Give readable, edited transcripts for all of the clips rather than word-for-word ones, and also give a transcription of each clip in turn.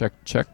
Check, check.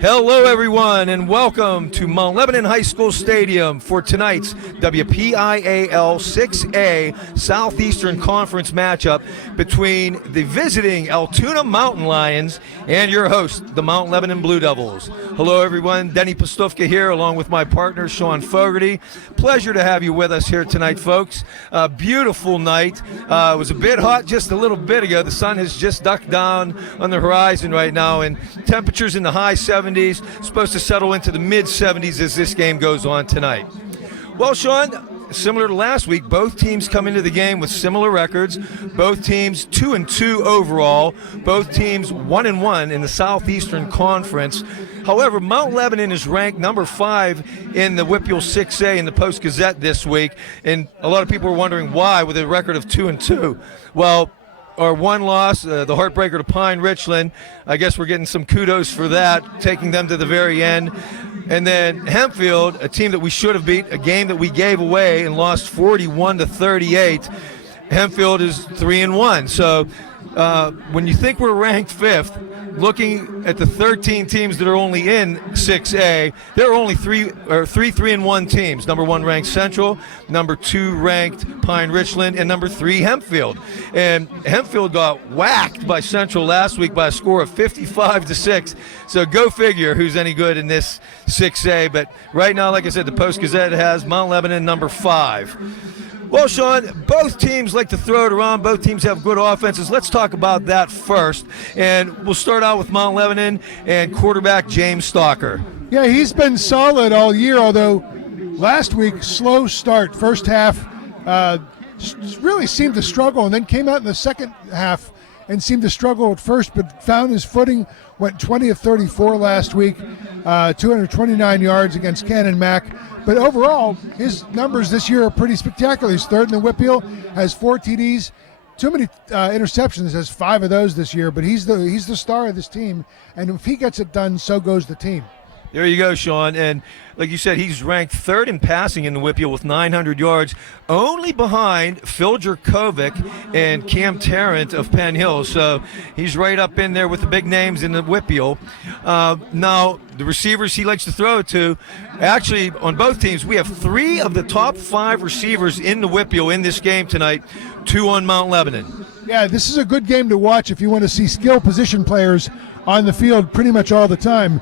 Hello, everyone, and welcome to Mount Lebanon High School Stadium for tonight's WPIAL 6A Southeastern Conference matchup between the visiting Altoona Mountain Lions and your host, the Mount Lebanon Blue Devils. Hello, everyone. Denny Pastufka here, along with my partner, Sean Fogarty. Pleasure to have you with us here tonight, folks. A beautiful night. It was a bit hot just a little bit ago. The sun has just ducked down on the horizon right now, and temperatures in the high 70s, supposed to settle into the mid-70s as this game goes on tonight. Well, Sean, similar to last week, both teams come into the game with similar records. Both teams 2-2 overall. Both teams 1-1 in the Southeastern Conference. However, Mount Lebanon is ranked number 5 in the WPIAL 6A in the Post-Gazette this week, and a lot of people are wondering why with a record of 2-2. Well, our one loss, the heartbreaker to Pine Richland. I guess we're getting some kudos for that, taking them to the very end. And then Hempfield, a team that we should have beat, a game that we gave away and lost 41-38. Hempfield is 3-1. So when you think we're ranked 5th, looking at the 13 teams that are only in 6A, there are only three 3-1 teams. Number 1 ranked Central, number 2 ranked Pine Richland, and number 3 Hempfield. And Hempfield got whacked by Central last week by a score of 55-6. So go figure who's any good in this 6A. But right now, like I said, the Post-Gazette has Mount Lebanon number 5. Well, Sean, both teams like to throw it around. Both teams have good offenses. Let's talk about that first. And we'll start out with Mount Lebanon and quarterback James Stalker. Yeah, he's been solid all year, although last week, slow start. First half really seemed to struggle, and then came out in the second half and seemed to struggle at first, but found his footing, went 20 of 34 last week, 229 yards against Cannon Mac. But overall, his numbers this year are pretty spectacular. He's 3rd in the WPIAL, has 4 TDs, too many interceptions, has 5 of those this year, but he's the star of this team, and if he gets it done, so goes the team. There you go, Sean. And like you said, he's ranked 3rd in passing in the WPIAL with 900 yards, only behind Phil Jerkovic and Cam Tarrant of Penn Hill. So he's right up in there with the big names in the WPIAL. Now, the receivers he likes to throw it to, actually, on both teams, we have 3 of the top 5 receivers in the WPIAL in this game tonight, 2 on Mount Lebanon. Yeah, this is a good game to watch if you want to see skill position players on the field pretty much all the time.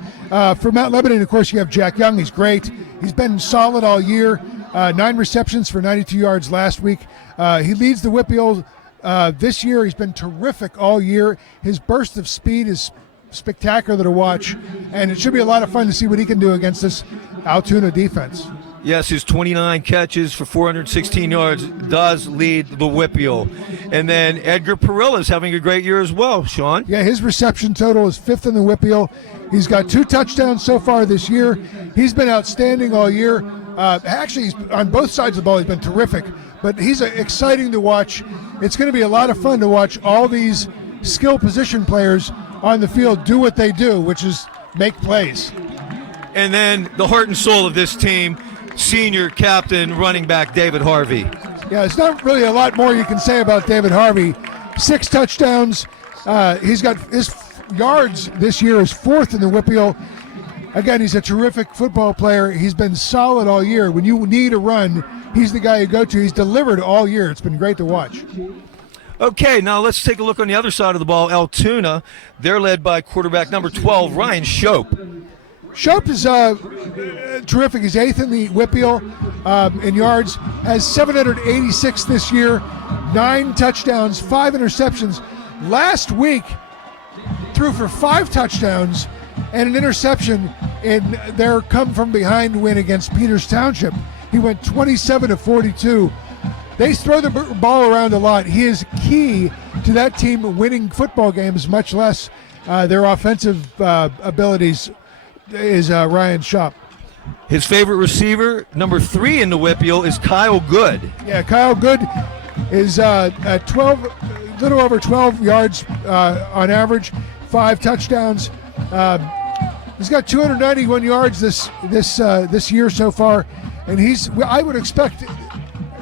For Mount Lebanon, of course, you have Jack Young. He's great. He's been solid all year. 9 receptions for 92 yards last week. He leads the WPIAL this year. He's been terrific all year. His burst of speed is spectacular to watch, and it should be a lot of fun to see what he can do against this Altoona defense. Yes, his 29 catches for 416 yards does lead the WPIAL. And then Edgar Perilla's having a great year as well, Sean. Yeah, his reception total is 5th in the WPIAL. He's got 2 touchdowns so far this year. He's been outstanding all year. Actually, he's on both sides of the ball. He's been terrific. But he's exciting to watch. It's going to be a lot of fun to watch all these skill position players on the field do what they do, which is make plays. And then the heart and soul of this team, senior captain, running back David Harvey. Yeah, it's not really a lot more you can say about David Harvey. 6 touchdowns. He's got his yards this year is 4th in the WPIAL. Again, he's a terrific football player. He's been solid all year. When you need a run, he's the guy you go to. He's delivered all year. It's been great to watch. Okay, now let's take a look on the other side of the ball. Altoona, they're led by quarterback number 12, Ryan Shope. Shope is terrific. He's 8th in the Whippeal in yards, has 786 this year, 9 touchdowns, 5 interceptions. Last week, threw for 5 touchdowns and an interception in their come-from-behind win against Peters Township. He went 27 of 42. They throw the ball around a lot. He is key to that team winning football games, much less their offensive abilities, is Ryan Shop. His favorite receiver, number 3 in the Whippeal, is Kyle Good. Yeah, Kyle Good is at 12, little over 12 yards on average, 5 touchdowns. He's got 291 yards this year so far, and I would expect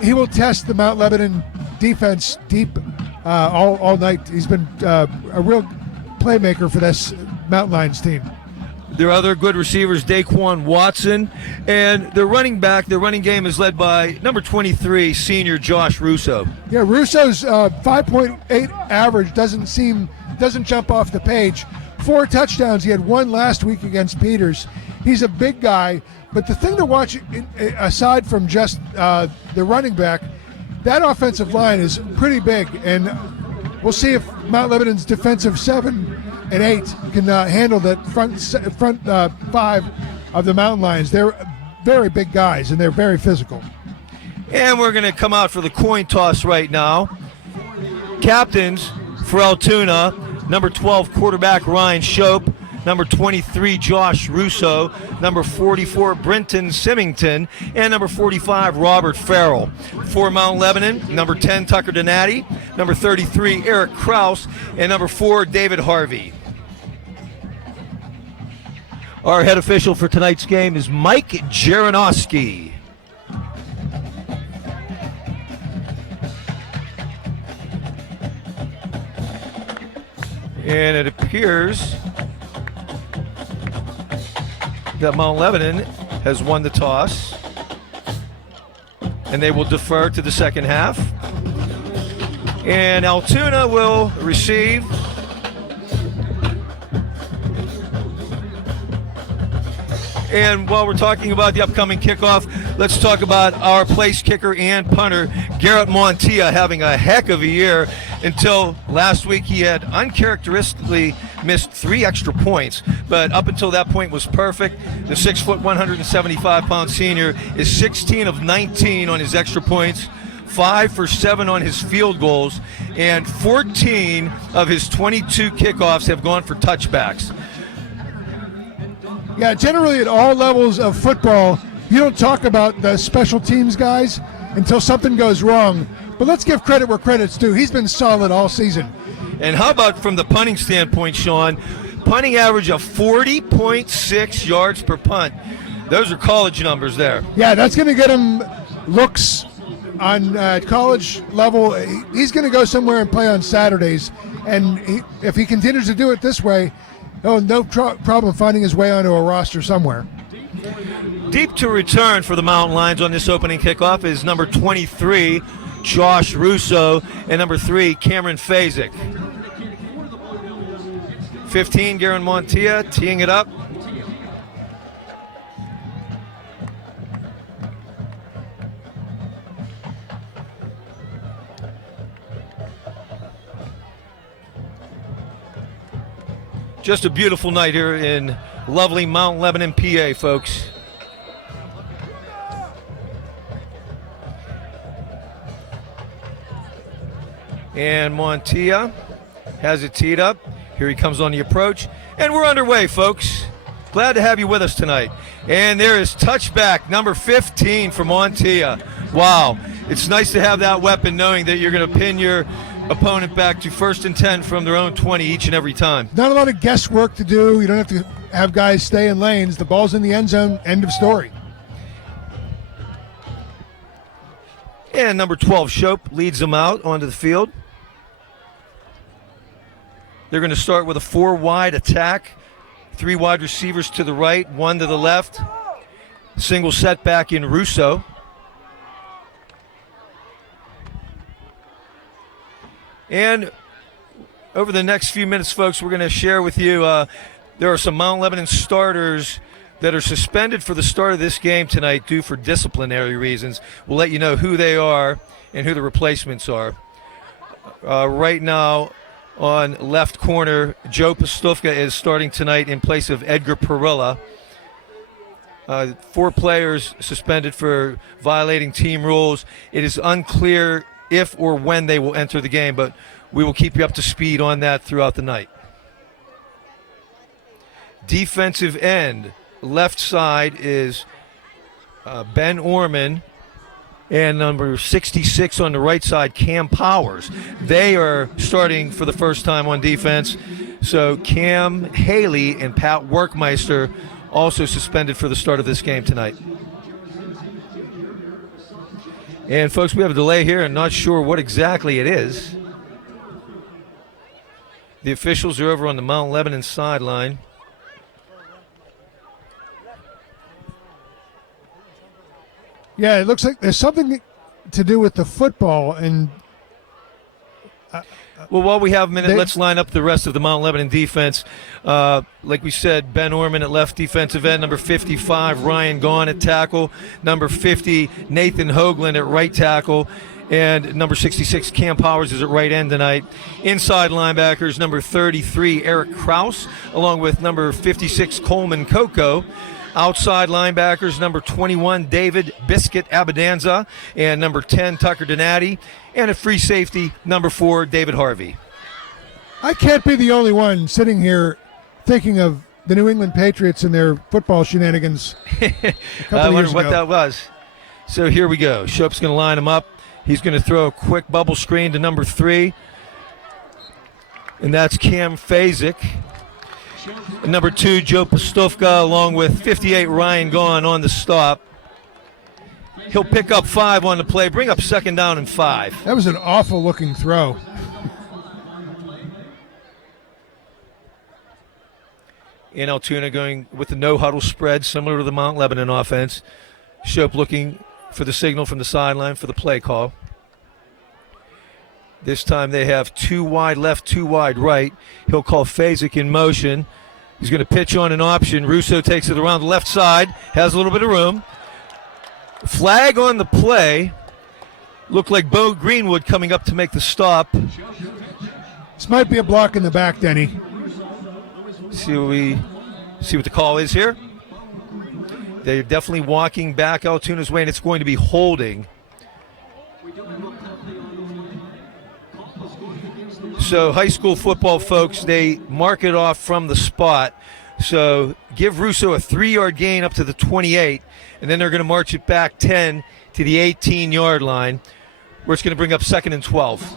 he will test the Mount Lebanon defense deep all night. He's been a real playmaker for this Mountain Lions team. Their other good receivers, Daquan Watson, and their running game is led by number 23, senior Josh Russo. Yeah, Russo's 5.8 average doesn't jump off the page. 4 touchdowns. He had 1 last week against Peters. He's a big guy, but the thing to watch, aside from just the running back, that offensive line is pretty big, and we'll see if Mount Lebanon's defensive 7 and 8 can handle that front 5 of the Mountain Lions. They're very big guys, and they're very physical. And we're going to come out for the coin toss right now. Captains for Altoona, number 12 quarterback Ryan Shope, number 23 Josh Russo, number 44 Brenton Symington, and number 45 Robert Farrell. For Mount Lebanon, number 10 Tucker Donati, number 33 Eric Kraus, and number 4 David Harvey. Our head official for tonight's game is Mike Jaranowski. And it appears that Mount Lebanon has won the toss, and they will defer to the second half. And Altoona will receive. And while we're talking about the upcoming kickoff, let's talk about our place kicker and punter, Garrett Montilla, having a heck of a year. Until last week, he had uncharacteristically missed 3 extra points, but up until that point was perfect. The 6', 175-pound senior is 16 of 19 on his extra points, 5 for 7 on his field goals, and 14 of his 22 kickoffs have gone for touchbacks. Yeah, generally at all levels of football, you don't talk about the special teams guys until something goes wrong. But let's give credit where credit's due. He's been solid all season. And how about from the punting standpoint, Sean? Punting average of 40.6 yards per punt. Those are college numbers there. Yeah, that's going to get him looks on college level. He's going to go somewhere and play on Saturdays. And if he continues to do it this way, no problem finding his way onto a roster somewhere. Deep to return for the Mountain Lions on this opening kickoff is number 23, Josh Russo, and number 3, Cameron Fazick. 15, Garrett Montilla teeing it up. Just a beautiful night here in lovely Mount Lebanon, PA, folks. And Montilla has it teed up. Here he comes on the approach. And we're underway, folks. Glad to have you with us tonight. And there is touchback number 15 for Montilla. Wow. It's nice to have that weapon, knowing that you're going to pin your opponent back to 1st and 10 from their own 20 each and every time. Not a lot of guesswork to do. You don't have to have guys stay in lanes. The ball's in the end zone. End of story. And number 12, Shope, leads them out onto the field. They're going to start with a 4-wide attack. 3 wide receivers to the right, 1 to the left. Single setback in Russo. And over the next few minutes, folks, we're going to share with you there are some Mount Lebanon starters that are suspended for the start of this game tonight due for disciplinary reasons. We'll let you know who they are and who the replacements are. Right now, on left corner, Joe Pastufka is starting tonight in place of Edgar Perilla. 4 players suspended for violating team rules. It is unclear if or when they will enter the game, but we will keep you up to speed on that throughout the night. Defensive end, left side is Ben Orman, and number 66 on the right side, Cam Powers. They are starting for the first time on defense. So Cam Haley and Pat Workmeister also suspended for the start of this game tonight. And folks, we have a delay here and not sure what exactly it is. The officials are over on the Mount Lebanon sideline. Yeah, it looks like there's something to do with the football. And well, while we have a minute, let's line up the rest of the Mount Lebanon defense. Like we said, Ben Orman at left defensive end, number 55, Ryan Gaughan at tackle, number 50, Nathan Hoagland at right tackle, and number 66, Cam Powers, is at right end tonight. Inside linebackers, number 33, Eric Kraus, along with number 56, Coleman Coco. Outside linebackers, number 21, David Biscuit Abadanza, and number 10, Tucker Donati, and at free safety, number 4, David Harvey. I can't be the only one sitting here thinking of the New England Patriots and their football shenanigans. I wonder what that was. So here we go. Shope's going to line him up. He's going to throw a quick bubble screen to number 3, and that's Cam Fazik. Number 2, Joe Pastufka, along with 58, Ryan Gaughan on the stop. He'll pick up 5 on the play, bring up 2nd down and 5. That was an awful-looking throw. In Altoona going with the no-huddle spread, similar to the Mount Lebanon offense. Shope looking for the signal from the sideline for the play call. This time they have 2 wide left, 2 wide right. He'll call Fazik in motion. He's going to pitch on an option. Russo takes it around the left side, has a little bit of room. Flag on the play. Looked like Bo Greenwood coming up to make the stop. This might be a block in the back, Denny. See what the call is here. They're definitely walking back Altoona's way, and it's going to be holding. So high school football folks, they mark it off from the spot. So give Russo a 3-yard gain up to the 28, and then they're going to march it back 10 to the 18-yard line, where it's going to bring up 2nd and 12.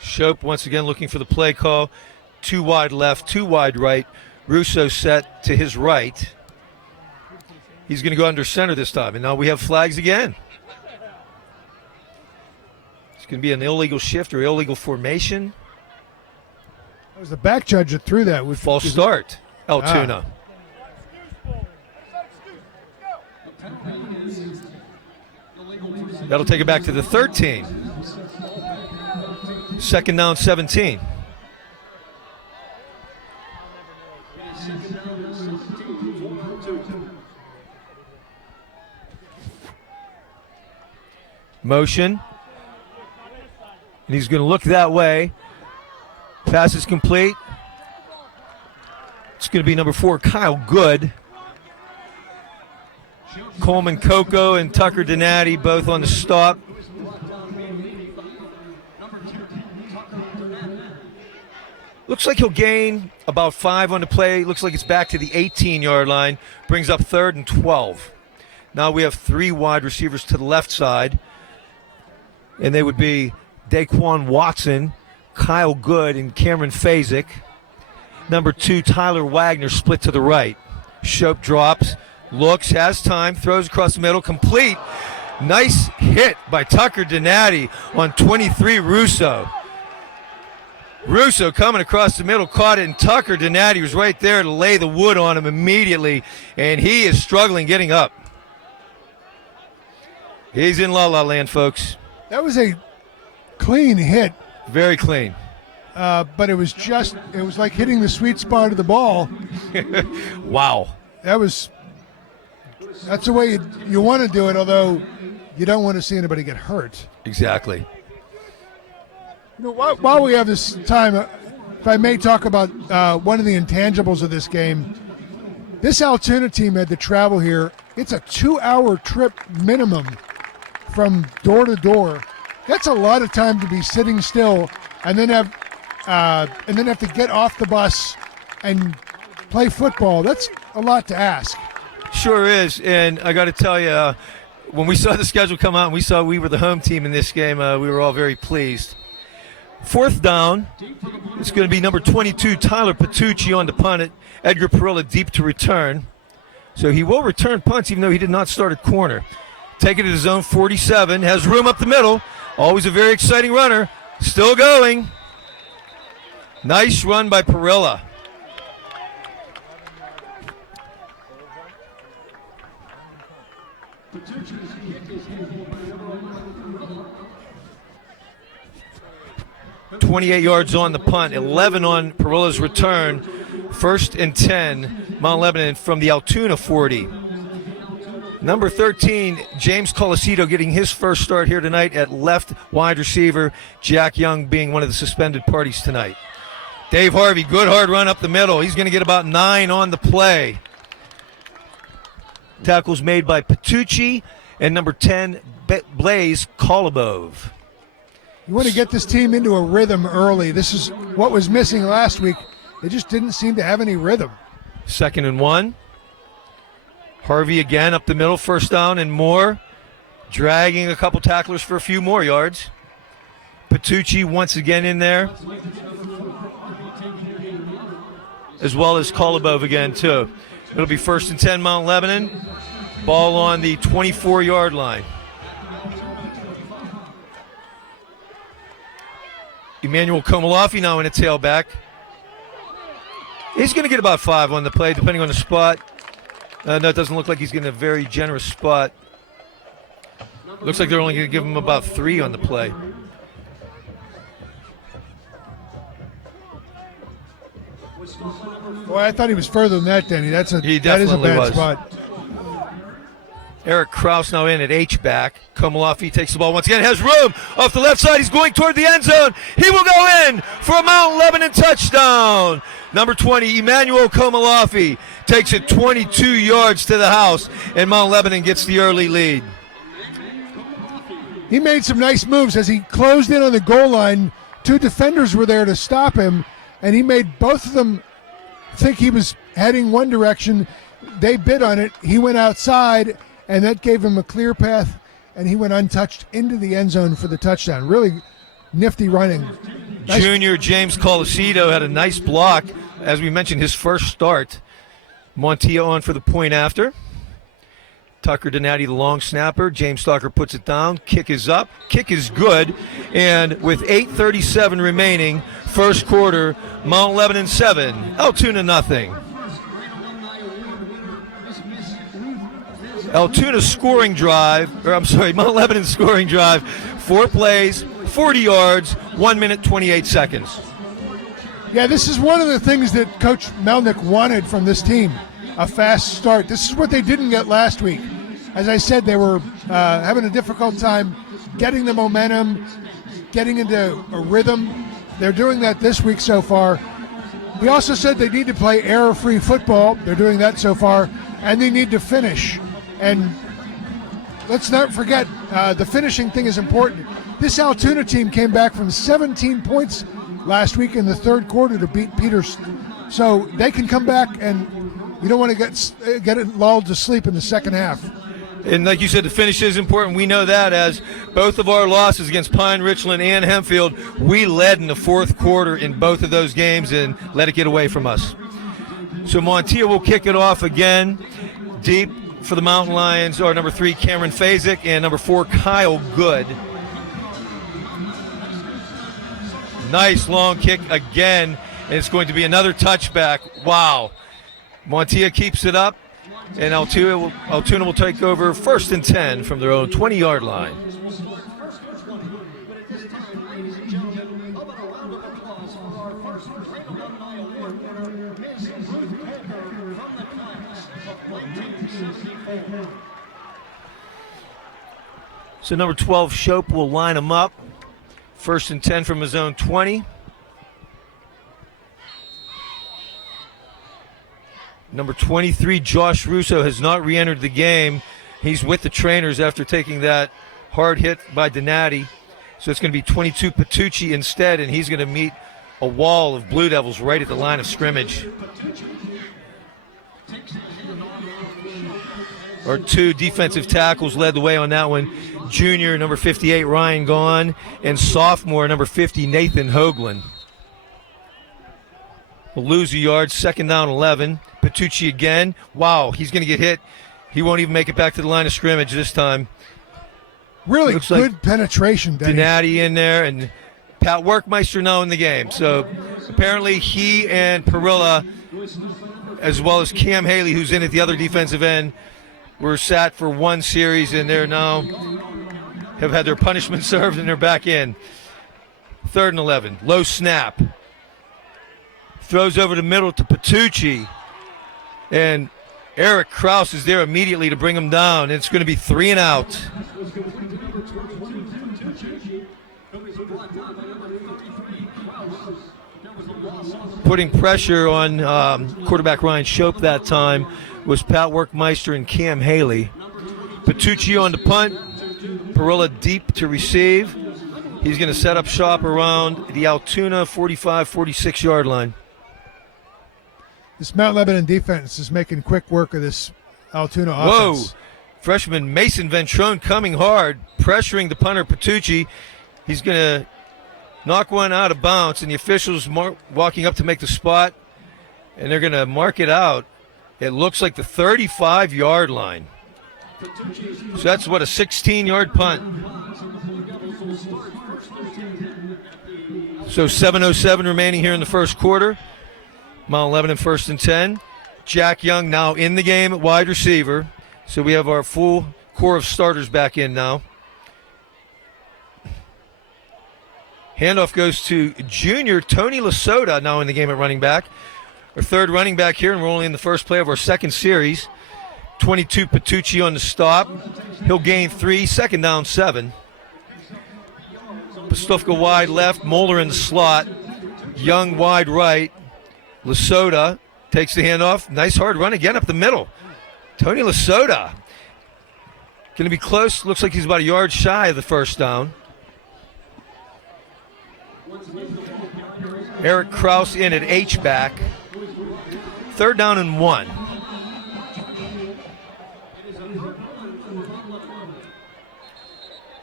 Shope once again looking for the play call. 2 wide left, 2 wide right. Russo set to his right. He's going to go under center this time. And now we have flags again. It's going to be an illegal shift or illegal formation. It was the back judge that threw that. False start, Altoona. That'll take it back to the 13. 2nd down, 17. Motion. And he's going to look that way. Pass is complete. It's going to be number 4, Kyle Good. Coleman Coco and Tucker Donati both on the stop. Looks like he'll gain about 5 on the play. Looks like it's back to the 18-yard line. Brings up 3rd and 12. Now we have 3 wide receivers to the left side. And they would be Daquan Watson, Kyle Good, and Cameron Fazik. Number 2, Tyler Wagner, split to the right. Shope drops, looks, has time, throws across the middle, complete. Nice hit by Tucker Donati on 23, Russo. Russo coming across the middle, caught it, and Tucker Donati was right there to lay the wood on him immediately, and he is struggling getting up. He's in La La Land, folks. That was a clean hit, Very clean. but it was like hitting the sweet spot of the ball. Wow. That's the way you want to do it, although you don't want to see anybody get hurt. Exactly. While we have this time, if I may talk about one of the intangibles of this game, this Altoona team had to travel here. It's a 2-hour trip minimum from door to door. That's a lot of time to be sitting still and then have to get off the bus and play football. That's a lot to ask. Sure is, and I got to tell you, when we saw the schedule come out and we saw we were the home team in this game, we were all very pleased. Fourth down, it's going to be number 22, Tyler Patucci on to punt it. Edgar Perilla deep to return. So he will return punts even though he did not start at corner. Taking it to his own 47, has room up the middle. Always a very exciting runner. Still going. Nice run by Perilla. .28 yards on the punt, 11 on Perilla's return. 1st and 10, Mount Lebanon from the Altoona 40. Number 13, James Colasito getting his first start here tonight at left wide receiver. Jack Young being one of the suspended parties tonight. Dave Harvey, good hard run up the middle. He's going to get about 9 on the play. Tackles made by Patucci and number 10, Blaze Kolobov. You want to get this team into a rhythm early. This is what was missing last week. They just didn't seem to have any rhythm. 2nd and 1. Harvey again up the middle, 1st down and more. Dragging a couple tacklers for a few more yards. Patucci once again in there. As well as Kolobov again too. It'll be 1st and 10 Mount Lebanon. Ball on the 24-yard line. Emmanuel Komalafi now in a tailback. He's going to get about 5 on the play, depending on the spot. No, it doesn't look like he's getting a very generous spot. Looks like they're only going to give him about 3 on the play. Boy, I thought he was further than that, Denny. That is a bad spot. Eric Kraus now in at H-back. Komalafi takes the ball once again, has room off the left side. He's going toward the end zone. He will go in for a Mount Lebanon touchdown. Number 20, Emmanuel Komalafi takes it 22 yards to the house, and Mount Lebanon gets the early lead. He made some nice moves as he closed in on the goal line. 2 defenders were there to stop him, and he made both of them think he was heading one direction. They bid on it. He went outside, and that gave him a clear path, and he went untouched into the end zone for the touchdown. Really nifty running. Nice. Junior James Colasito had a nice block. As we mentioned, his first start. Montilla on for the point after. Tucker Donati, the long snapper. James Stalker puts it down. Kick is up. Kick is good. And with 8:37 remaining, first quarter, Mount Lebanon 7, Altoona nothing. Altoona scoring drive, Mount Lebanon scoring drive, 4 plays, 40 yards, 1 minute, 28 seconds. Yeah, this is one of the things that Coach Melnick wanted from this team, a fast start. This is what they didn't get last week. As I said, they were having a difficult time getting the momentum, getting into a rhythm. They're doing that this week so far. He also said they need to play error-free football. They're doing that so far, and they need to finish. And let's not forget, the finishing thing is important. This Altoona team came back from 17 points last week in the third quarter to beat Peters. So they can come back, and you don't want to get it lulled to sleep in the second half. And like you said, the finish is important. We know that as both of our losses against Pine, Richland, and Hempfield, we led in the fourth quarter in both of those games and let it get away from us. So Montilla will kick it off again. Deep for the Mountain Lions are number 3, Cameron Fazick, and number 4, Kyle Good. Nice long kick again, and it's going to be another touchback. Wow. Montilla keeps it up. And Altoona will take over 1st and 10 from their own 20-yard line. So number 12, Shope, will line him up. 1st and 10 from his own 20. Number 23, Josh Russo, has not re-entered the game. He's with the trainers after taking that hard hit by Donati. So it's going to be 22, Patucci instead, and he's going to meet a wall of Blue Devils right at the line of scrimmage. Our 2 defensive tackles led the way on that one. Junior, number 58, Ryan Gaughan, and sophomore, number 50, Nathan Hoagland. We'll lose a yard, 2nd down 11. Patucci again. Wow, he's going to get hit. He won't even make it back to the line of scrimmage this time. Really Looks good like penetration, Denny. Donati in there, and Pat Workmeister now in the game. So apparently he and Perilla, as well as Cam Haley, who's in at the other defensive end, were sat for 1 series, and they're now have had their punishment served, and they're back in. 3rd and 11. Low snap. Throws over the middle to Patucci. And Eric Kraus is there immediately to bring him down. It's going to be 3 and out. Putting pressure on quarterback Ryan Shope that time was Pat Workmeister and Cam Haley. Patucci on the punt. Perilla deep to receive. He's going to set up shop around the Altoona 45, 46-yard line. This Mount Lebanon defense is making quick work of this Altoona offense. Whoa! Freshman Mason Ventrone coming hard, pressuring the punter Patucci. He's going to knock one out of bounds, and the officials walking up to make the spot, and they're going to mark it out. It looks like the 35-yard line. So that's what, a 16-yard punt. So 7:07 remaining here in the first quarter. Mount Lebanon 1st and 10. Jack Young now in the game at wide receiver. So we have our full core of starters back in now. Handoff goes to junior Tony Lasota now in the game at running back. Our 3rd running back here, and we're only in the first play of our 2nd series. 22 Patucci on the stop. He'll gain 3, 2nd down 7. Pastufka wide left, Moeller in the slot. Young wide right. Lasota takes the handoff. Nice hard run again up the middle. Tony Lasota. Going to be close. Looks like he's about a yard shy of the 1st down. Eric Kraus in at H-back. 3rd down and 1.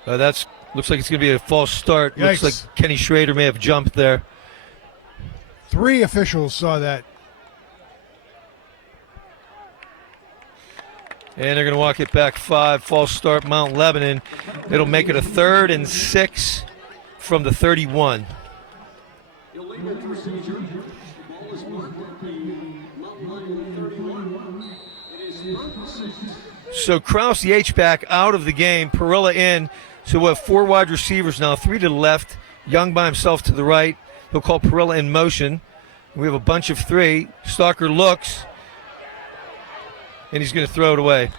That's looks like it's going to be a false start. Yikes. Looks like Kenny Schrader may have jumped there. 3 officials saw that. And they're going to walk it back 5. False start, Mount Lebanon. It'll make it a 3rd and 6 from the 31. So Kraus, the H-back, out of the game. Perilla in. So we'll have 4 wide receivers now, 3 to the left. Young by himself to the right. He'll call Perilla in motion. We have a bunch of 3. Stalker looks, and he's going to throw it away.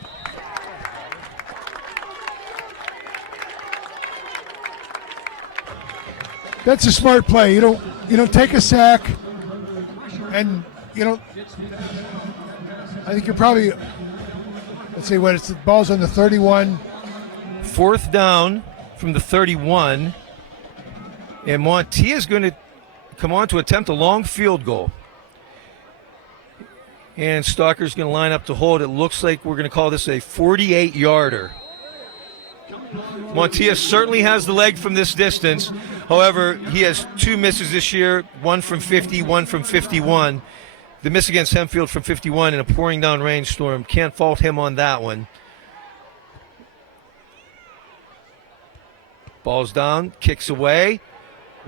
That's a smart play. You don't take a sack, and you don't. I think you're probably. Let's see what it's. The ball's on the 31. 4th down from the 31, and Montia is going to come on to attempt a long field goal. And Stalker's going to line up to hold. It looks like we're going to call this a 48-yarder. Montia certainly has the leg from this distance. However, he has 2 misses this year, 1 from 50, 1 from 51. The miss against Hempfield from 51 in a pouring down rainstorm. Can't fault him on that one. Ball's down, kicks away.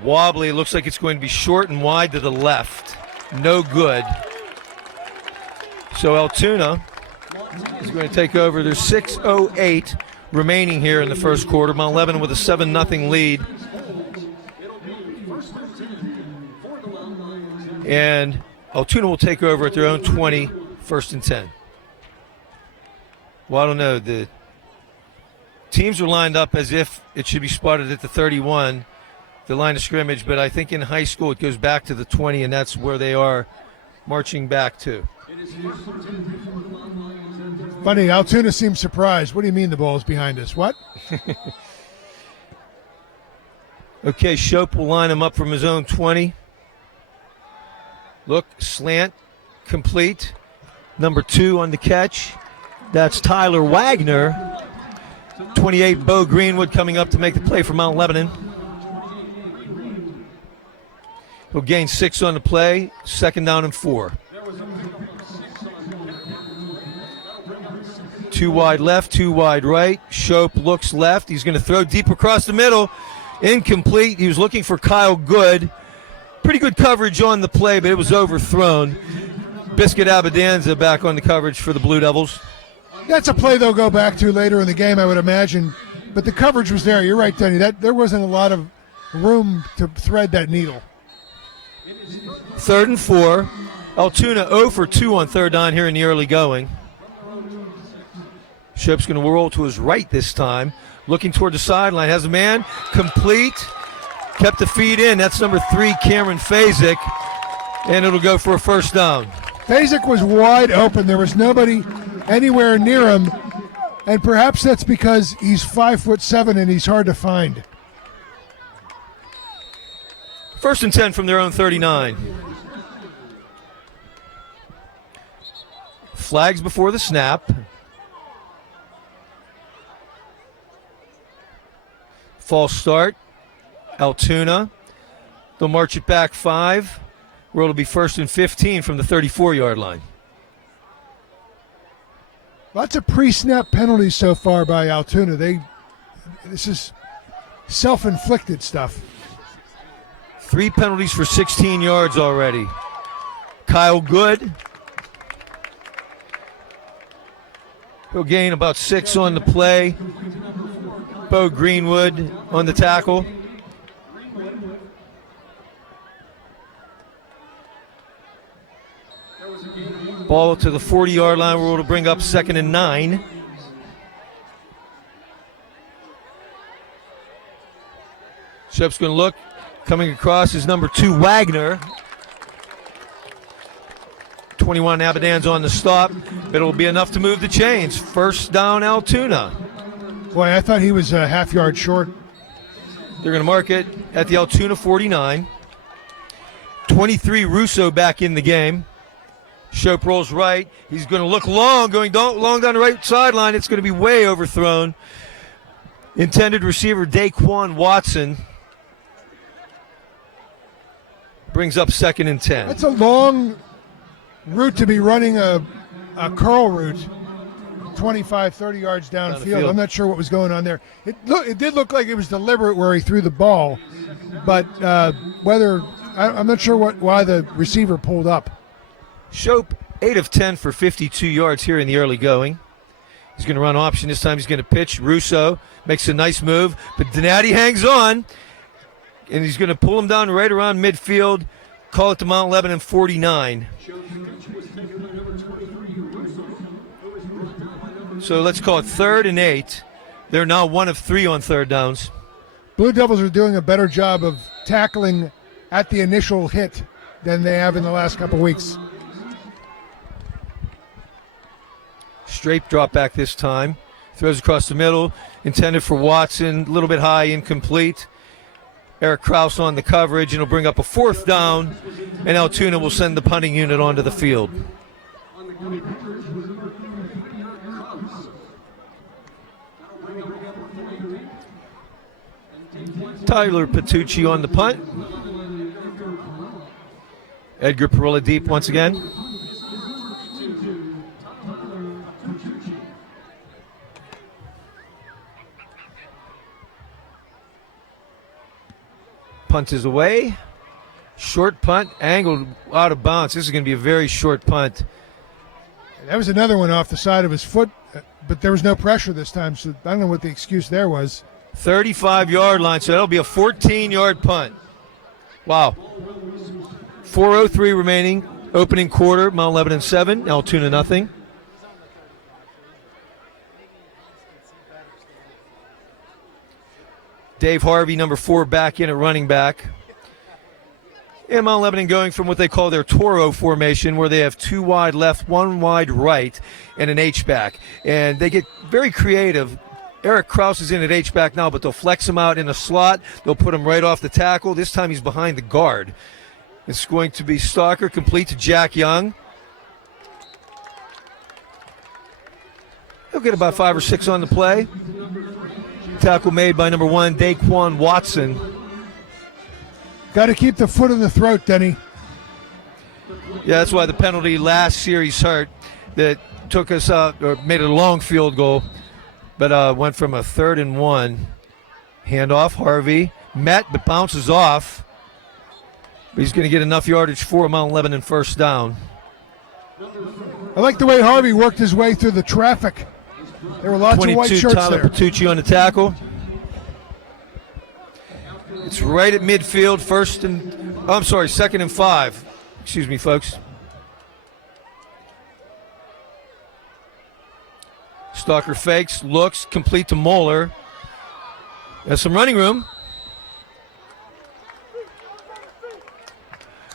Wobbly, looks like it's going to be short and wide to the left. No good. So Altoona is going to take over. There's 6:08 remaining here in the first quarter. Mount Lebanon with a 7-0 lead. And Altoona will take over at their own 20, 1st and 10. Well, I don't know. The teams are lined up as if it should be spotted at the 31, the line of scrimmage, but I think in high school it goes back to the 20, and that's where they are marching back to. Funny, Altoona seems surprised. What do you mean the ball's behind us? What? Okay, Shope will line him up from his own 20. Look, slant, complete. Number 2 on the catch. That's Tyler Wagner. 28, Bo Greenwood coming up to make the play for Mount Lebanon. He'll gain 6 on the play, 2nd down and 4. 2 wide left, 2 wide right. Shope looks left. He's going to throw deep across the middle. Incomplete. He was looking for Kyle Good. Pretty good coverage on the play, but it was overthrown. Biscuit Abadanza back on the coverage for the Blue Devils. That's a play they'll go back to later in the game, I would imagine. But the coverage was there. You're right, Tony. There wasn't a lot of room to thread that needle. 3rd and 4. Altoona 0 for 2 on 3rd down here in the early going. Shope's going to roll to his right this time. Looking toward the sideline. Has a man. Complete. Kept the feed in. That's number 3, Cameron Fazick. And it'll go for a 1st down. Fazick was wide open. There was nobody anywhere near him. And perhaps that's because he's 5'7" and he's hard to find. 1st and 10 from their own 39. Flags before the snap. False start. Altoona. They'll march it back 5. Where it'll be 1st and 15 from the 34-yard line. Lots of pre-snap penalties so far by Altoona. This is self-inflicted stuff. 3 penalties for 16 yards already. Kyle Good. He'll gain about 6 on the play. Bo Greenwood on the tackle. Ball to the 40-yard line where it'll bring up 2nd and 9. Shope's going to look. Coming across is number 2, Wagner. 21, Abadan's on the stop. But it'll be enough to move the chains. 1st down, Altoona. Boy, I thought he was a half yard short. They're going to mark it at the Altoona 49. 23, Russo back in the game. Shope rolls right. He's going to look long, going long down the right sideline. It's going to be way overthrown. Intended receiver Daquan Watson brings up 2nd and 10. That's a long route to be running a curl route 25, 30 yards downfield. I'm not sure what was going on there. It did look like it was deliberate where he threw the ball, but I'm not sure why the receiver pulled up. Shope, 8 of 10 for 52 yards here in the early going. He's going to run option. This time he's going to pitch. Russo makes a nice move, but Donati hangs on, and he's going to pull him down right around midfield. Call it the Mount Lebanon 49. So let's call it 3rd and 8. They're now 1 of 3 on 3rd downs. Blue Devils are doing a better job of tackling at the initial hit than they have in the last couple weeks. Straight drop back this time. Throws across the middle. Intended for Watson. A little bit high, incomplete. Eric Kraus on the coverage, and it'll bring up a 4th down. And Altoona will send the punting unit onto the field. Tyler Patucci on the punt. Edgar Perilla deep once again. Punt is away. Short punt, angled out of bounds. This is going to be a very short punt. That was another one off the side of his foot, but there was no pressure this time, so I don't know what the excuse there was. 35-yard line, so that'll be a 14-yard punt. Wow. 4:03 remaining, opening quarter, Mount Lebanon 7, Altoona nothing. Dave Harvey, number 4, back in at running back. And Mount Lebanon going from what they call their Toro formation, where they have 2 wide left, 1 wide right, and an H-back. And they get very creative. Eric Kraus is in at H-back now, but they'll flex him out in a slot. They'll put him right off the tackle. This time he's behind the guard. It's going to be Stalker, complete to Jack Young. He'll get about 5 or 6 on the play. Tackle made by number 1, Daquan Watson. Got to keep the foot in the throat, Denny. Yeah, that's why the penalty last series hurt. That took us out, or made it a long field goal, but went from a 3rd and 1. Handoff, Harvey. Met, but bounces off. But he's going to get enough yardage for Mount Lebanon first down. I like the way Harvey worked his way through the traffic. There were lots of white shirts Tyler there. Petrucci on the tackle. It's right at midfield, 2nd and 5. Excuse me, folks. Stalker fakes, looks, complete to Moeller. Has some running room.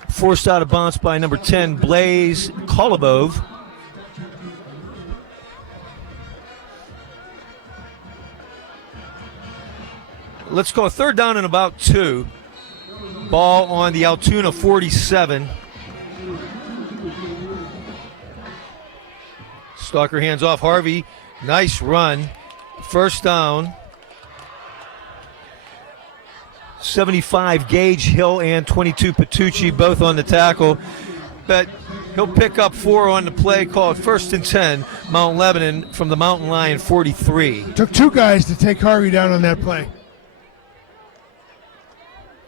Forced out of bounds by number 10, Blaze Kolobov. Let's go 3rd down and about 2. Ball on the Altoona 47. Stalker hands off Harvey. Nice run. First down. 75 Gage Hill and 22 Petrucci both on the tackle. But he'll pick up 4 on the play, called 1st and 10. Mount Lebanon from the Mountain Lion 43. Took 2 guys to take Harvey down on that play.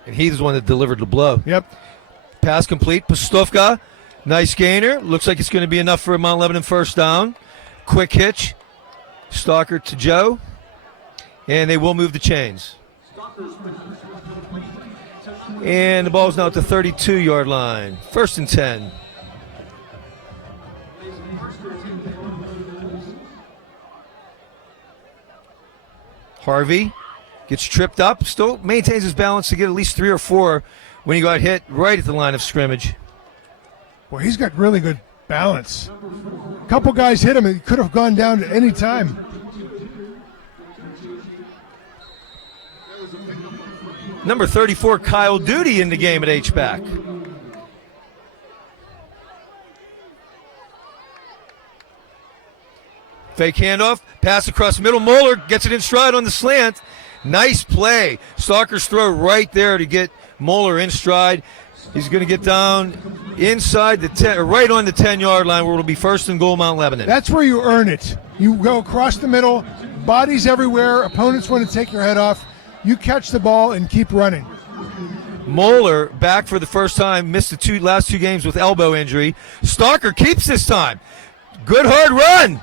And he's the one that delivered the blow. Yep. Pass complete. Pastufka. Nice gainer. Looks like it's going to be enough for a Mount Lebanon first down. Quick hitch. Stalker to Joe. And they will move the chains. And the ball's now at the 32-yard line. 1st and 10. Harvey gets tripped up, still maintains his balance to get at least 3 or 4 when he got hit right at the line of scrimmage. Boy, he's got really good balance. A couple guys hit him, and he could have gone down at any time. Number 34, Kyle Duty in the game at H-back. Fake handoff, pass across the middle. Moeller gets it in stride on the slant. Nice play. Stalker's throw right there to get Moeller in stride. He's going to get down inside the 10, or right on the 10-yard line, where it'll be 1st and goal, Mount Lebanon. That's where you earn it. You go across the middle, bodies everywhere. Opponents want to take your head off. You catch the ball and keep running. Moeller back for the first time. Missed the last 2 games with elbow injury. Stalker keeps this time. Good hard run.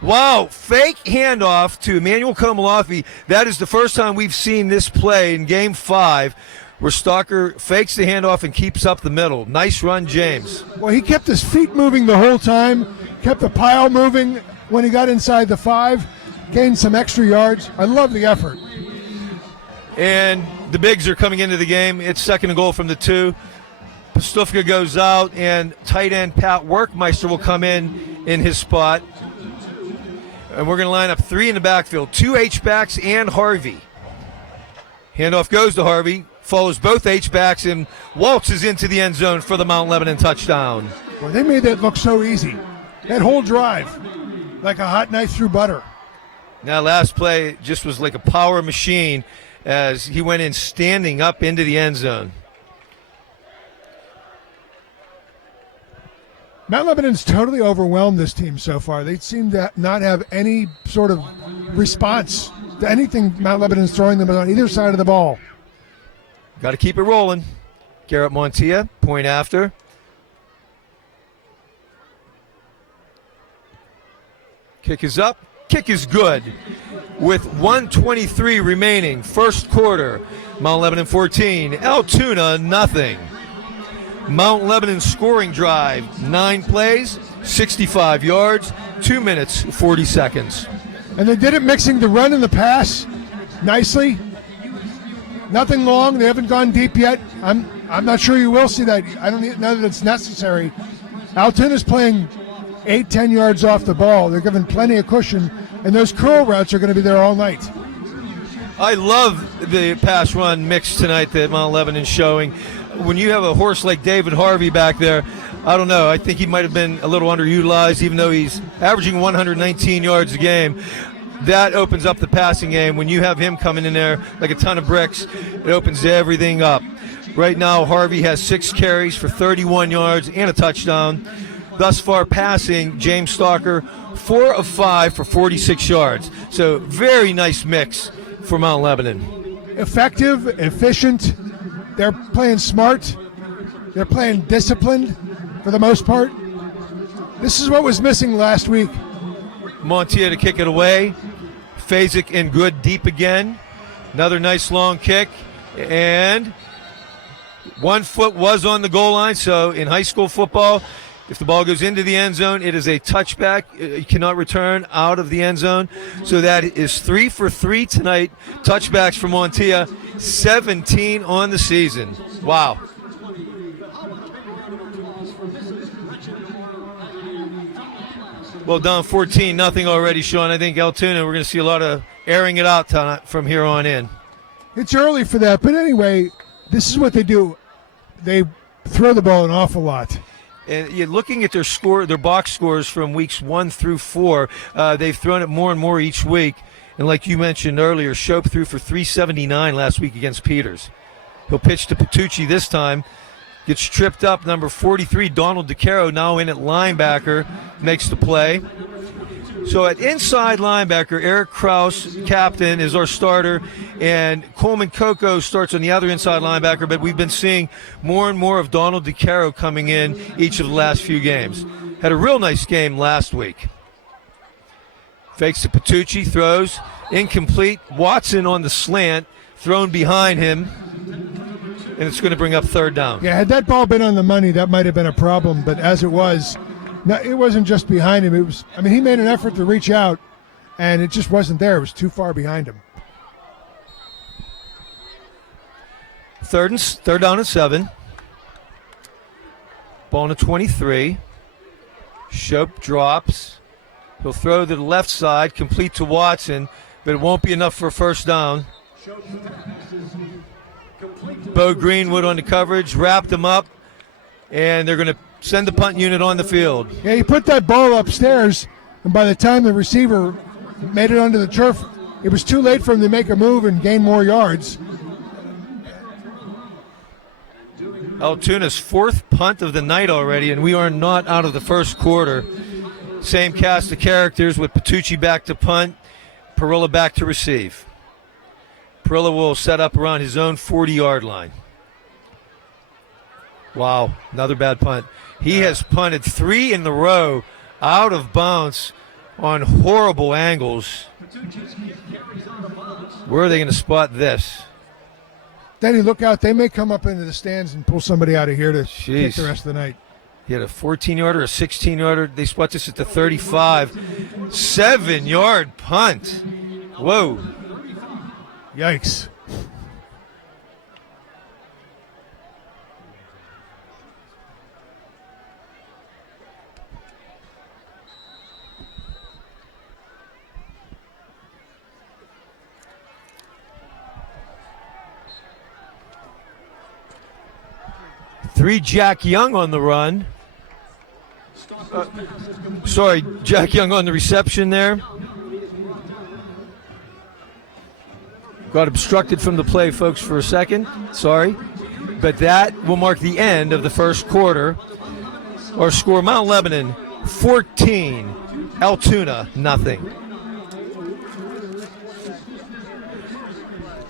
Wow, fake handoff to Emmanuel Komalafi. That is the first time we've seen this play in Game 5, where Stalker fakes the handoff and keeps up the middle. Nice run, James. Well, he kept his feet moving the whole time, kept the pile moving when he got inside the 5, gained some extra yards. I love the effort. And the bigs are coming into the game. It's 2nd and goal from the 2. Pastufka goes out, and tight end Pat Workmeister will come in his spot. And we're going to line up 3 in the backfield, 2 H-backs and Harvey. Handoff goes to Harvey, follows both H-backs, and waltzes into the end zone for the Mount Lebanon touchdown. Well, they made that look so easy. That whole drive, like a hot knife through butter. Now, last play just was like a power machine as he went in standing up into the end zone. Mount Lebanon's totally overwhelmed this team so far. They seem to not have any sort of response to anything Mount Lebanon's throwing them on either side of the ball. Got to keep it rolling. Garrett Montilla, point after. Kick is up. Kick is good. With 1:23 remaining, first quarter, Mount Lebanon 14, Altoona nothing. Mount Lebanon scoring drive, 9 plays, 65 yards, 2 minutes, 40 seconds. And they did it mixing the run and the pass nicely. Nothing long. They haven't gone deep yet. I'm not sure you will see that. I don't know that it's necessary. Altoona's playing 8-10 yards off the ball. They're given plenty of cushion, and those curl routes are going to be there all night. I love the pass run mix tonight that Mount Lebanon's showing. When you have a horse like David Harvey back there, I don't know. I think he might have been a little underutilized, even though he's averaging 119 yards a game. That opens up the passing game. When you have him coming in there like a ton of bricks, it opens everything up. Right now, Harvey has 6 carries for 31 yards and a touchdown. Thus far passing, James Stalker, 4 of 5 for 46 yards. So very nice mix for Mount Lebanon. Effective, efficient. They're playing smart. They're playing disciplined for the most part. This is what was missing last week. Montia to kick it away. Fazic in good deep again. Another nice long kick. And 1 foot was on the goal line. So in high school football, if the ball goes into the end zone, it is a touchback. You cannot return out of the end zone. So that is 3 for 3 tonight. Touchbacks from Montia. 17 on the season. Wow. Well done, 14-0 already, Sean. I think Altoona, we're going to see a lot of airing it out tonight from here on in. It's early for that, but anyway, this is what they do. They throw the ball an awful lot. And you're looking at their box scores from weeks 1 through 4. They've thrown it more and more each week. And like you mentioned earlier, Shope threw for 379 last week against Peters. He'll pitch to Patucci this time. Gets tripped up, number 43, Donald DeCaro, now in at linebacker, makes the play. So at inside linebacker, Eric Kraus, captain, is our starter, and Coleman Coco starts on the other inside linebacker, but we've been seeing more and more of Donald DeCaro coming in each of the last few games. Had a real nice game last week. Fakes to Patucci, throws, incomplete. Watson on the slant, thrown behind him, and it's going to bring up 3rd down. Yeah, had that ball been on the money, that might have been a problem, but as it was, it wasn't just behind him. It was, he made an effort to reach out, and it just wasn't there. It was too far behind him. Third down and 7. Ball on the 23. Shope drops. He'll throw to the left side, complete to Watson, but it won't be enough for a 1st down. Bo Greenwood on the coverage, wrapped him up, and they're going to send the punt unit on the field. Yeah, he put that ball upstairs, and by the time the receiver made it onto the turf, it was too late for him to make a move and gain more yards. Altoona's 4th punt of the night already, and we are not out of the first quarter. Same cast of characters with Patucci back to punt, Perilla back to receive. Perilla will set up around his own 40-yard line. Wow, another bad punt. He has punted 3 in a row out of bounds on horrible angles. Where are they going to spot this? Denny, look out. They may come up into the stands and pull somebody out of here to kick the rest of the night. He had a 14-yarder, a 16-yarder. They spot this at the 35. 7-yard punt. Whoa. Yikes. Three Jack Young on the run. Jack Young on the reception there. Got obstructed from the play, folks, for a second. Sorry. But that will mark the end of the first quarter. Our score, Mount Lebanon 14, Altoona nothing.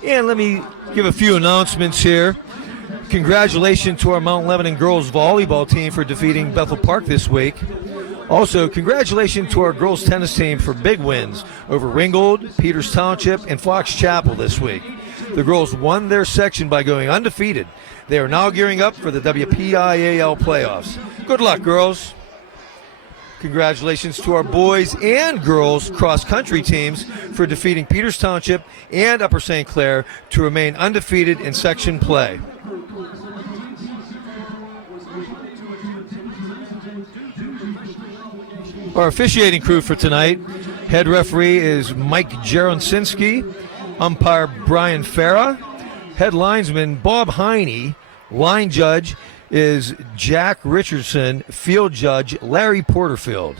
And let me give a few announcements here. Congratulations to our Mount Lebanon girls volleyball team for defeating Bethel Park this week. Also, congratulations to our girls tennis team for big wins over Ringgold, Peters Township, and Fox Chapel this week. The girls won their section by going undefeated. They are now gearing up for the WPIAL playoffs. Good luck, girls. Congratulations to our boys and girls cross-country teams for defeating Peters Township and Upper St. Clair to remain undefeated in section play. Our officiating crew for tonight, head referee is Mike Jaronsinski, umpire Brian Farah, head linesman Bob Heine, line judge is Jack Richardson, field judge Larry Porterfield.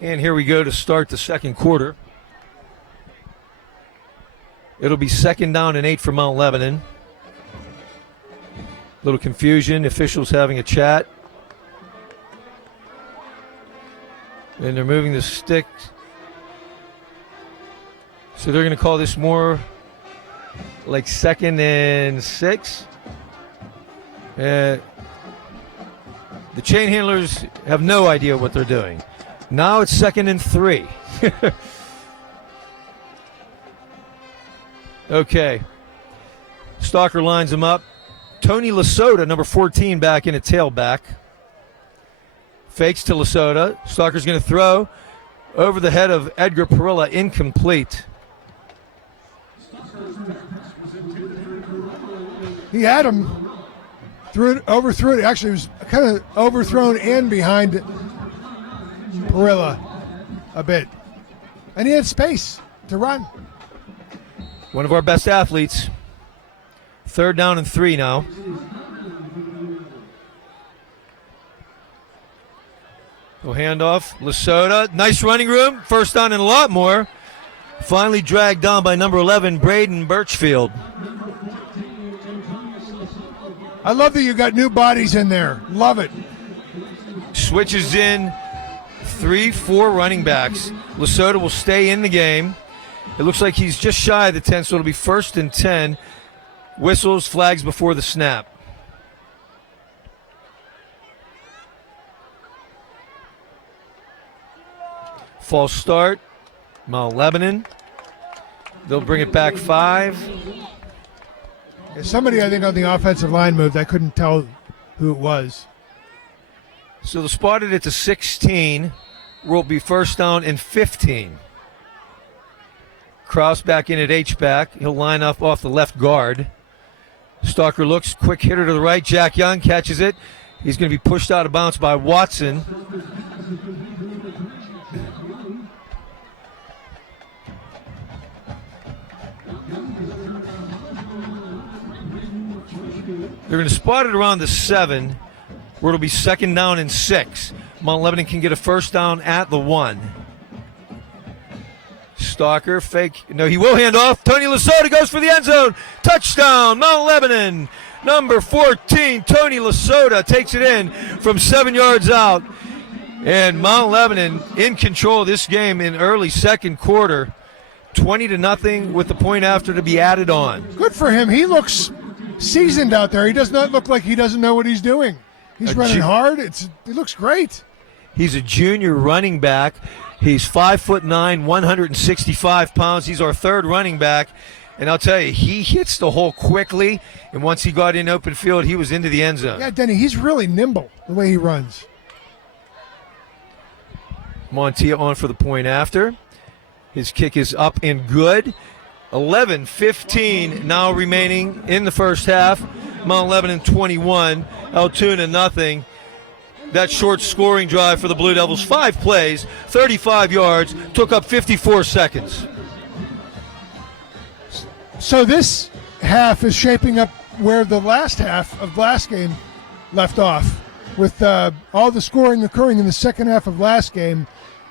And here we go to start the second quarter. It'll be 2nd down and 8 for Mount Lebanon. Little confusion, officials having a chat. And they're moving the sticks. So they're going to call this more like 2nd and 6. The chain handlers have no idea what they're doing. Now it's 2nd and 3. Okay. Stalker lines him up. Tony Lasota, number 14, back in at tailback. Fakes to Lasota. Stalker's going to throw over the head of Edgar Perilla, incomplete. He had him, overthrew it. Actually, it was kind of overthrown and behind Perilla a bit. And he had space to run. One of our best athletes. 3rd down and 3 now. Go handoff. Lasota. Nice running room. 1st down and a lot more. Finally dragged down by number 11, Braden Birchfield. I love that you got new bodies in there. Love it. Switches in 3-4 running backs. Lasota will stay in the game. It looks like he's just shy of the 10, so it'll be 1st and 10. Whistles, flags before the snap. False start. Mount Lebanon. They'll bring it back 5. Somebody, I think, on the offensive line moved. I couldn't tell who it was. So they'll spot it at the 16. Will be 1st down and 15. Kraus back in at H-back. He'll line up off the left guard. Stalker looks, quick hitter to the right. Jack Young catches it. He's going to be pushed out of bounds by Watson. They're going to spot it around the 7, where it'll be 2nd down and 6. Mount Lebanon can get a 1st down at the 1. Stalker, fake. No, he will hand off. Tony Lasota goes for the end zone. Touchdown, Mount Lebanon. Number 14, Tony Lasota takes it in from 7 yards out. And Mount Lebanon in control of this game in early second quarter. 20-0 with the point after to be added on. Good for him. He looks seasoned out there. He does not look like he doesn't know what he's doing. He's running hard. It looks great. He's a junior running back. He's 5'9", 165 pounds. He's our 3rd running back. And I'll tell you, he hits the hole quickly. And once he got in open field, he was into the end zone. Yeah, Denny, he's really nimble the way he runs. Montilla on for the point after. His kick is up and good. 11:15 now remaining in the first half. Mount Lebanon 21, Altoona nothing. That short scoring drive for the Blue Devils, 5 plays, 35 yards, took up 54 seconds. So this half is shaping up where the last half of last game left off, with all the scoring occurring in the second half of last game.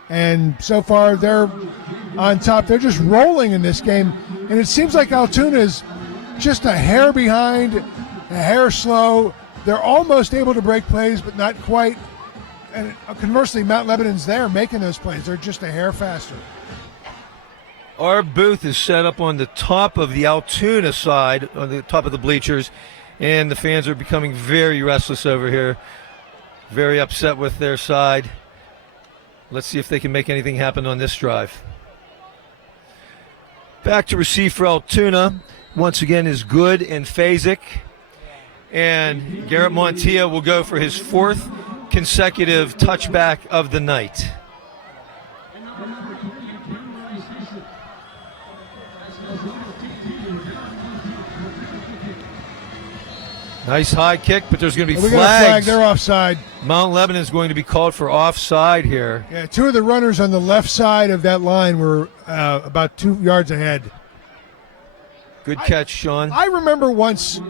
And so far they're on top. They're just rolling in this game. And it seems like Altoona is just a hair behind, a hair slow. They're almost able to break plays, but not quite. And conversely, Mount Lebanon's there making those plays. They're just a hair faster. Our booth is set up on the top of the Altoona side, on the top of the bleachers, and the fans are becoming very restless over here, very upset with their side. Let's see if they can make anything happen on this drive. Back to receive for Altoona. Once again is Good and Fazic. And Garrett Montilla will go for his 4th consecutive touchback of the night. Nice high kick, but there's going to be We flags. got a flag. They're offside. Mount Lebanon is going to be called for offside here. Yeah, 2 of the runners on the left side of that line were about 2 yards ahead. Good catch, Sean. I remember once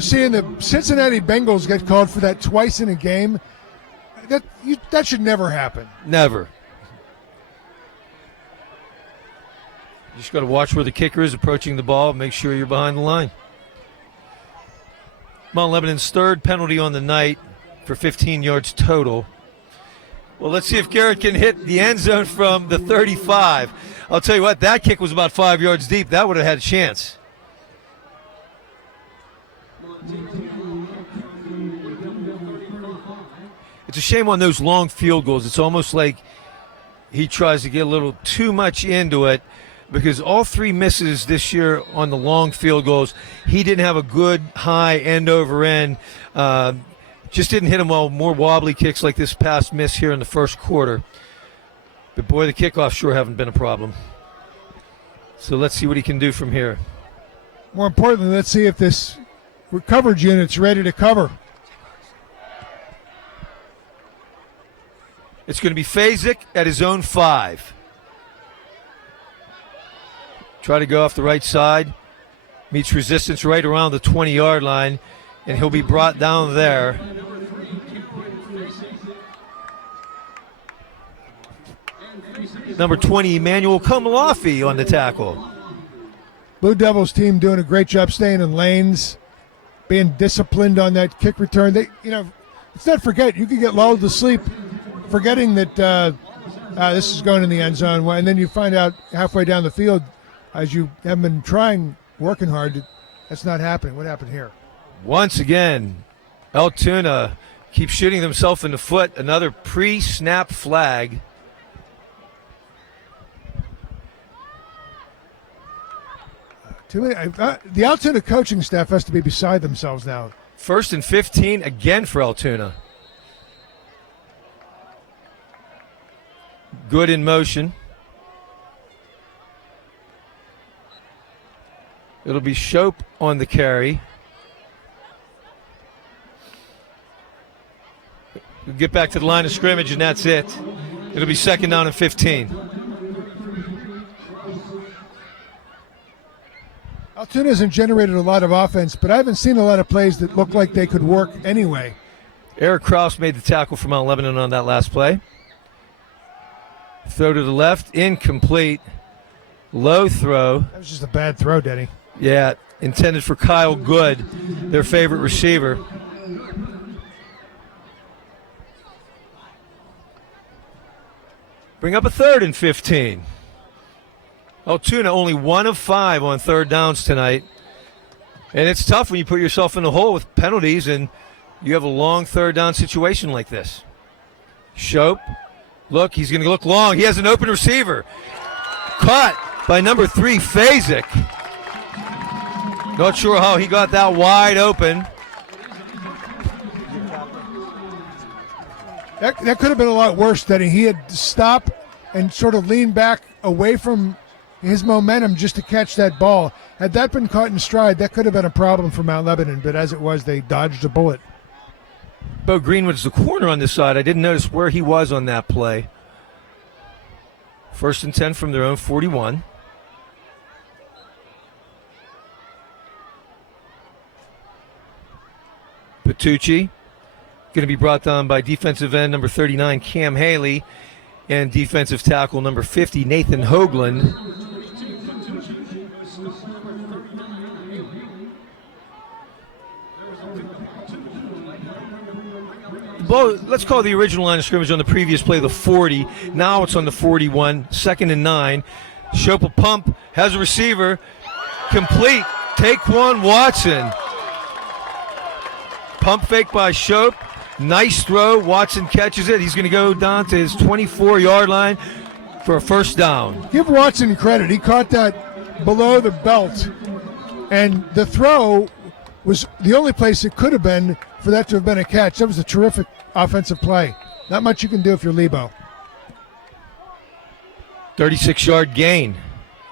seeing the Cincinnati Bengals get called for that twice in a game. That should never happen. Never. You just got to watch where the kicker is approaching the ball. Make sure you're behind the line. Mount Lebanon's 3rd penalty on the night for 15 yards total. Well, let's see if Garrett can hit the end zone from the 35. I'll tell you what, that kick was about 5 yards deep. That would have had a chance. It's a shame on those long field goals. It's almost like he tries to get a little too much into it, because all 3 misses this year on the long field goals, he didn't have a good high end over end. Just didn't hit him well. More wobbly kicks like this past miss here in the first quarter. But boy, the kickoffs sure haven't been a problem. So let's see what he can do from here. More importantly, let's see if this coverage unit's ready to cover. It's going to be Fazic at his own 5. Try to go off the right side. Meets resistance right around the 20-yard line, and he'll be brought down there. Number 20, Emmanuel Kumalafi on the tackle. Blue Devils team doing a great job staying in lanes, being disciplined on that kick return. Let's not forget, you could get lulled to sleep forgetting that this is going in the end zone, and then you find out halfway down the field, as you have been working hard, that's not happening. What happened here? Once again, Altoona keeps shooting themselves in the foot. Another pre-snap flag. The Altoona coaching staff has to be beside themselves now. 1st and 15 again for Altoona. Good in motion. It'll be Shope on the carry. We'll get back to the line of scrimmage, and that's it. It'll be 2nd down and 15. Altoona hasn't generated a lot of offense, but I haven't seen a lot of plays that look like they could work anyway. Eric Kraus made the tackle for Mount Lebanon on that last play. Throw to the left, incomplete. Low throw. That was just a bad throw, Denny. Yeah, intended for Kyle Good, their favorite receiver. Bring up a 3rd and 15. Altoona only 1 of 5 on 3rd downs tonight. And it's tough when you put yourself in the hole with penalties and you have a long 3rd down situation like this. Shope, look, he's going to look long. He has an open receiver. Caught by number 3, Fazic. Not sure how he got that wide open. That could have been a lot worse, that he had to stop and sort of lean back away from his momentum just to catch that ball. Had that been caught in stride, that could have been a problem for Mount Lebanon, but as it was, they dodged a bullet. Bo Greenwood's the corner on this side. I didn't notice where he was on that play. 1st and 10 from their own 41. Patucci going to be brought down by defensive end number 39, Cam Haley, and defensive tackle number 50, Nathan Hoagland. Well, let's call the original line of scrimmage on the previous play the 40. Now it's on the 41, 2nd and 9. Shope will pump, has a receiver, complete. Taquan Watson. Pump fake by Shope. Nice throw. Watson catches it. He's going to go down to his 24-yard line for a first down. Give Watson credit. He caught that below the belt, and the throw was the only place it could have been for that to have been a catch. That was a terrific offensive play. Not much you can do if you're Lebo. 36-yard gain.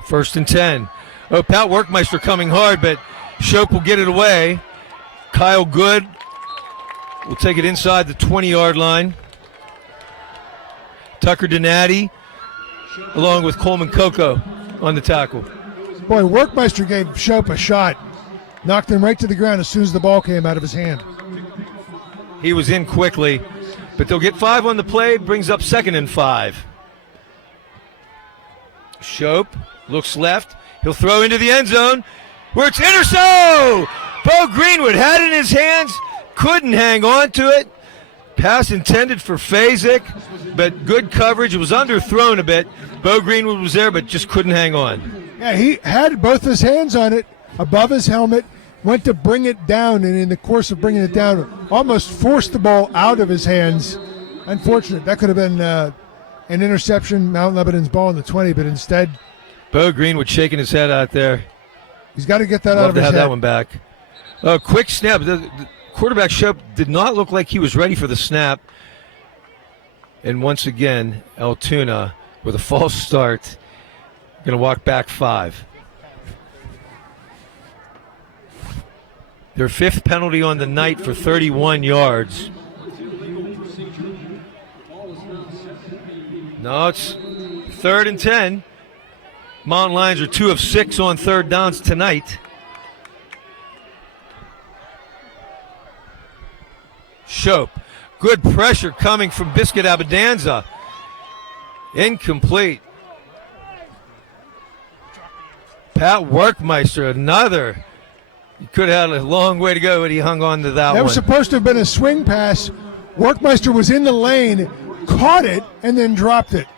1st and 10. Oh, Pat Workmeister coming hard, but Shope will get it away. Kyle Good will take it inside the 20-yard line. Tucker Donati along with Coleman Coco on the tackle. Boy, Workmeister gave Shope a shot. Knocked him right to the ground as soon as the ball came out of his hand. He was in quickly, but they'll get 5 on the play, brings up 2nd and 5. Shope looks left. He'll throw into the end zone where it's intercept. Bo Greenwood had it in his hands, couldn't hang on to it. Pass intended for Fazik, but good coverage. It was underthrown a bit. Bo Greenwood was there, but just couldn't hang on. Yeah, he had both his hands on it above his helmet, went to bring it down, and in the course of bringing it down, almost forced the ball out of his hands. Unfortunate. That could have been an interception, Mount Lebanon's ball in the 20, but instead, Bo Greenwood shaking his head out there. He's got to get that out of his head. Love to have that one back. Quick snap. The quarterback Shope did not look like he was ready for the snap. And once again, Altoona with a false start. Going to walk back 5. Their 5th penalty on the night for 31 yards. No, it's 3rd and 10. Mountain Lions are 2 of 6 on 3rd downs tonight. Shope. Good pressure coming from Biscuit Abadanza. Incomplete. Pat Workmeister, another. He could have had a long way to go, but he hung on to that one. That was supposed to have been a swing pass. Workmeister was in the lane, caught it, and then dropped it.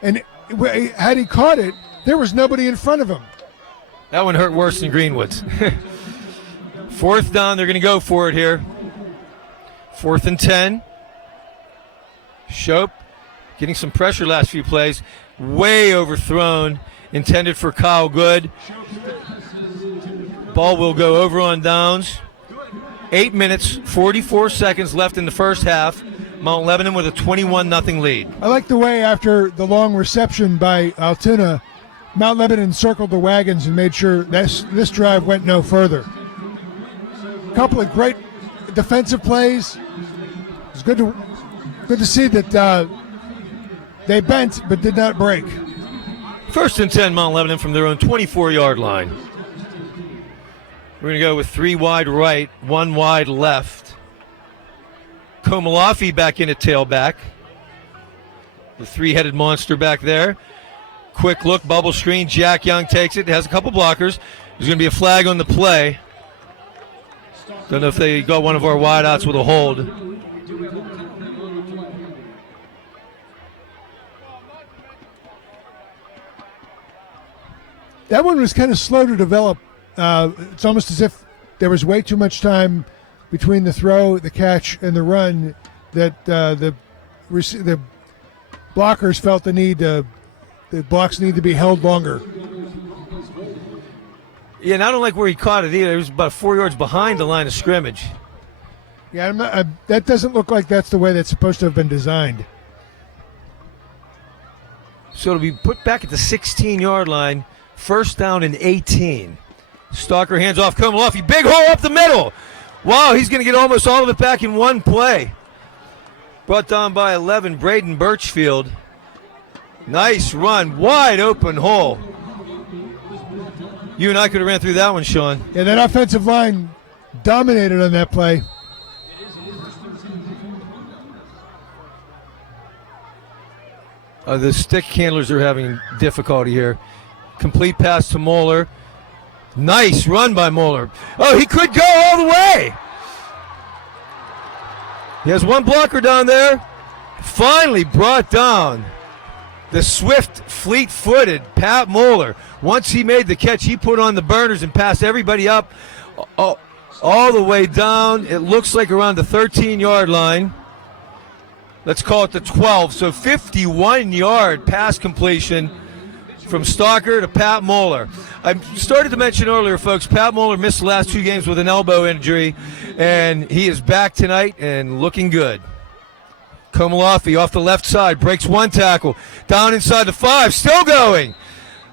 And had he caught it, there was nobody in front of him. That one hurt worse than Greenwood's. 4th down, they're going to go for it here. 4th and 10. Shope getting some pressure last few plays. Way overthrown. Intended for Kyle Good. Ball will go over on downs. 8 minutes, 44 seconds left in the first half. Mount Lebanon with a 21-0 lead. I like the way after the long reception by Altoona, Mount Lebanon circled the wagons and made sure this drive went no further. A couple of great defensive plays. It's good to see that they bent but did not break. 1st and 10, Mount Lebanon from their own 24-yard line. We're going to go with 3 wide right, 1 wide left. Komalafi back in at tailback. The 3-headed monster back there. Quick look, bubble screen. Jack Young takes it. Has a couple blockers. There's going to be a flag on the play. Don't know if they got one of our wideouts with a hold. That one was kind of slow to develop. It's almost as if there was way too much time between the throw, the catch, and the run that the blockers felt the blocks need to be held longer. Yeah, and I don't like where he caught it either. It was about 4 yards behind the line of scrimmage. Yeah, that doesn't look like that's the way that's supposed to have been designed. So it'll be put back at the 16-yard line. 1st down and 18. Stalker hands off Komalafi. Big hole up the middle. Wow, he's going to get almost all of it back in one play. Brought down by 11, Braden Birchfield. Nice run. Wide open hole. You and I could have ran through that one, Sean. Yeah, that offensive line dominated on that play. The stick handlers are having difficulty here. Complete pass to Moeller. Nice run by Moeller. Oh, he could go all the way. He has one blocker down there. Finally brought down. The swift, fleet-footed Pat Moeller. Once he made the catch, he put on the burners and passed everybody up all the way down. It looks like around the 13-yard line. Let's call it the 12. So 51-yard pass completion from Stalker to Pat Moeller. I started to mention earlier, folks, Pat Moeller missed the last 2 games with an elbow injury, and he is back tonight and looking good. Komalafi off the left side, breaks one tackle, down inside the 5, still going.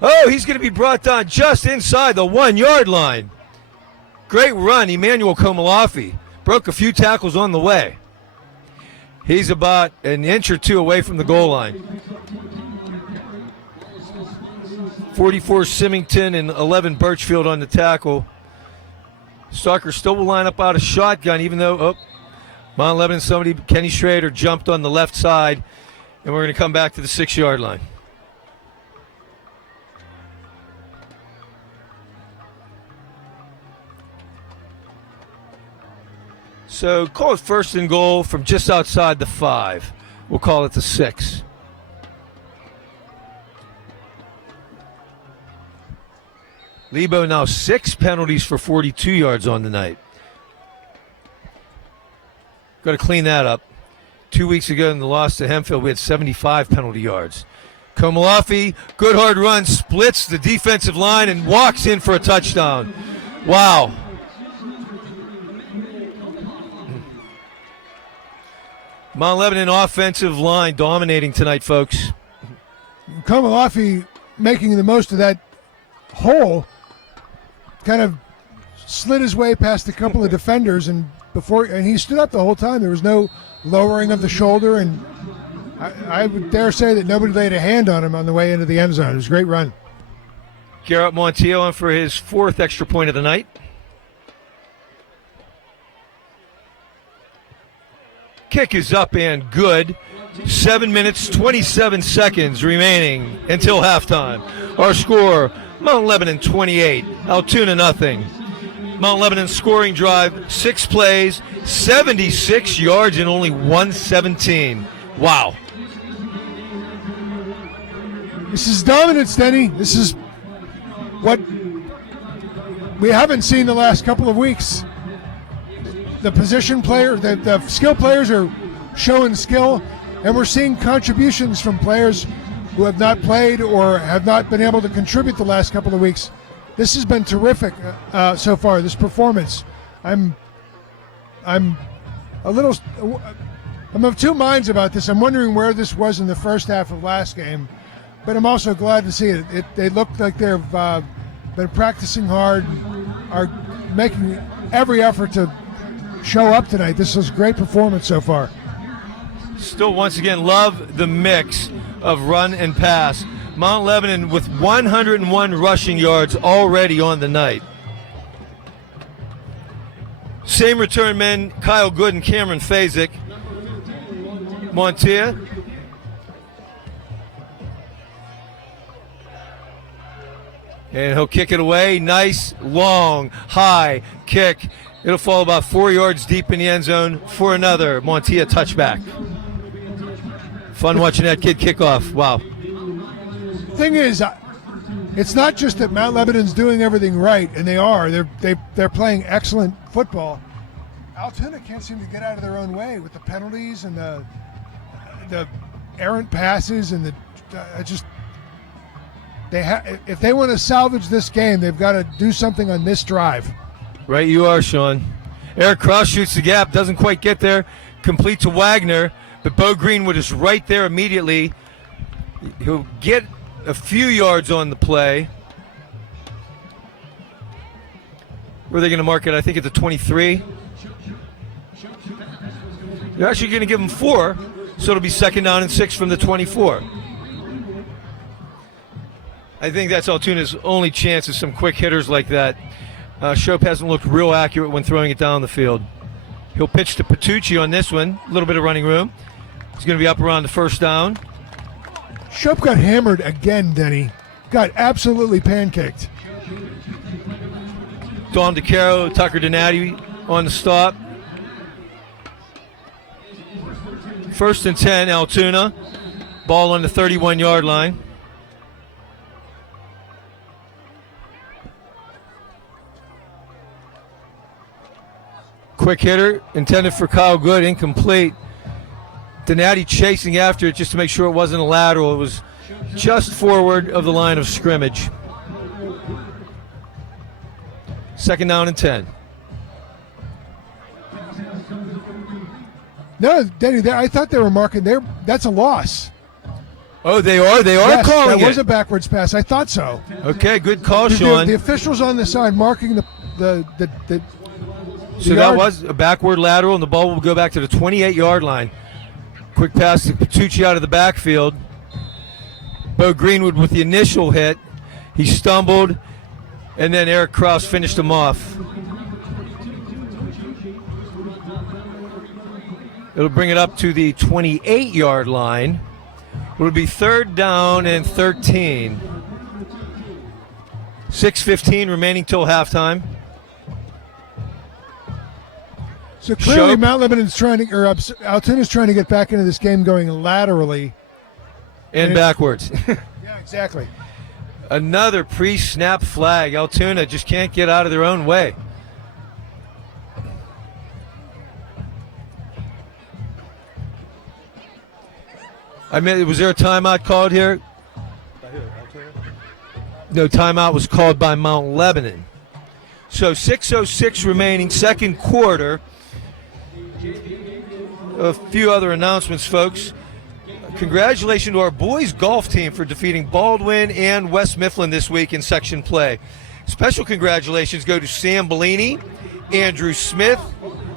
Oh, he's going to be brought down just inside the 1-yard line. Great run, Emmanuel Komalafi. Broke a few tackles on the way. He's about an inch or two away from the goal line. 44 Symington and 11 Birchfield on the tackle. Stalker still will line up out of shotgun, even though, Mount Lebanon, Kenny Schrader jumped on the left side, and we're going to come back to the 6-yard line. So call it first and goal from just outside the 5. We'll call it the 6. Lebo now 6 penalties for 42 yards on the night. Got to clean that up. 2 weeks ago in the loss to Hempfield, we had 75 penalty yards. Komalafi, good hard run, splits the defensive line and walks in for a touchdown. Wow. Mount Lebanon offensive line dominating tonight, folks. Komalafi making the most of that hole, kind of slid his way past a couple of defenders, and he stood up the whole time. There was no lowering of the shoulder, and I would dare say that nobody laid a hand on him on the way into the end zone. It was a great run. Garrett Montiel on for his 4th extra point of the night. Kick is up and good. 7 minutes, 27 seconds remaining until halftime. Our score, Mount Lebanon 28, Altoona nothing. Mount Lebanon scoring drive, 6 plays, 76 yards and only 117. Wow. This is dominance, Denny. This is what we haven't seen the last couple of weeks. The position player, the skill players are showing skill, and we're seeing contributions from players who have not played or have not been able to contribute the last couple of weeks. This has been terrific so far, this performance. I'm of two minds about this. I'm wondering where this was in the first half of last game, but I'm also glad to see it. They look like they've been practicing hard, are making every effort to show up tonight. This is a great performance so far. Still, once again, love the mix of run and pass. Mount Lebanon with 101 rushing yards already on the night. Same return men, Kyle Good and Cameron Fazick. Montier. And he'll kick it away. Nice, long, high kick. It'll fall about 4 yards deep in the end zone for another Montier touchback. Fun watching that kid kick off. Wow. Thing is, it's not just that Mount Lebanon's doing everything right, and they are. They're playing excellent football. Altoona can't seem to get out of their own way with the penalties and the errant passes and if they want to salvage this game, they've got to do something on this drive. Right you are, Sean. Eric Cross shoots the gap, doesn't quite get there, complete to Wagner, but Bo Greenwood is right there immediately. He'll get a few yards on the play. Where are they going to mark it? I think at the 23. They're actually going to give him 4, so it'll be 2nd down and 6 from the 24. I think that's Altoona's only chance of some quick hitters like that. Shope hasn't looked real accurate when throwing it down the field. He'll pitch to Patucci on this one. A little bit of running room. He's going to be up around the 1st down. Shope got hammered again, Denny. Got absolutely pancaked. Dom DeCaro, Tucker Donati on the stop. 1st and 10, Altoona. Ball on the 31-yard line. Quick hitter, intended for Kyle Good, incomplete. Donati chasing after it just to make sure it wasn't a lateral. It was just forward of the line of scrimmage. 2nd down and 10. No, Denny, I thought they were marking there. That's a loss. Oh, they are? They are yes, calling it. That was a backwards pass. I thought so. Okay, good call, Sean. The officials on the side marking the So that was a backward lateral, and the ball will go back to the 28-yard line. Quick pass to Petrucci out of the backfield. Bo Greenwood with the initial hit. He stumbled, and then Eric Krause finished him off. It'll bring it up to the 28-yard line. It'll be 3rd down and 13. 6:15 remaining till halftime. So clearly, Shope. Mount Lebanon's Altoona's trying to get back into this game going laterally And backwards. Yeah, exactly. Another pre-snap flag. Altoona just can't get out of their own way. Was there a timeout called here? No, timeout was called by Mount Lebanon. So 6:06 remaining, second quarter. A few other announcements, folks. Congratulations to our boys golf team for defeating Baldwin and West Mifflin this week in section play. Special congratulations go to Sam Bellini, Andrew Smith,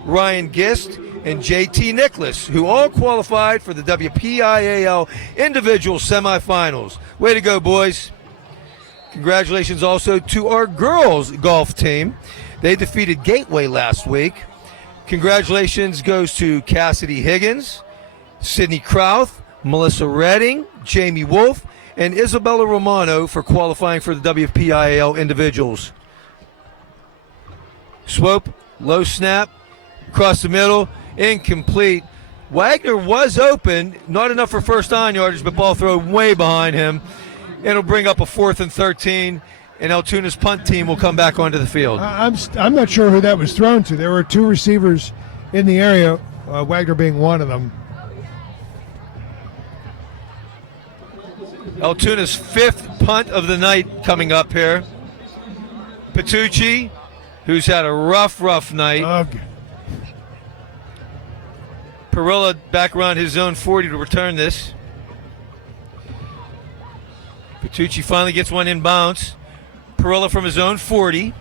Ryan Gist, and JT Nicholas, who all qualified for the WPIAL individual semifinals. Way to go, boys. Congratulations also to our girls golf team. They defeated Gateway last week. Congratulations goes to Cassidy Higgins, Sydney Krauth, Melissa Redding, Jamie Wolf, and Isabella Romano for qualifying for the WPIAL individuals. Swope, low snap, across the middle, incomplete. Wagner was open, not enough for first down yardage, but ball throw way behind him. It'll bring up a 4th and 13, and Altoona's punt team will come back onto the field. I'm not sure who that was thrown to. There were two receivers in the area, Wagner being one of them. Altoona's 5th punt of the night coming up here. Petrucci, who's had a rough night. Perilla back around his zone 40 to return this. Petrucci finally gets one in bounds. Perilla from his own 40. Going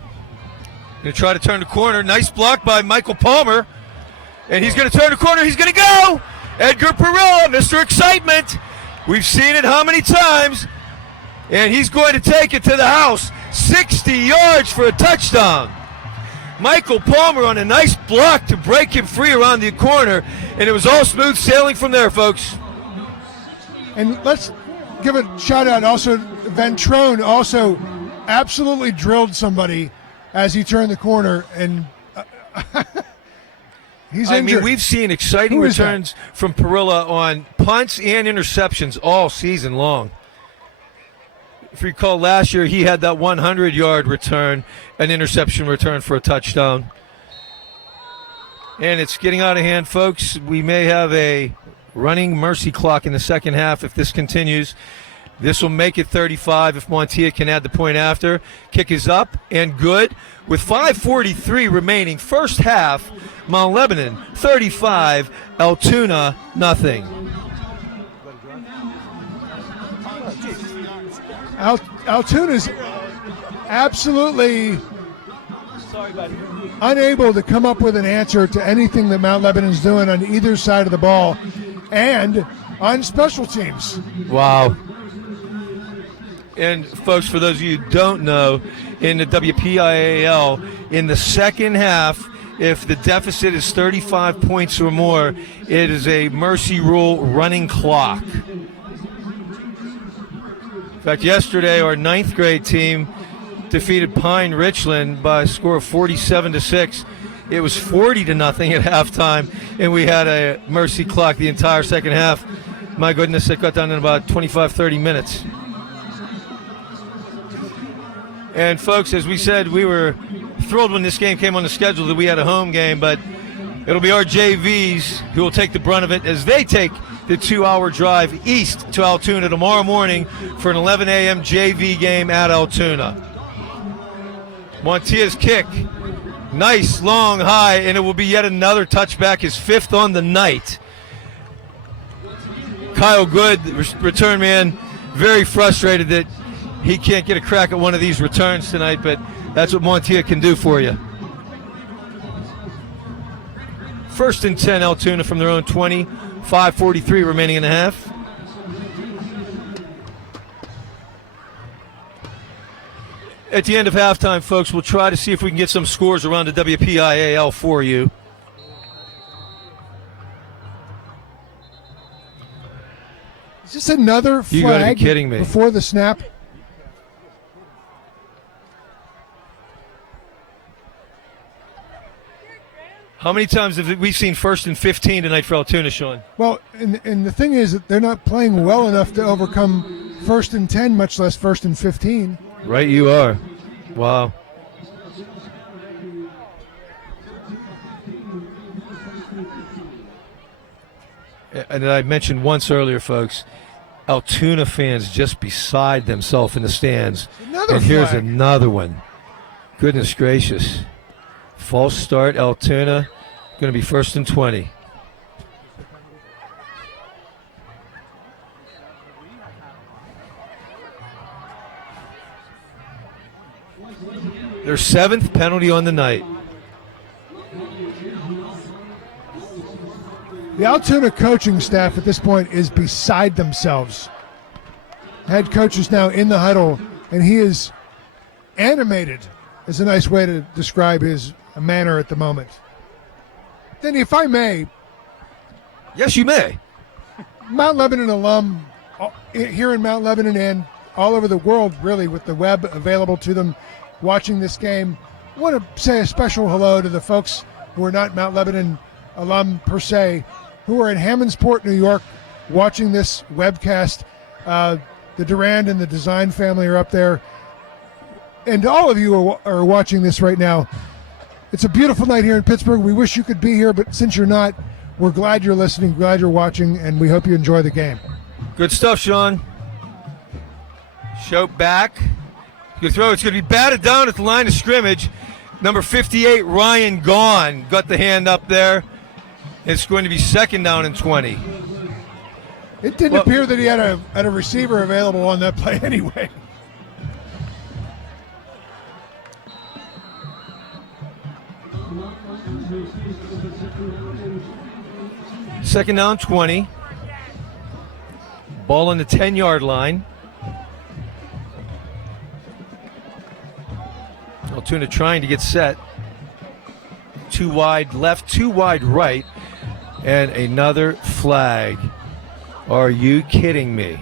to try to turn the corner. Nice block by Michael Palmer. And he's going to turn the corner. He's going to go. Edgar Perilla, Mr. Excitement. We've seen it how many times? And he's going to take it to the house. 60 yards for a touchdown. Michael Palmer on a nice block to break him free around the corner. And it was all smooth sailing from there, folks. And let's give a shout out also. Ventrone also absolutely drilled somebody as he turned the corner, and he's injured. I mean, we've seen exciting returns from Perilla on punts and interceptions all season long. If you recall last year, he had that 100-yard return, an interception return for a touchdown. And it's getting out of hand, folks. We may have a running mercy clock in the second half if this continues. This will make it 35 if Montilla can add the point after. Kick is up and good. With 5:43 remaining, first half, Mount Lebanon 35, Altoona nothing. Altoona's absolutely unable to come up with an answer to anything that Mount Lebanon's doing on either side of the ball and on special teams. Wow. And, folks, for those of you who don't know, in the WPIAL, in the second half, if the deficit is 35 points or more, it is a mercy rule running clock. In fact, yesterday, our 9th grade team defeated Pine Richland by a score of 47-6. It was 40-0 at halftime, and we had a mercy clock the entire second half. My goodness, it got done in about 25, 30 minutes. And folks, as we said, we were thrilled when this game came on the schedule that we had a home game, but it'll be our JVs who will take the brunt of it as they take the 2-hour drive east to Altoona tomorrow morning for an 11 a.m. JV game at Altoona. Montia's kick, nice, long, high, and it will be yet another touchback, his 5th on the night. Kyle Good, return man, very frustrated that he can't get a crack at one of these returns tonight, but that's what Montia can do for you. 1st and 10, Altoona from their own 20, 5:43 remaining in the half. At the end of halftime, folks, we'll try to see if we can get some scores around the WPIAL for you. Is this another flag You gotta be kidding me. before the snap? How many times have we seen 1st and 15 tonight for Altoona, Sean? Well, and the thing is that they're not playing well enough to overcome 1st and 10, much less 1st and 15. Right, you are. Wow. And I mentioned once earlier, folks, Altoona fans just beside themselves in the stands. Another and here's flag. another one. Goodness gracious. False start, Altoona. Going to be 1st and 20. Their 7th penalty on the night. The Altoona coaching staff at this point is beside themselves. Head coach is now in the huddle, and he is animated, is a nice way to describe his manner at the moment. Then, if I may, Yes, you may. Mount Lebanon alum here in Mount Lebanon and all over the world, really, with the web available to them watching this game. I want to say a special hello to the folks who are not Mount Lebanon alum per se, who are in Hammondsport, New York, watching this webcast. The Durand and the Design family are up there. And all of you are watching this right now. It's a beautiful night here in Pittsburgh. We wish you could be here, but since you're not, we're glad you're listening, glad you're watching, and we hope you enjoy the game. Good stuff, Sean. Show back. Good throw. It's going to be batted down at the line of scrimmage. Number 58, Ryan Gaughan, got the hand up there. It's going to be 2nd down and 20. It didn't appear that he had a receiver available on that play anyway. Second down, 20. Ball on the 10-yard line. Altoona trying to get set. 2 wide left, 2 wide right, and another flag. Are you kidding me?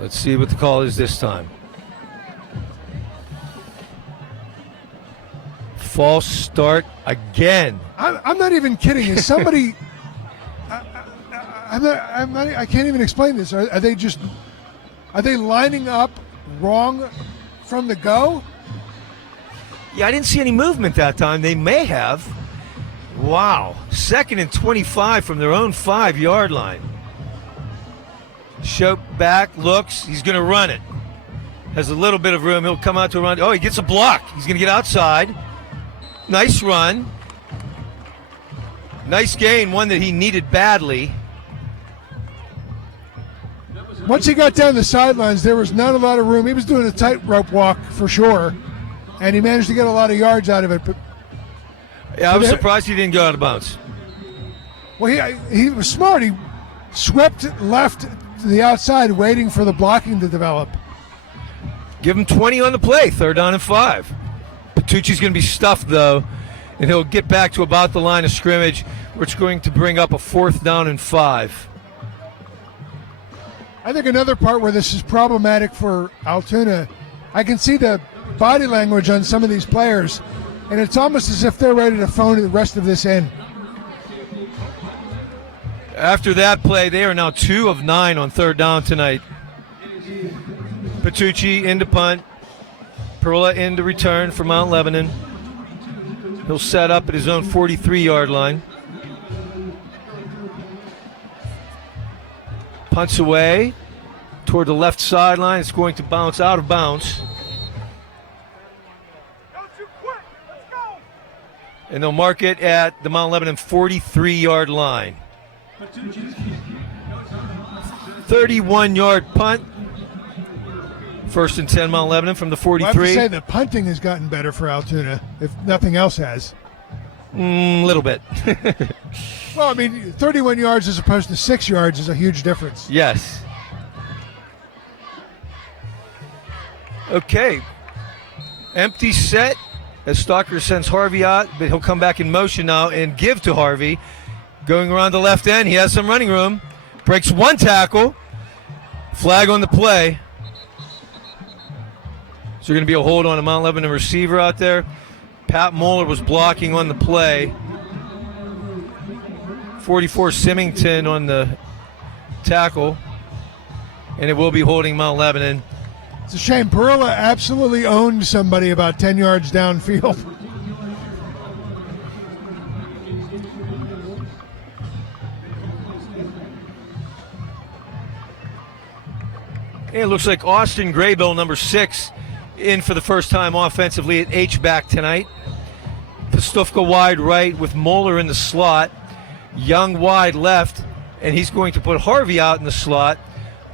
Let's see what the call is this time. False start again. I'm not even kidding. Is somebody? I can't even explain this. Are they lining up wrong from the go? Yeah, I didn't see any movement that time. They may have. Wow. 2nd and 25 from their own 5-yard line. Show back, looks. He's going to run it. Has a little bit of room. He'll come out to run. Oh, he gets a block. He's going to get outside. Nice run. Nice gain, one that he needed badly. Once he got down the sidelines, there was not a lot of room. He was doing a tightrope walk for sure, and he managed to get a lot of yards out of it. But yeah, I was surprised he didn't go out of bounds. Well, he was smart. He swept left to the outside, waiting for the blocking to develop. Give him 20 on the play, 3rd down and 5. Petrucci's going to be stuffed, though, and he'll get back to about the line of scrimmage, which is going to bring up a 4th down and 5. I think another part where this is problematic for Altoona, I can see the body language on some of these players, and it's almost as if they're ready to phone the rest of this in. After that play, they are now 2 of 9 on third down tonight. Petrucci into punt. Perla into return for Mount Lebanon. He'll set up at his own 43-yard line. Punts away toward the left sideline. It's going to bounce out of bounds. And they'll mark it at the Mount Lebanon 43-yard line. 31-yard punt. First and 10, Mount Lebanon from the 43. Well, I have to say the punting has gotten better for Altoona, if nothing else has. Little bit. Well, I mean, 31 yards as opposed to 6 yards is a huge difference. Yes. Okay. Empty set as Stalker sends Harvey out, but he'll come back in motion now and give to Harvey. Going around the left end, he has some running room. Breaks one tackle. Flag on the play. So there's going to be a hold on a Mount Lebanon receiver out there. Pat Moeller was blocking on the play. 44 Symington on the tackle. And it will be holding Mount Lebanon. It's a shame. Perilla absolutely owned somebody about 10 yards downfield. It looks like Austin Graybill, number 6, in for the first time offensively at H-back tonight. Pastufka wide right with Moeller in the slot. Young wide left, and he's going to put Harvey out in the slot.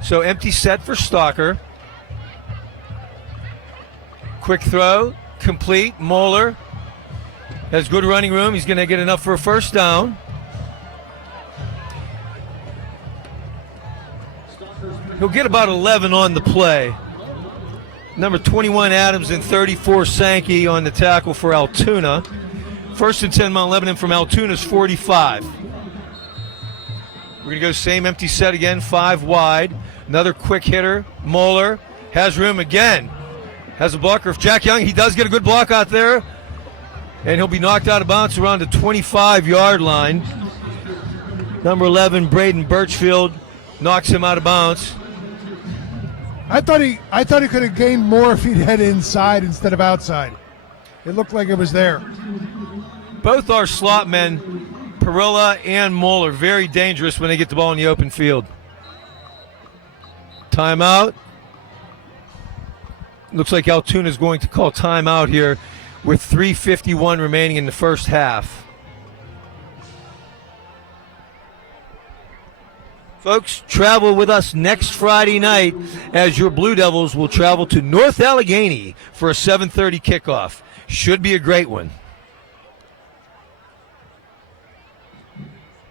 So empty set for Stalker. Quick throw, complete. Moeller has good running room. He's going to get enough for a first down. He'll get about 11 on the play. Number 21 Adams and 34 Sankey on the tackle for Altoona. First and 10 Mount Lebanon from Altoona's 45. We're going to go same empty set again, 5 wide. Another quick hitter. Moeller has room again. Has a blocker. If Jack Young, he does get a good block out there. And he'll be knocked out of bounds around the 25-yard line. Number 11, Braden Birchfield, knocks him out of bounds. I thought he could have gained more if he'd had inside instead of outside. It looked like it was there. Both our slot men, Perilla and Moeller, very dangerous when they get the ball in the open field. Timeout. Looks like Altoona is going to call timeout here with 3:51 remaining in the first half. Folks, travel with us next Friday night as your Blue Devils will travel to North Allegheny for a 7:30 kickoff. Should be a great one.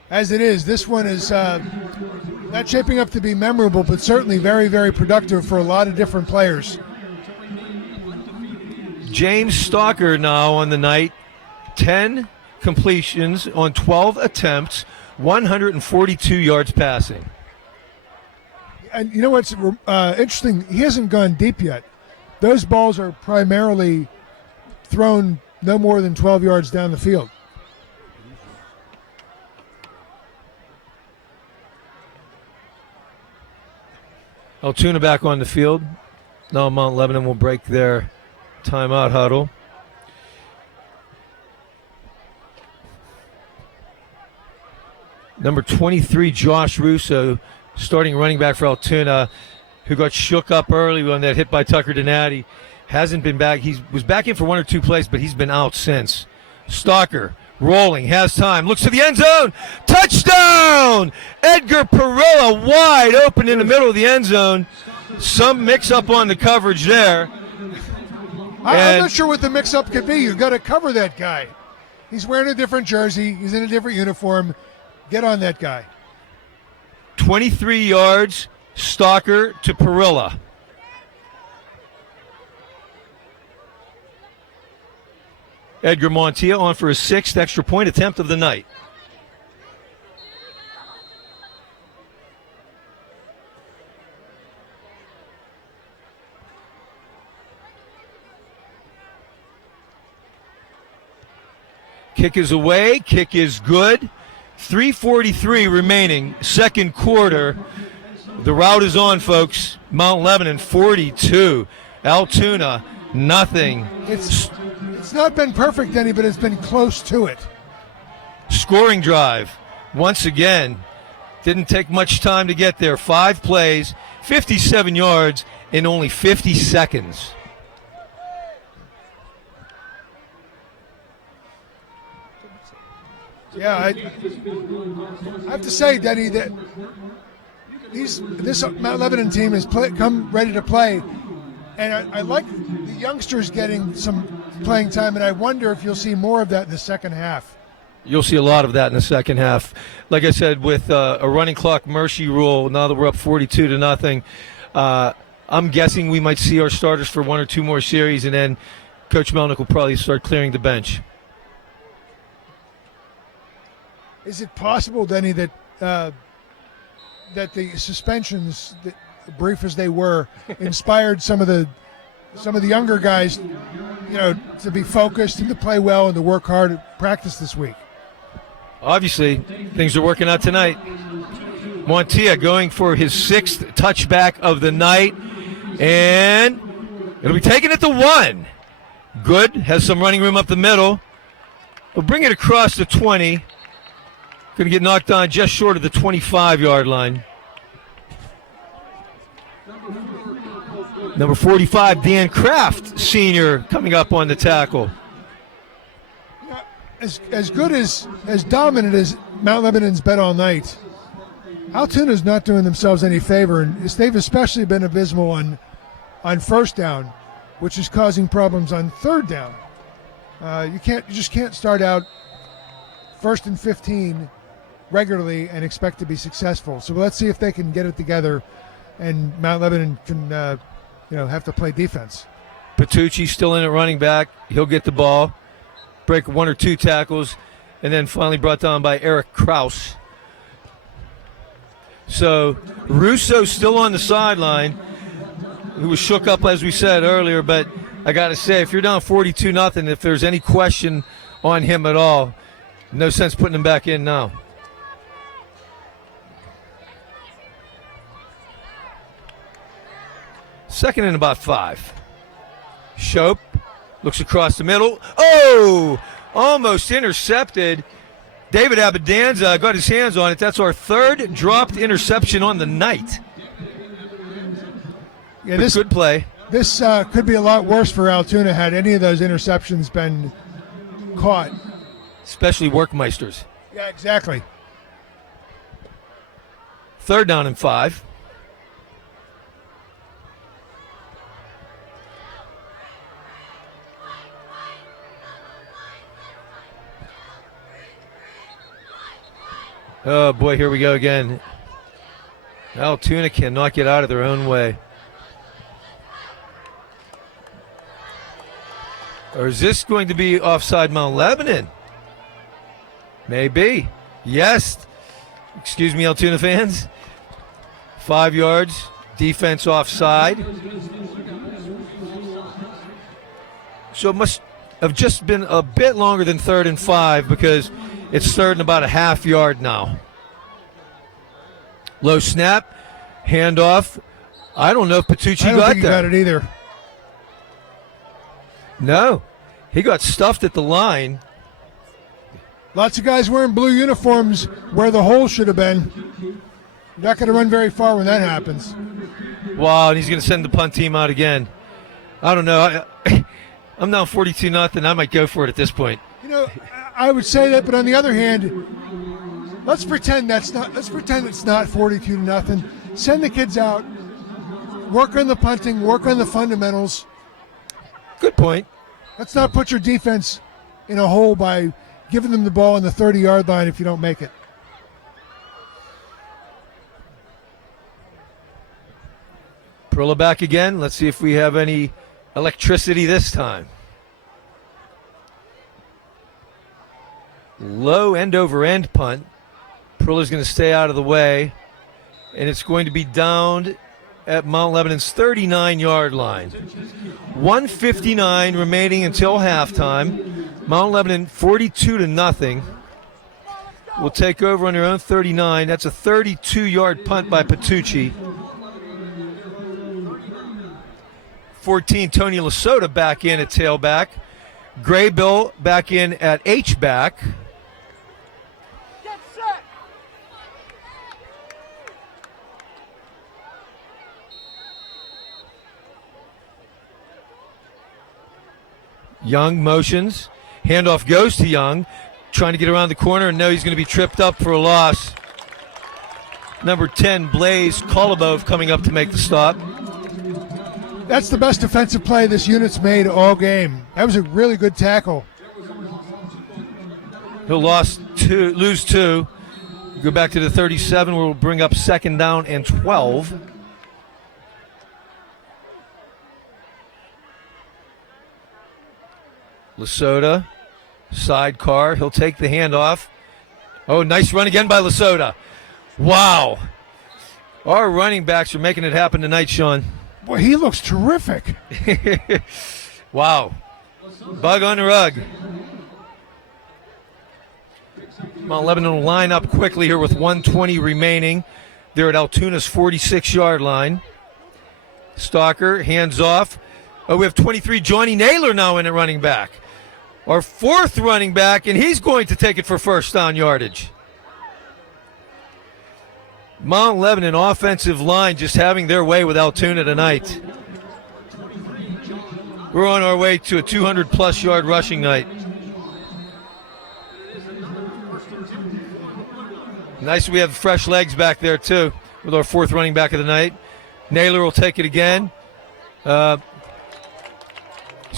As it is, this one is not shaping up to be memorable, but certainly very, very productive for a lot of different players. James Stalker now on the night, 10 completions on 12 attempts, 142 yards passing. And you know what's interesting? He hasn't gone deep yet. Those balls are primarily thrown no more than 12 yards down the field. Altoona back on the field. Now Mount Lebanon will break their timeout huddle. Number 23, Josh Russo, starting running back for Altoona, who got shook up early on that hit by Tucker Donati. Hasn't been back. He was back in for 1 or 2 plays, but he's been out since. Stalker rolling, has time, looks to the end zone. Touchdown! Edgar Perilla wide open in the middle of the end zone. Some mix-up on the coverage there. I'm not sure what the mix-up could be. You've got to cover that guy. He's wearing a different jersey. He's in a different uniform. Get on that guy. 23 yards, Stalker to Perilla. Edgar Montilla on for his 6th extra point attempt of the night. Kick is away. Kick is good. 3:43 remaining, second quarter. The route is on, folks. Mount Lebanon 42, Altoona nothing. It's not been perfect, Denny, but it's been close to it. Scoring drive once again. Didn't take much time to get there. 5 plays, 57 yards in only 50 seconds. Yeah, I have to say, Denny, that this Mount Lebanon team has come ready to play, and I like the youngsters getting some playing time, and I wonder if you'll see more of that in the second half. You'll see a lot of that in the second half. Like I said, with a running clock mercy rule, now that we're up 42-0, I'm guessing we might see our starters for 1 or 2 more series, and then Coach Melnick will probably start clearing the bench. Is it possible, Denny, that that the suspensions, brief as they were, inspired some of the younger guys, to be focused and to play well and to work hard at practice this week? Obviously, things are working out tonight. Montilla going for his 6th touchback of the night, and it'll be taken at the 1. Good, has some running room up the middle. We'll bring it across the 20. Going to get knocked on just short of the 25-yard line. Number 45, Dan Kraft, senior, coming up on the tackle. As good as dominant as Mount Lebanon's been all night, Altoona's not doing themselves any favor, and they've especially been abysmal on first down, which is causing problems on third down. You just can't start out 1st and 15 regularly and expect to be successful. So let's see if they can get it together, and Mount Lebanon can have to play defense. Patucci still in at running back. He'll get the ball, break 1 or 2 tackles, and then finally brought down by Eric Kraus. So Russo still on the sideline, who was shook up, as we said earlier, but I got to say, if you're down 42-0, if there's any question on him at all, no sense putting him back in now. Second and about 5. Shope looks across the middle. Oh! Almost intercepted. David Abedanza got his hands on it. That's our 3rd dropped interception on the night. Yeah, this good play. This could be a lot worse for Altoona had any of those interceptions been caught. Especially Workmeister's. Yeah, exactly. 3rd down and 5. Oh, boy, here we go again. Altoona cannot get out of their own way. Or is this going to be offside Mount Lebanon? Maybe. Yes. Excuse me, Altoona fans. 5 yards. Defense offside. So it must have just been a bit longer than 3rd and 5 because it's 3rd and about a half yard now. Low snap, handoff. I don't know if Patucci I don't got think he there. got it either. No, he got stuffed at the line. Lots of guys wearing blue uniforms where the hole should have been. You're not going to run very far when that happens. Wow, and he's going to send the punt team out again. I don't know. I'm down 42-0. I might go for it at this point. I would say that, but on the other hand, let's pretend it's not 42-0. Send the kids out, work on the punting, work on the fundamentals. Good point. Let's not put your defense in a hole by giving them the ball on the 30-yard line if you don't make it. Perla back again. Let's see if we have any electricity this time. Low end-over-end punt. Perla's going to stay out of the way, and it's going to be downed at Mount Lebanon's 39-yard line. 1:59 remaining until halftime. Mount Lebanon 42-0. will take over on their own 39. That's a 32-yard punt by Patucci. 14, Tony Lasota back in at tailback. Graybill back in at H-back. Young motions. Handoff goes to Young. Trying to get around the corner, and no, he's going to be tripped up for a loss. Number 10, Blaze Kolobov coming up to make the stop. That's the best defensive play this unit's made all game. That was a really good tackle. He'll lose two. Go back to the 37, where we'll bring up 2nd down and 12. Lasota, sidecar. He'll take the handoff. Oh, nice run again by Lasota. Wow. Our running backs are making it happen tonight, Sean. Boy, he looks terrific. Wow. Bug on the rug. Mount Lebanon will line up quickly here with 1:20 remaining. They're at Altoona's 46-yard line. Stalker, hands off. Oh, we have 23, Johnny Naylor now in at running back. Our 4th running back, and he's going to take it for first down yardage. Mount Lebanon offensive line just having their way with Altoona tonight. We're on our way to a 200-plus yard rushing night. Nice we have fresh legs back there, too, with our 4th running back of the night. Naylor will take it again. He's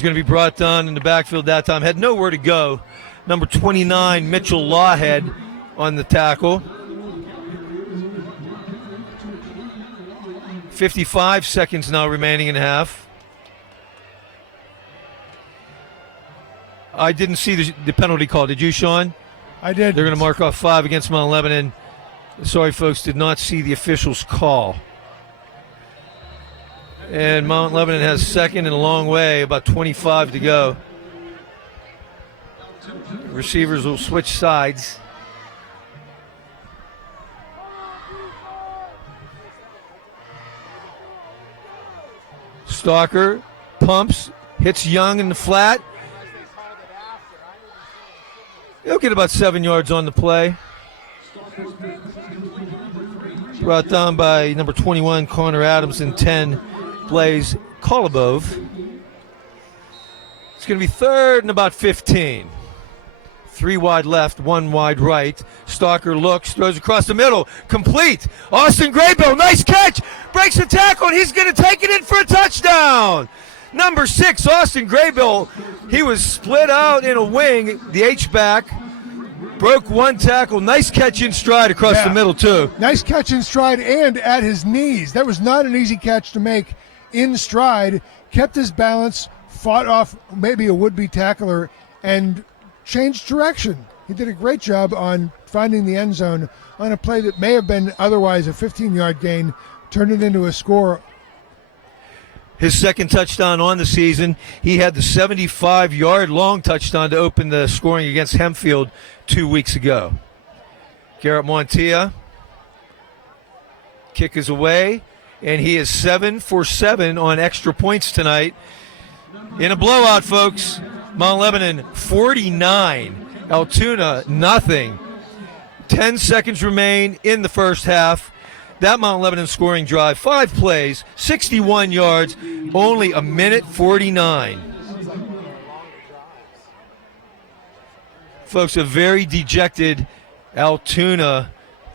going to be brought down in the backfield that time. Had nowhere to go. Number 29, Mitchell Lawhead on the tackle. 55 seconds now remaining in half. I didn't see the penalty call. Did you, Sean? I did. They're going to mark off 5 against Mount Lebanon. Sorry, folks, did not see the official's call. And Mount Lebanon has 2nd and a long way, about 25 to go. Receivers will switch sides. Stalker pumps, hits Young in the flat. He'll get about 7 yards on the play. Brought down by number 21, Connor Adams, and 10, Blaze Kolobov. It's going to be 3rd and about 15. 3 wide left, 1 wide right. Stalker looks, throws across the middle. Complete. Austin Graybill, nice catch. Breaks the tackle, and he's going to take it in for a touchdown. Number 6, Austin Graybill. He was split out in a wing, the H-back. Broke 1 tackle. Nice catch in stride across the middle, too. Nice catch in stride and at his knees. That was not an easy catch to make in stride. Kept his balance, fought off maybe a would-be tackler, and changed direction. He did a great job on finding the end zone on a play that may have been otherwise a 15-yard gain, turned it into a score. His 2nd touchdown on the season. He had the 75-yard long touchdown to open the scoring against Hempfield 2 weeks ago. Garrett Montilla. Kick is away, and he is 7 for 7 on extra points tonight. In a blowout, folks. Mount Lebanon 49, Altoona nothing. 10 seconds remain in the first half. That Mount Lebanon scoring drive, 5 plays, 61 yards, only a minute 49. Folks, a very dejected Altoona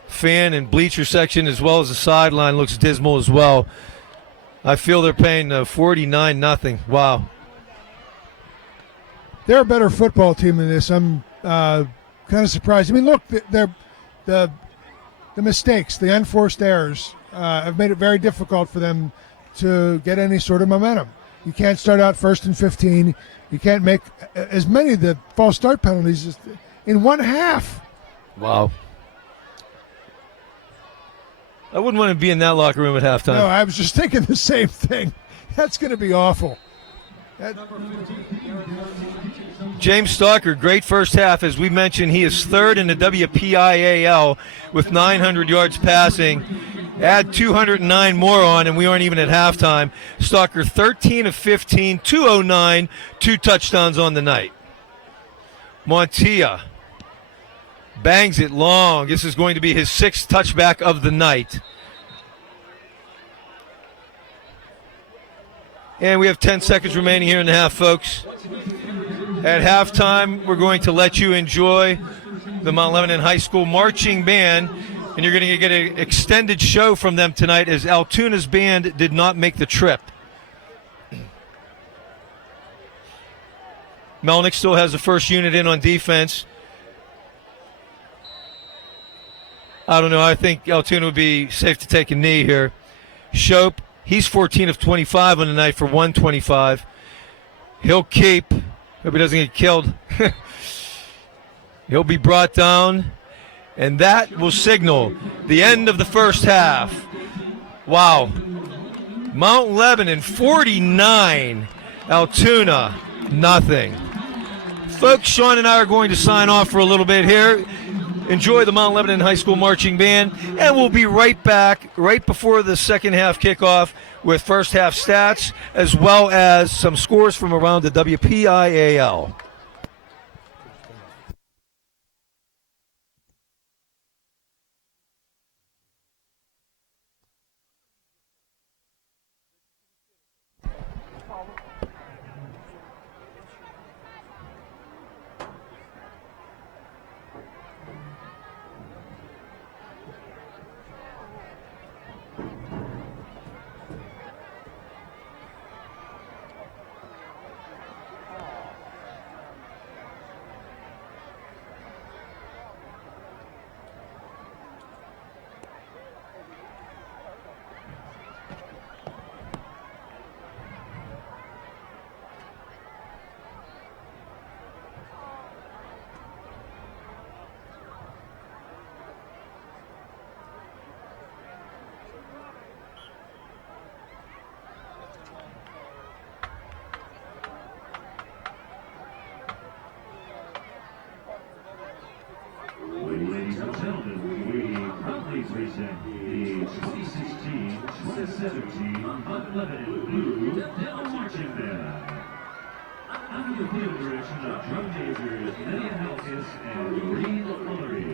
fan and bleacher section, as well as the sideline, looks dismal as well. I feel they're paying 49-0. Wow. They're a better football team than this. I'm kind of surprised. I mean, look, the mistakes, the unforced errors have made it very difficult for them to get any sort of momentum. You can't start out 1st and 15. You can't make as many of the false start penalties in 1 half. Wow. I wouldn't want to be in that locker room at halftime. No, I was just thinking the same thing. That's going to be awful. That, James Stalker, great first half. As we mentioned, he is third in the WPIAL with 900 yards passing. Add 209 more on, and we aren't even at halftime. Stalker 13 of 15, 209, 2 touchdowns on the night. Montilla bangs it long. This is going to be his 6th touchback of the night. And we have 10 seconds remaining here in the half, folks. At halftime, we're going to let you enjoy the Mount Lebanon High School Marching Band, and you're going to get an extended show from them tonight as Altoona's band did not make the trip. Melnick still has the first unit in on defense. I don't know. I think Altoona would be safe to take a knee here. Shope, he's 14 of 25 on the night for 125. He'll keep. Hope he doesn't get killed. He'll be brought down, and that will signal the end of the first half. Wow. Mount Lebanon 49, Altoona nothing. Folks, Sean and I are going to sign off for a little bit here. Enjoy the Mount Lebanon High School Marching Band, and we'll be right back right before the second half kickoff with first half stats as well as some scores from around the WPIAL. Ladies and gentlemen, we proudly present the 2016 HSStream Mount Lebanon Blue Dental Marching Band. Under the field direction of drum majors Lydia Halkis and Reed Fullery.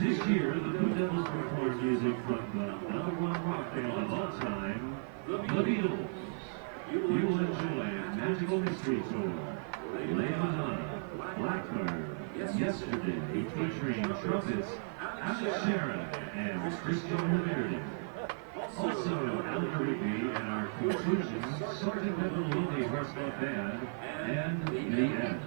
This year, the Blue Devils perform music from the #1 rock band of all time, the Beatles. You will enjoy Magical Mystery Tour, Lebanon, Blackbird, Yesterday, featuring trumpets Alex Sharon and Christian Meredith. Also, Alan Rigby and our conclusion, Sergeant Evan Lonely Horseback Band, and the end.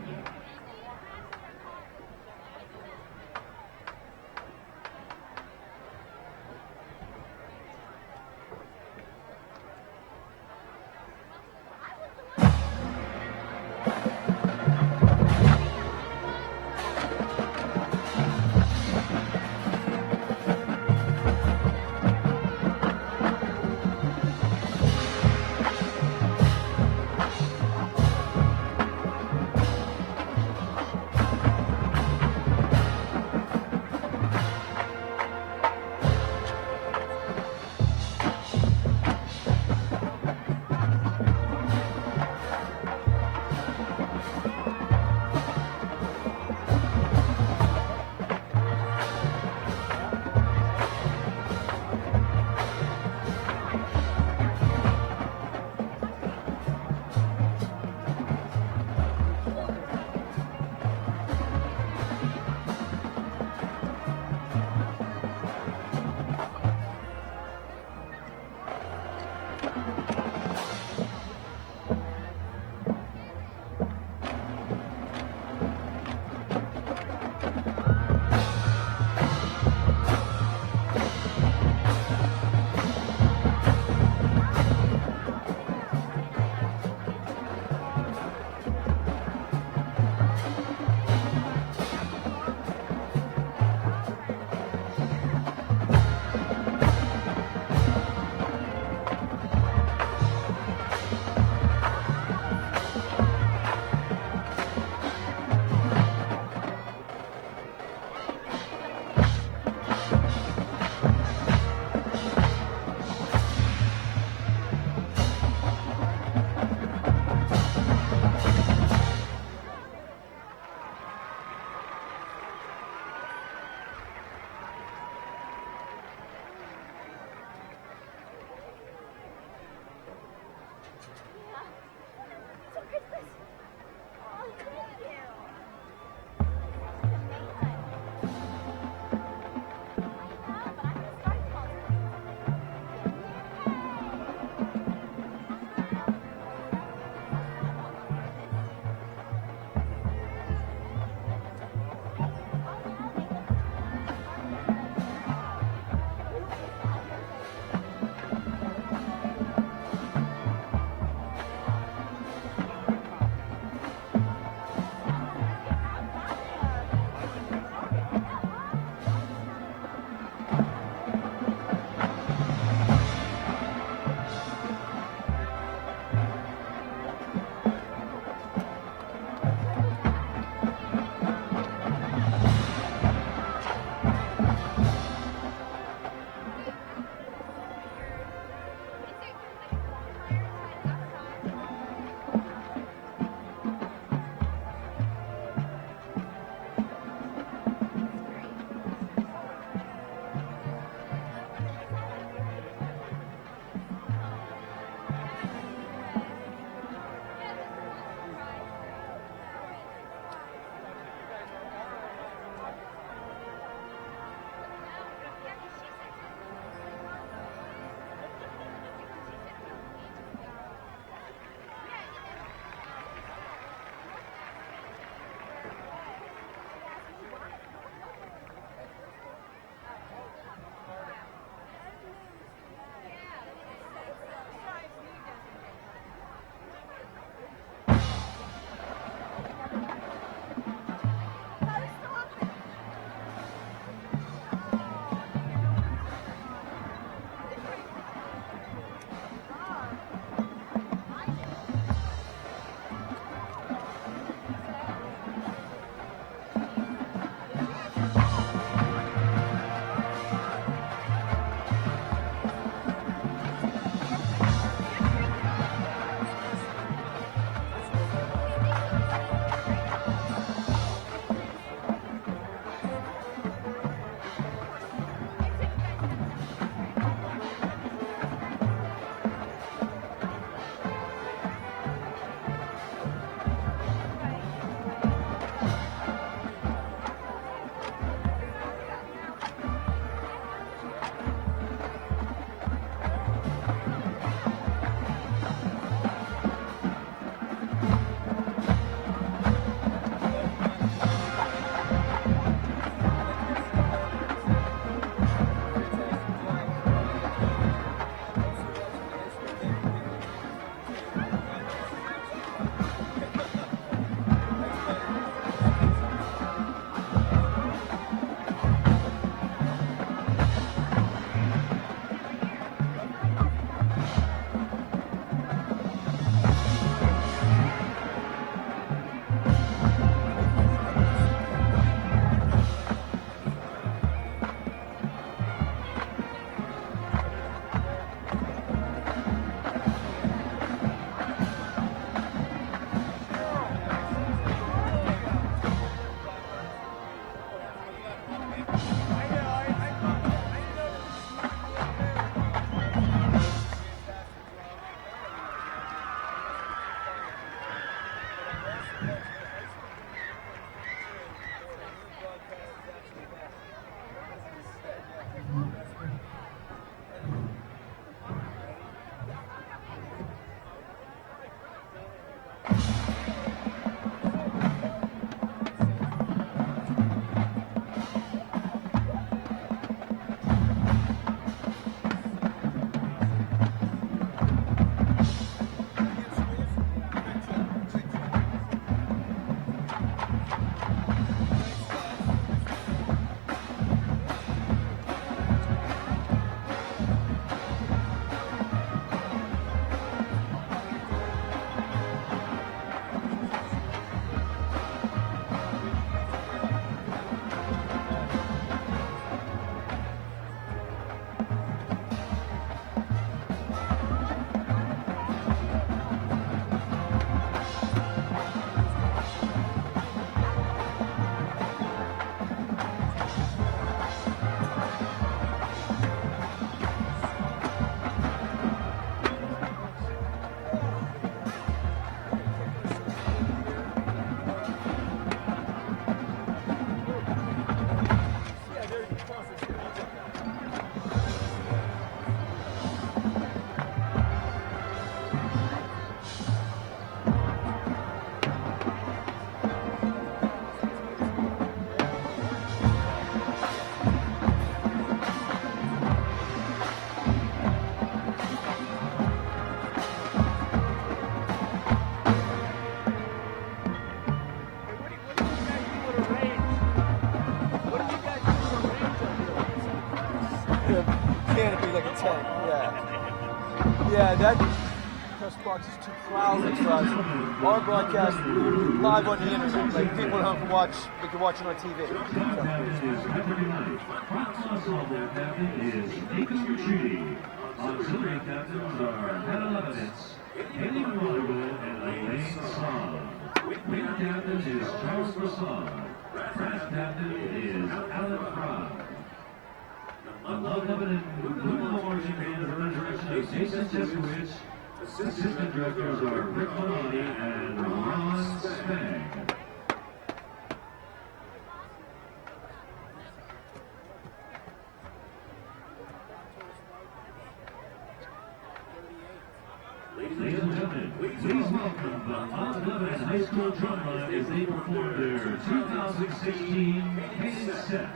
canopy like a tent. Yeah. Yeah, that press box is too crowded for us. Our broadcast live on the internet. Like people at home can watch, they can watch it on TV. Auxiliary captains are Hannah Levinitz, Haley Monroe, and Elaine Saab. Wing captain is Charles Brassard. Brass captain is Alan Fry. The Lebanon Blue Marching Band under the direction of Jason Teskowitz. Assistant directors are Rick Maloney and Ron Spang. Ladies and gentlemen, please welcome the Mount Lebanon High School Drumline as they perform their 2016 Cadence Set.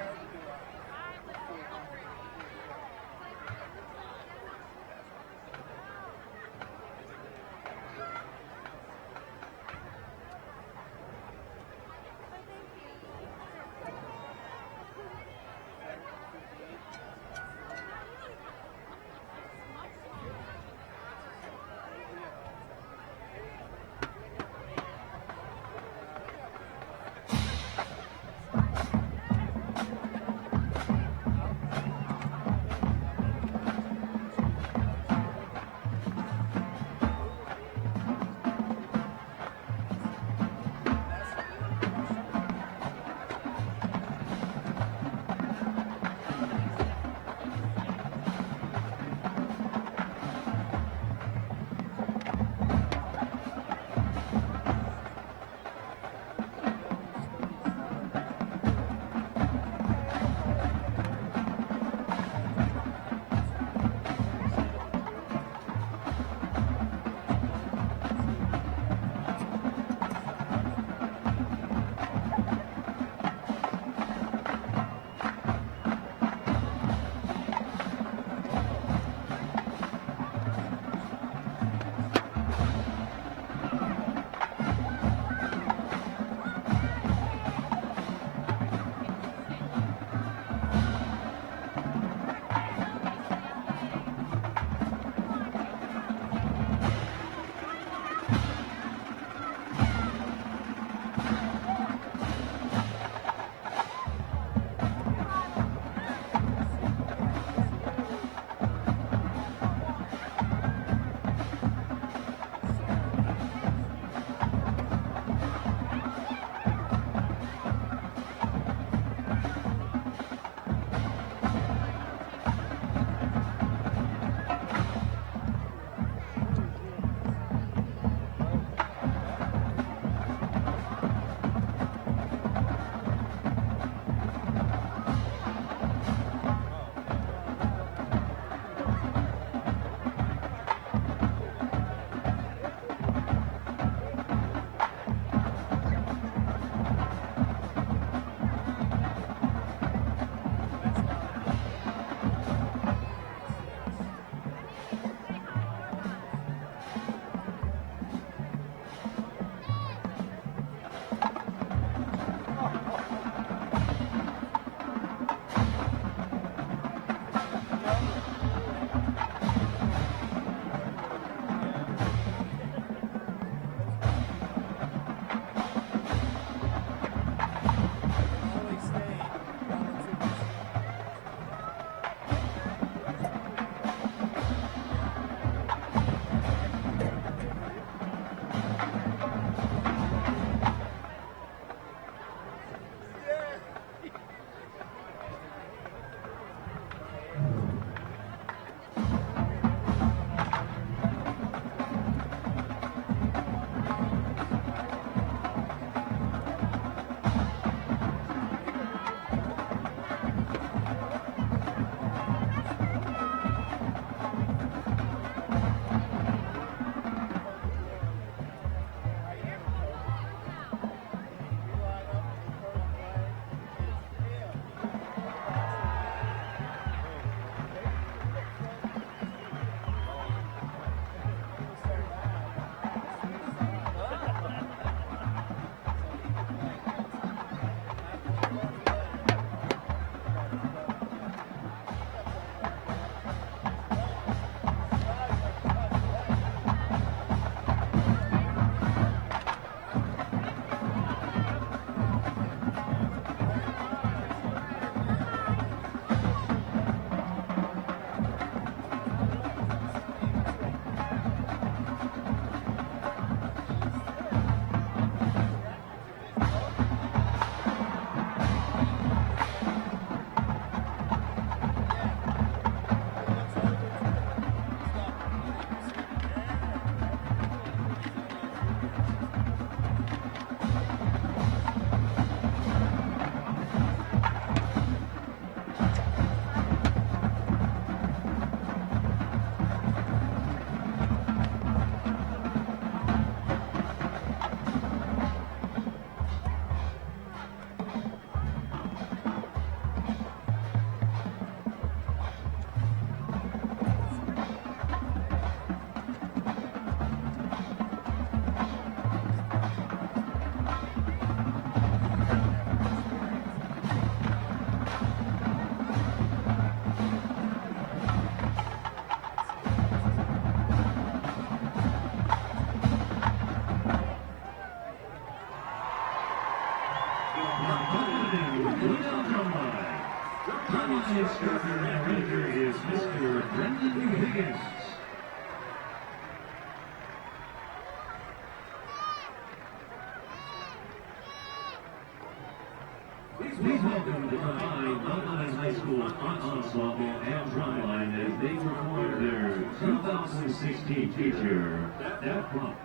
they performed their 2016 feature, That Pump.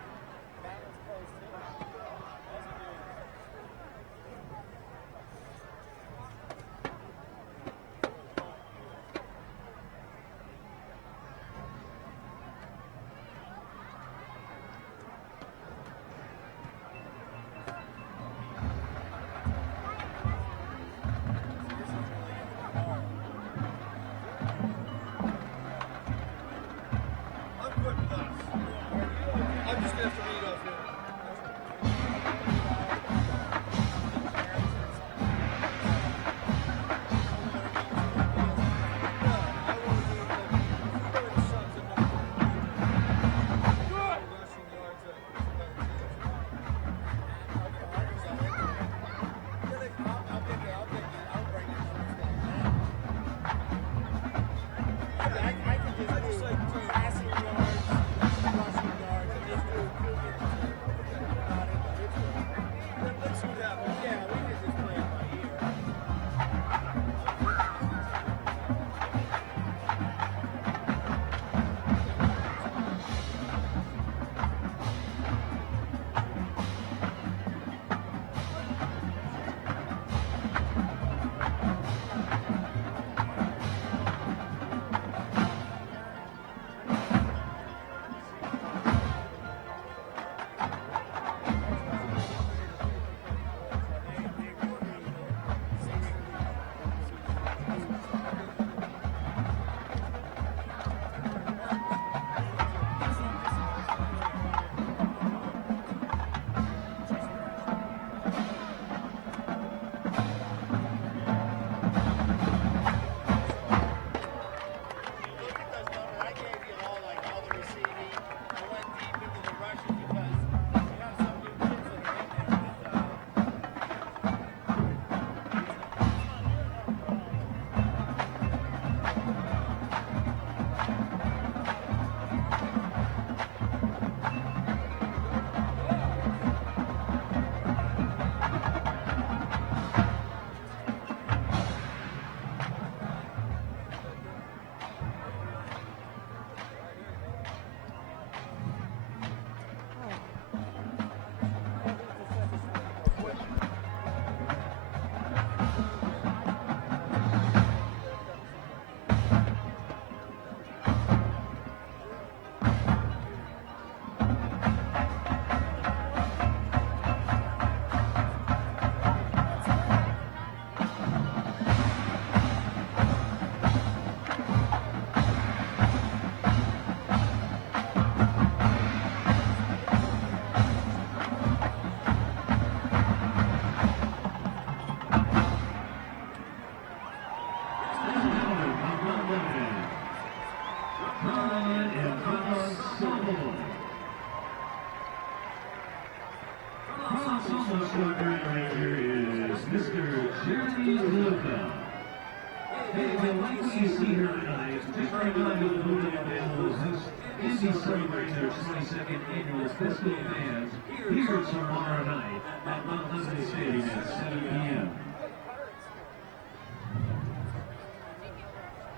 Celebrating their 22nd annual Festival of Bands here tomorrow night at Mount Lebanon Stadium at 7 p.m.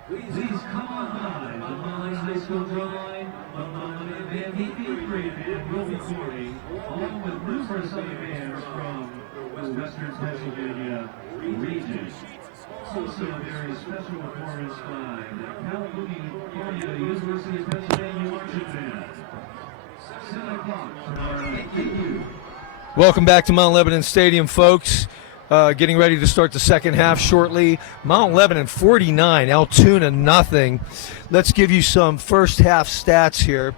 Please come on by the Mount High School Drawline, the Mount Lebanon Band EP Parade Band will be recording, along with numerous other bands from the Western Pennsylvania region. Also a very special performance by the California University of Pennsylvania Marching Band. 7 o'clock tomorrow night. Thank you. Welcome back to Mount Lebanon Stadium, folks. Getting ready to start the second half shortly. Mount Lebanon 49, Altoona nothing. Let's give you some first half stats here.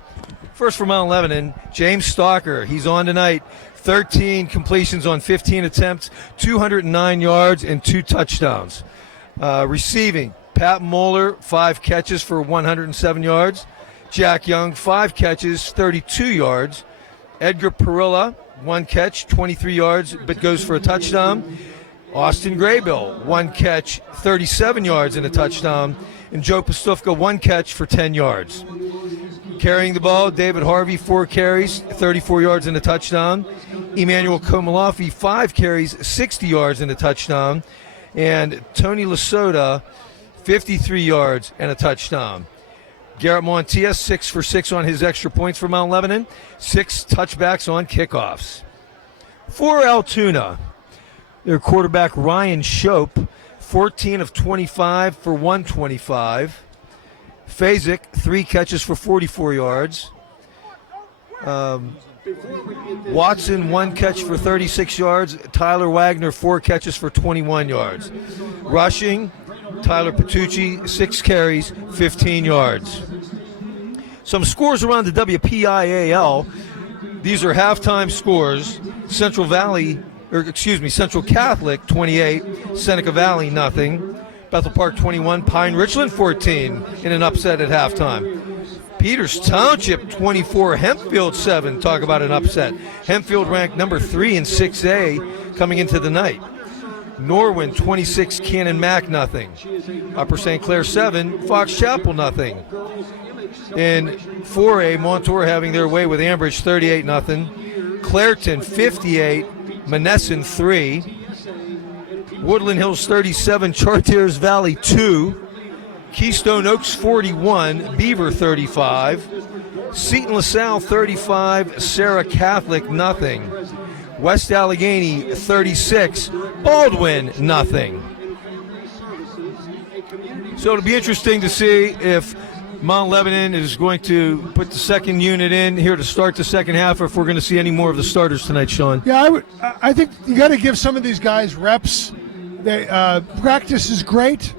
First for Mount Lebanon, James Stalker. He's on tonight. 13 completions on 15 attempts, 209 yards, and 2 touchdowns. Receiving, Pat Moeller, 5 catches for 107 yards. Jack Young, 5 catches, 32 yards. Edgar Perilla, 1 catch, 23 yards, but goes for a touchdown. Austin Graybill, 1 catch, 37 yards and a touchdown. And Joe Pastufka, 1 catch for 10 yards. Carrying the ball, David Harvey, 4 carries, 34 yards and a touchdown. Emmanuel Komalafi, 5 carries, 60 yards and a touchdown. And Tony Lasota, 53 yards and a touchdown. Garrett Montia, 6 for 6 on his extra points for Mount Lebanon. 6 touchbacks on kickoffs. For Altoona, their quarterback Ryan Shope, 14 of 25 for 125. Fazick, 3 catches for 44 yards. Watson, 1 catch for 36 yards. Tyler Wagner, 4 catches for 21 yards. Rushing, Tyler Patucci, 6 carries, 15 yards. Some scores around the WPIAL. These are halftime scores. Central Catholic, 28. Seneca Valley, nothing. Bethel Park, 21. Pine Richland, 14 in an upset at halftime. Peters Township, 24. Hempfield, 7. Talk about an upset. Hempfield ranked number 3 in 6A coming into the night. Norwin, 26. Cannon Mac, nothing. Upper St. Clair, 7. Fox Chapel, nothing. In 4A, Montour having their way with Ambridge, 38 nothing. Clairton, 58. Monessen, 3. Woodland Hills, 37. Chartiers Valley, 2. Keystone Oaks, 41. Beaver, 35. Seton LaSalle, 35. Sarah Catholic, nothing. West Allegheny, 36. Baldwin, nothing. So it'll be interesting to see if Mount Lebanon is going to put the second unit in here to start the second half, or if we're going to see any more of the starters tonight, Sean. Yeah, I think you got to give some of these guys reps. Practice is great.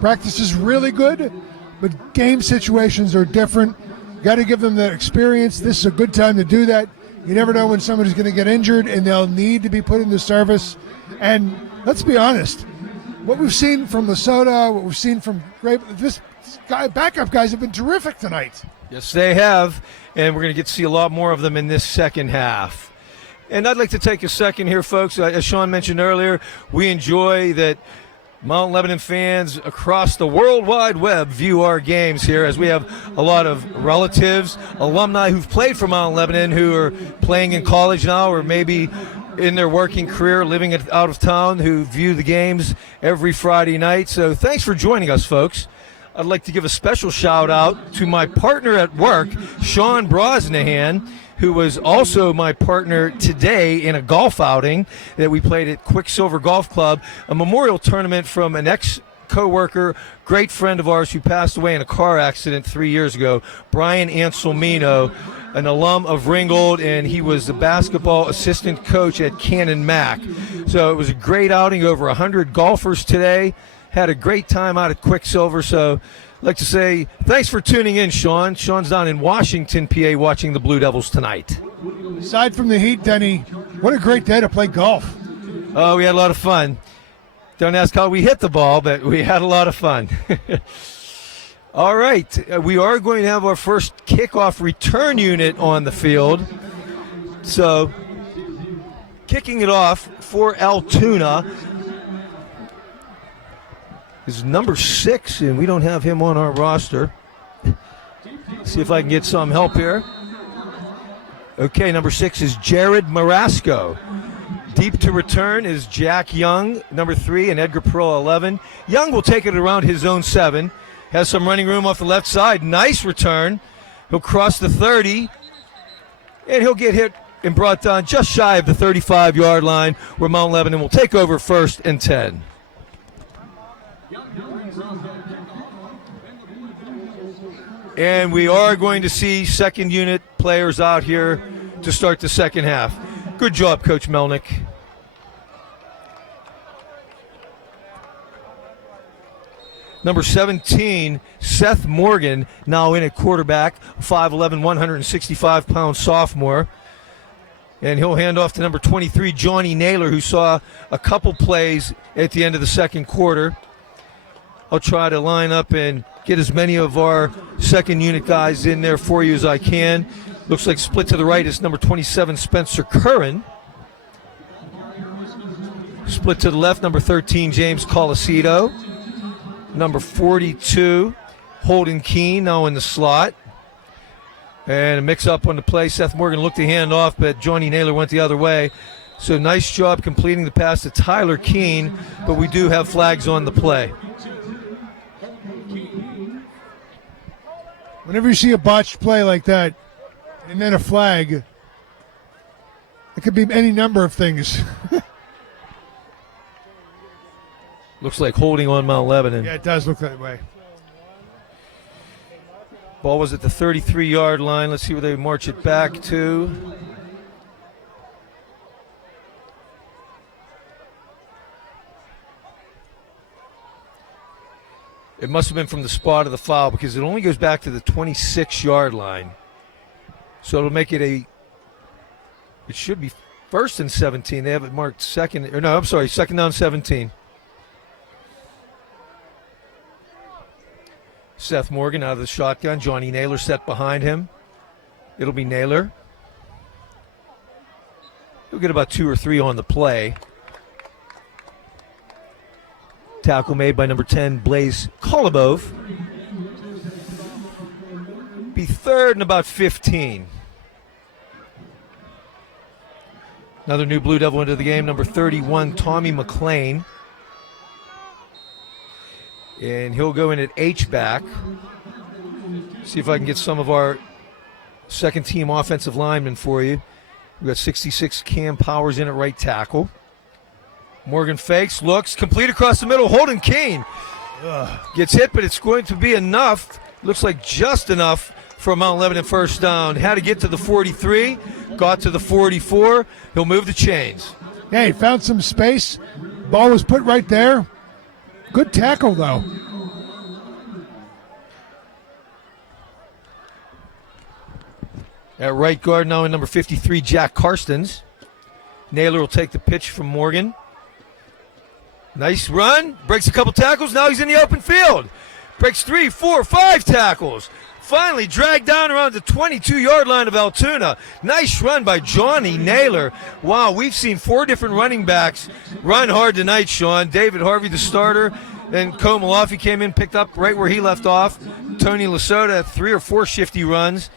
Practice is really good, but game situations are different. You got to give them that experience. This is a good time to do that. You never know when somebody's going to get injured, and they'll need to be put into service. And let's be honest, what we've seen from Lesotho, what we've seen from backup guys have been terrific tonight. Yes, they have, and we're going to get to see a lot more of them in this second half. And I'd like to take a second here, folks. As Sean mentioned earlier, we enjoy that Mount Lebanon fans across the World Wide Web view our games here, as we have a lot of relatives, alumni who've played for Mount Lebanon who are playing in college now, or maybe in their working career living out of town, who view the games every Friday night. So thanks for joining us, folks. I'd like to give a special shout out to my partner at work, Sean Brosnahan, who was also my partner today in a golf outing that we played at Quicksilver Golf Club, a memorial tournament from an ex-coworker, great friend of ours who passed away in a car accident 3 years ago, Brian Anselmino, an alum of Ringgold, and he was the basketball assistant coach at Cannon Mac. So it was a great outing, over 100 golfers today. Had a great time out at Quicksilver, so I'd like to say thanks for tuning in, Sean. Sean's down in Washington, PA, watching the Blue Devils tonight. Aside from the heat, Denny, what a great day to play golf. Oh, we had a lot of fun. Don't ask how we hit the ball, but we had a lot of fun. All right, we are going to have our first kickoff return unit on the field. So, kicking it off for Altoona is number 6, and we don't have him on our roster. See if I can get some help here. Okay, number 6 is Jared Marasco. Deep to return is Jack Young, number 3, and Edgar Pearl, 11. Young will take it around his own 7. Has some running room off the left side. Nice return. He'll cross the 30, and he'll get hit and brought down just shy of the 35-yard line, where Mount Lebanon will take over 1st and 10. And we are going to see second unit players out here to start the second half. Good job, Coach Melnick. Number 17, Seth Morgan, now in at quarterback, 5'11", 165-pound sophomore. And he'll hand off to number 23, Johnny Naylor, who saw a couple plays at the end of the second quarter. I'll try to line up and get as many of our second unit guys in there for you as I can. Looks like split to the right is number 27, Spencer Curran. Split to the left, number 13, James Colacido. Number 42, Holden Keene, now in the slot. And a mix-up on the play. Seth Morgan looked to hand off, but Johnny Naylor went the other way. So nice job completing the pass to Tyler Keene, but we do have flags on the play. Whenever you see a botched play like that and then a flag, it could be any number of things. Looks like holding on Mount Lebanon. Yeah, it does look that way. Ball was at the 33-yard line. Let's see where they march it back to. It must have been from the spot of the foul because it only goes back to the 26-yard line. So it'll make it it should be first and 17. They have it marked second down 17. Seth Morgan out of the shotgun. Johnny Naylor set behind him. It'll be Naylor. He'll get about 2 or 3 on the play. Tackle made by number 10, Blaze Kolobov. Be third and about 15. Another new Blue Devil into the game, number 31, Tommy McLean. And he'll go in at H-back. See if I can get some of our second-team offensive linemen for you. We've got 66 Cam Powers in at right tackle. Morgan fakes, looks, complete across the middle. Holden Kane gets hit, but it's going to be enough. Looks like just enough for a Mount Lebanon first down. Had to get to the 43, got to the 44. He'll move the chains. Yeah, he found some space. Ball was put right there. Good tackle, though. At right guard now in number 53, Jack Karstens. Naylor will take the pitch from Morgan. Nice run. Breaks a couple tackles. Now he's in the open field. Breaks 3, 4, 5 tackles. Finally dragged down around the 22-yard line of Altoona. Nice run by Johnny Naylor. Wow, we've seen 4 different running backs run hard tonight, Sean. David Harvey, the starter. Then Ko Malafi came in, picked up right where he left off. Tony Lasota had 3 or 4 shifty runs.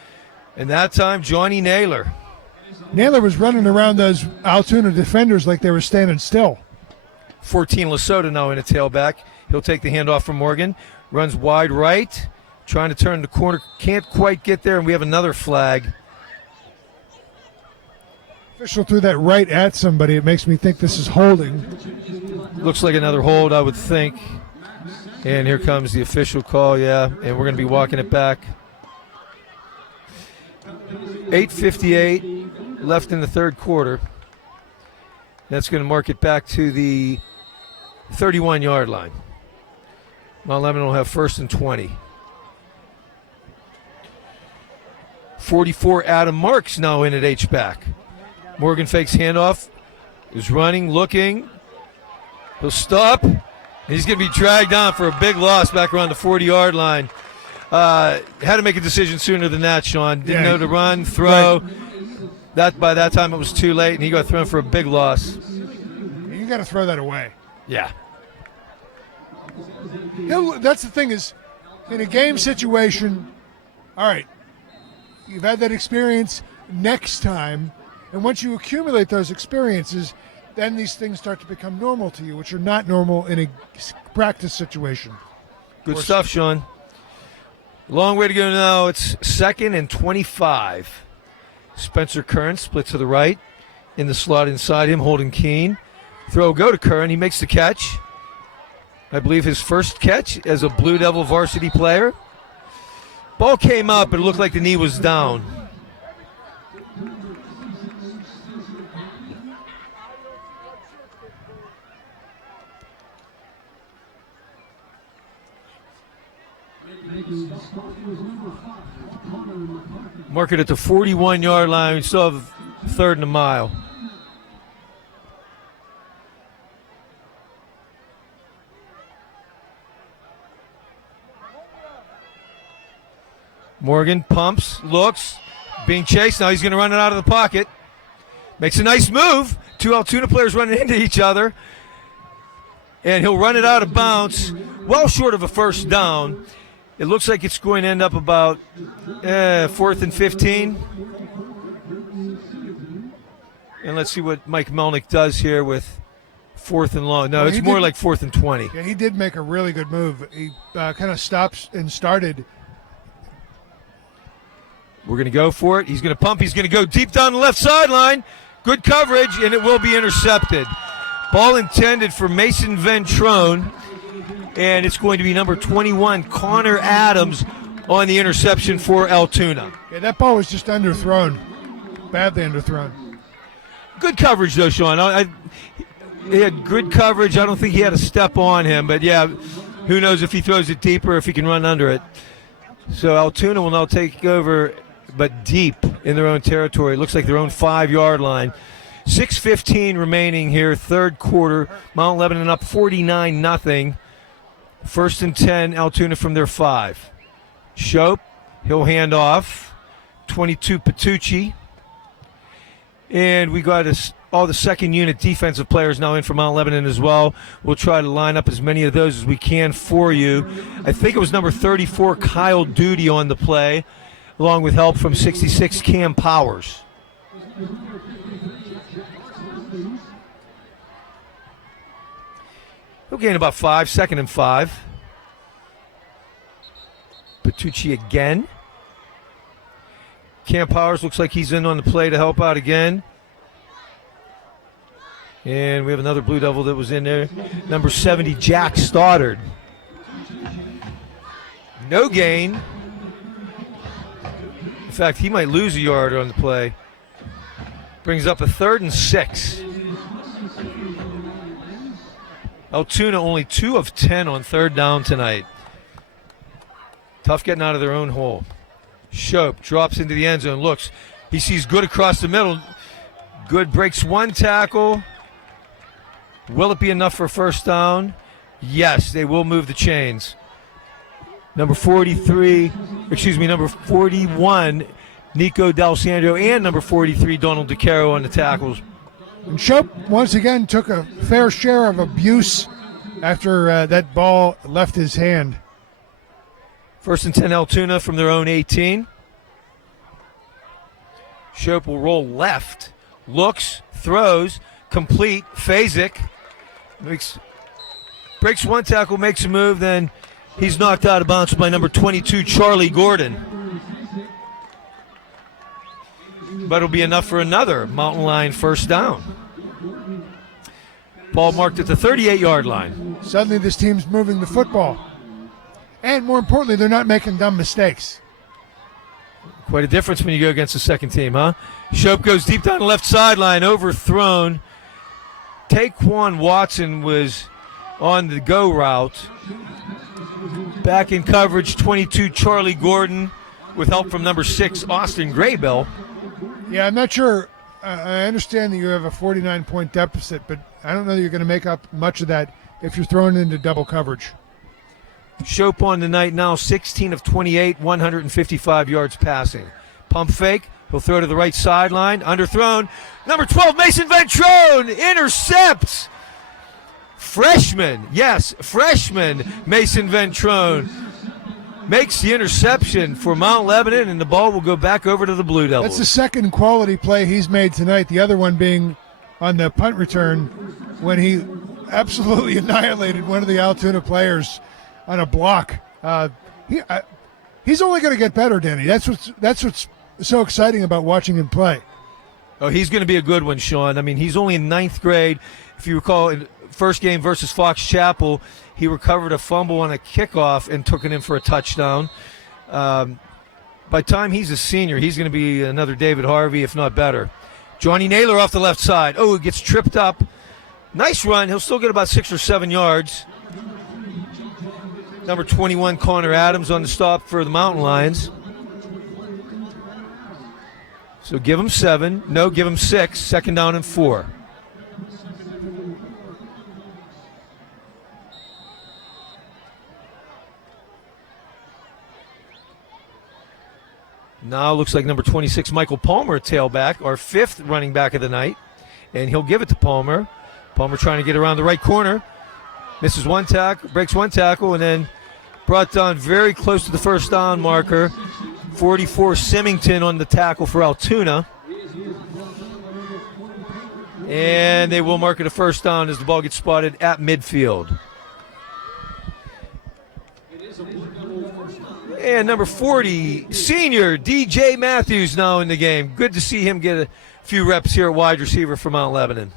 And that time, Johnny Naylor. Naylor was running around those Altoona defenders like they were standing still. 14 Lasota now in a tailback. He'll take the handoff from Morgan. Runs wide right. Trying to turn the corner. Can't quite get there, and we have another flag. Official threw that right at somebody. It makes me think this is holding. Looks like another hold, I would think. And here comes the official call, yeah. And we're going to be walking it back. 8:58 left in the third quarter. That's going to mark it back to the 31-yard line. Mount Lebanon will have first and 20. 44, Adam Marks now in at H-back. Morgan fakes handoff. Is running, looking. He'll stop. He's going to be dragged down for a big loss back around the 40-yard line. Had to make a decision sooner than that, Sean. Didn't know to run, throw. Right. By that time it was too late, and he got thrown for a big loss. You got to throw that away. Yeah. That's the thing is, in a game situation, all right, you've had that experience next time, and once you accumulate those experiences, then these things start to become normal to you, which are not normal in a practice situation. Good stuff, Sean. Long way to go now. It's 2nd and 25. Spencer Kern split to the right. In the slot inside him, Holden Keene. Throw go to Kern. He makes the catch. I believe his first catch as a Blue Devil varsity player. Ball came up, but it looked like the knee was down. Mark it at the 41-yard line. We still have 3rd and a mile. Morgan pumps, looks, being chased. Now he's going to run it out of the pocket. Makes a nice move. 2 Altoona players running into each other. And he'll run it out of bounds, well short of a first down. It looks like it's going to end up about 4th and 15. And let's see what Mike Melnick does here with 4th and long. No, it's more like 4th and 20. Yeah, he did make a really good move. He kind of stopped and started We're going to go for it. He's going to pump. He's going to go deep down the left sideline. Good coverage, and it will be intercepted. Ball intended for Mason Ventrone, and it's going to be number 21, Connor Adams, on the interception for Altoona. Yeah, that ball was just underthrown. Badly underthrown. Good coverage, though, Sean. He had good coverage. I don't think he had a step on him, but, yeah, who knows if he throws it deeper, if he can run under it. So Altoona will now take over, but deep in their own territory. It looks like their own 5-yard line. 6:15 remaining here, third quarter. Mount Lebanon up 49-0. First and 10, Altoona from their 5. Shope, he'll hand off. 22, Patucci. And we got all the second unit defensive players now in for Mount Lebanon as well. We'll try to line up as many of those as we can for you. I think it was number 34, Kyle Duty, on the play, along with help from 66, Cam Powers. He'll gain about 5, second and 5. Patucci again. Cam Powers looks like he's in on the play to help out again. And we have another Blue Devil that was in there. Number 70, Jack Stoddard. No gain. In fact, he might lose a yard on the play. Brings up a 3rd and 6. Altoona only 2 of 10 on 3rd down tonight. Tough getting out of their own hole. Shope drops into the end zone, looks. He sees Good across the middle. Good breaks one tackle. Will it be enough for a first down? Yes, they will move the chains. Number 41, Nico D'Alessandro, and number 43, Donald DeCaro on the tackles. And Shope once again took a fair share of abuse after that ball left his hand. First and 10, Altoona from their own 18. Shope will roll left, looks, throws, complete. Fazic breaks one tackle, makes a move, then he's knocked out of bounds by number 22, Charlie Gordon. But it'll be enough for another Mountain Lion first down. Ball marked at the 38-yard line. Suddenly this team's moving the football. And more importantly, they're not making dumb mistakes. Quite a difference when you go against the second team, huh? Shope goes deep down the left sideline, overthrown. Taquan Watson was on the go route. Back in coverage, 22, Charlie Gordon, with help from number 6, Austin Graybill. Yeah, I'm not sure. I understand that you have a 49-point deficit, but I don't know that you're going to make up much of that if you're thrown into double coverage. Shope on the night now, 16 of 28, 155 yards passing. Pump fake. He'll throw to the right sideline. Underthrown. Number 12, Mason Ventrone, intercepts. Freshman Mason Ventrone makes the interception for Mount Lebanon, and the ball will go back over to the Blue Devils. That's the second quality play he's made tonight, the other one being on the punt return when he absolutely annihilated one of the Altoona players on a block. He's only going to get better, Danny. That's what's so exciting about watching him play. Oh, he's going to be a good one, Sean. I mean, he's only in 9th grade. If you recall, in first game versus Fox Chapel, he recovered a fumble on a kickoff and took it in for a touchdown. By the time he's a senior, he's going to be another David Harvey, if not better. Johnny Naylor off the left side. Oh, he gets tripped up. Nice run. He'll still get about 6 or 7 yards. Number 21, Connor Adams on the stop for the Mountain Lions. So give him 7. No, give him 6. Second down and 4. Now looks like number 26, Michael Palmer, tailback, our 5th running back of the night. And he'll give it to Palmer. Palmer trying to get around the right corner. Misses one tackle, breaks one tackle, and then brought down very close to the first down marker. 44, Symington on the tackle for Altoona. And they will mark it a first down as the ball gets spotted at midfield. And number 40, senior DJ Matthews now in the game. Good to see him get a few reps here at wide receiver for Mount Lebanon.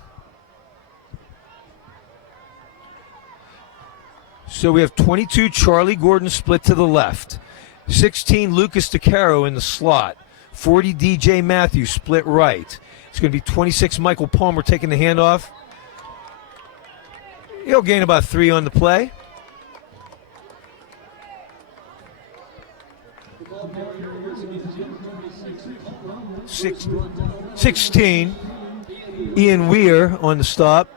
So we have 22 Charlie Gordon split to the left, 16 Lucas DeCaro in the slot, 40 DJ Matthews split right. It's going to be 26 Michael Palmer taking the handoff. He'll gain about 3 on the play. Six, 16 Ian Weir on the stop.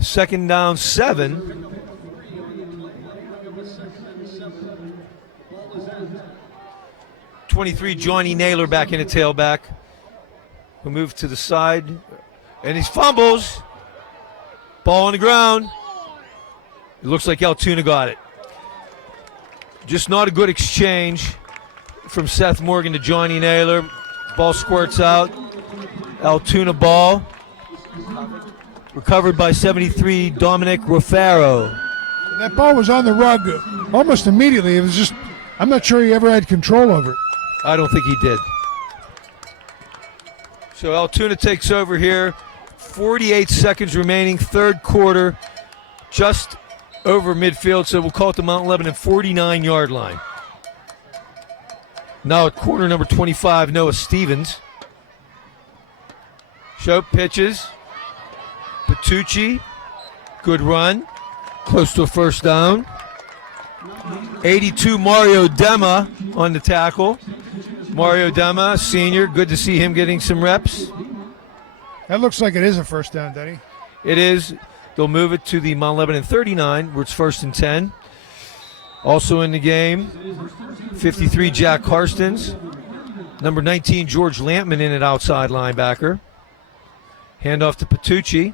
Second down, 7. '23 Johnny Naylor back in a tailback. Who moved to the side. And he fumbles. Ball on the ground. It looks like Altoona got it. Just not a good exchange from Seth Morgan to Johnny Naylor. Ball squirts out. Altoona ball. Recovered by 73 Dominic Rofaro. That ball was on the rug almost immediately. It was just, I'm not sure he ever had control over it. I don't think he did. So Altoona takes over here. 48 seconds remaining, third quarter, just over midfield. So we'll call it the Mount Lebanon 49-yard line. Now at corner number 25, Noah Stevens. Shope pitches. Patucci, good run, close to a first down. 82 Mario Dema on the tackle. Mario Dema, senior, good to see him getting some reps. That looks like it is a first down, Denny. It is. They'll move it to the Mount Lebanon 39, where it's 1st and 10. Also in the game, 53 Jack Karstens. Number 19 George Lampman in at outside linebacker. Handoff to Patucci.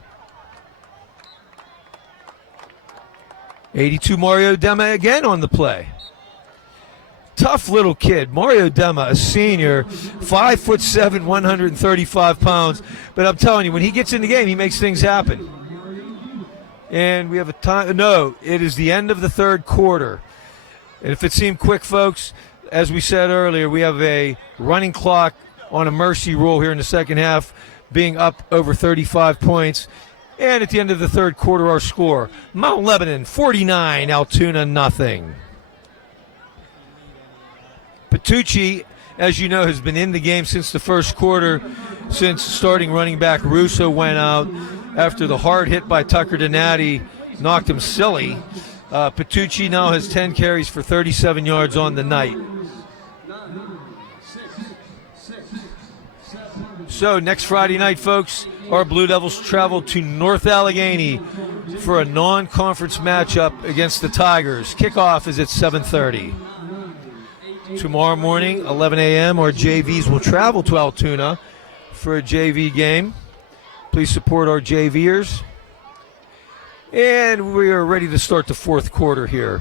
82 Mario Dema again on the play. Tough little kid. Mario Dema, a senior, 5'7", 135 pounds. But I'm telling you, when he gets in the game, he makes things happen. And we have a time. No, it is the end of the third quarter. And if it seemed quick, folks, as we said earlier, we have a running clock on a mercy rule here in the second half, being up over 35 points. And at the end of the third quarter, our score, Mount Lebanon 49, Altoona nothing. Patucci, as you know, has been in the game since the first quarter, since starting running back Russo went out after the hard hit by Tucker Donati knocked him silly. Patucci now has 10 carries for 37 yards on the night. So next Friday night, folks, our Blue Devils travel to North Allegheny for a non-conference matchup against the Tigers. Kickoff is at 7:30. Tomorrow morning, 11 a.m., our JVs will travel to Altoona for a JV game. Please support our JVers. And we are ready to start the fourth quarter here.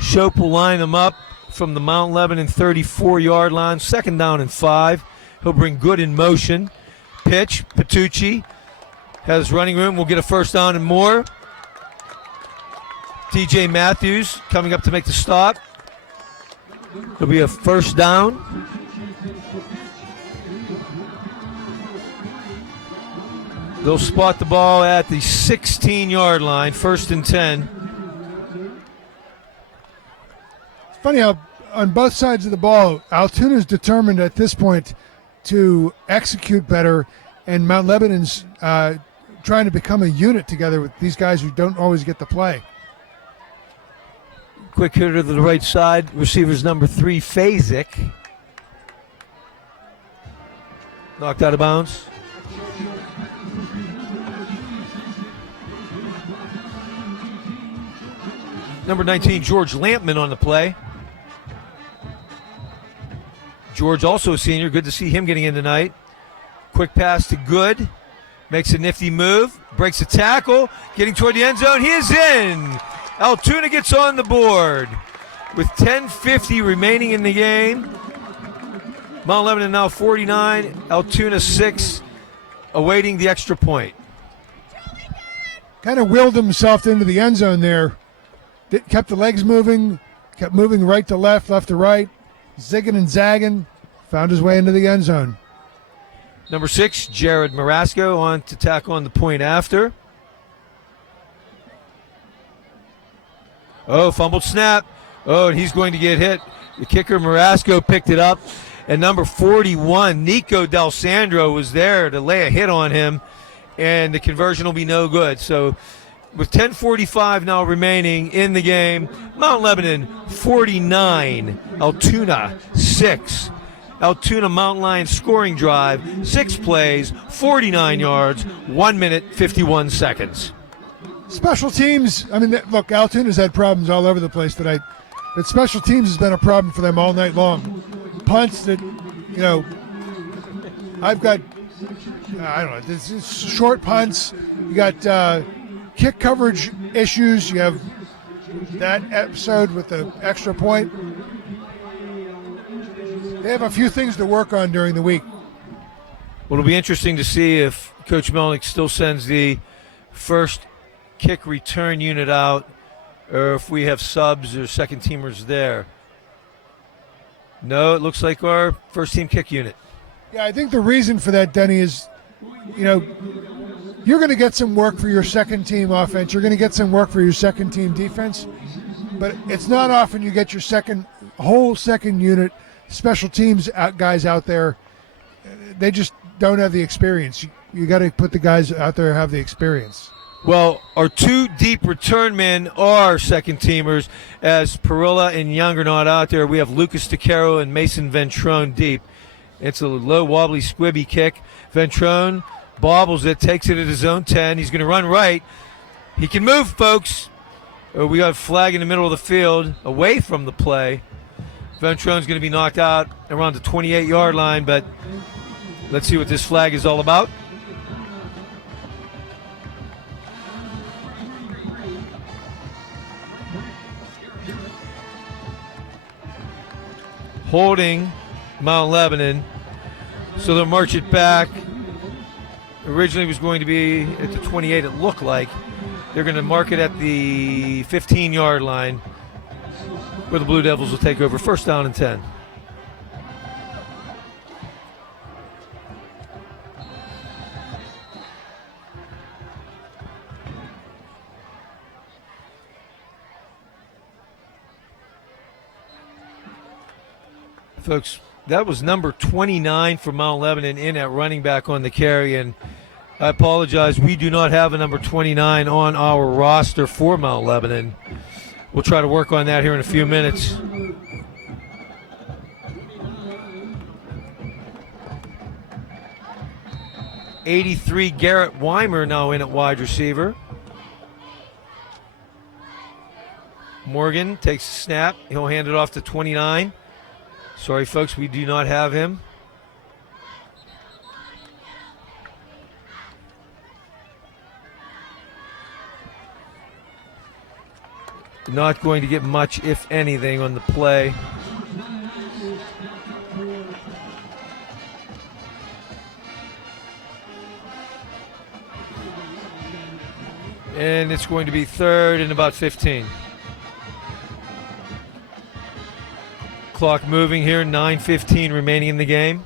Shope will line them up from the Mount Lebanon 34-yard line, 2nd down and 5. He'll bring Good in motion. Pitch, Patucci has running room. We'll get a first down and more. DJ Matthews coming up to make the stop. It'll be a first down. They'll spot the ball at the 16-yard line, 1st and 10. It's funny how on both sides of the ball, Altoona is determined at this point to execute better, and Mount Lebanon's trying to become a unit together with these guys who don't always get to play. Quick hitter to the right side. Receivers number 3, Fazik. Knocked out of bounds. Number 19, George Lampman on the play. George also a senior. Good to see him getting in tonight. Quick pass to Good. Makes a nifty move. Breaks a tackle. Getting toward the end zone. He is in. Altoona gets on the board with 10:50 remaining in the game. Mount Lebanon now 49, Altoona 6, awaiting the extra point. Kind of willed himself into the end zone there, kept the legs moving, kept moving right to left, left to right, zigging and zagging, found his way into the end zone. Number 6, Jared Marasco on to tack on the point after. Oh, fumbled snap. Oh, and he's going to get hit. The kicker, Marasco, picked it up. And number 41, Nico Del Sandro, was there to lay a hit on him. And the conversion will be no good. So with 10:45 now remaining in the game, Mount Lebanon 49, Altoona 6. Altoona Mountain Lions scoring drive, 6 plays, 49 yards, 1 minute, 51 seconds. Special teams, I mean, look, Altoona's had problems all over the place tonight, but special teams has been a problem for them all night long. Punts that, I've got, I don't know, it's short punts. You got kick coverage issues. You have that episode with the extra point. They have a few things to work on during the week. Well, it'll be interesting to see if Coach Melnick still sends the first kick return unit out, or if we have subs or second teamers there. No, it looks like our first team kick unit. Yeah, I think the reason for that, Denny, is, you're going to get some work for your second team offense. You're going to get some work for your second team defense, but it's not often you get your whole second unit special teams guys out there. They just don't have the experience. You got to put the guys out there who have the experience. Well, our 2 deep return men are second teamers, as Perilla and Young are not out there. We have Lucas DeCaro and Mason Ventrone deep. It's a low, wobbly, squibby kick. Ventrone bobbles it, takes it at his own 10. He's going to run right. He can move, folks. We got a flag in the middle of the field, away from the play. Ventrone's going to be knocked out around the 28-yard line, but let's see what this flag is all about. Holding Mount Lebanon, so they'll march it back. Originally it was going to be at the 28, it looked like. They're going to mark it at the 15-yard line, where the Blue Devils will take over. First down and 10. Folks, that was number 29 for Mount Lebanon in at running back on the carry, and I apologize, we do not have a number 29 on our roster for Mount Lebanon. We'll try to work on that here in a few minutes. '83 Garrett Weimer now in at wide receiver. Morgan takes a snap. He'll hand it off to 29. Sorry, folks, we do not have him. Not going to get much, if anything, on the play. And it's going to be 3rd and about 15. Clock moving here, 9:15 remaining in the game.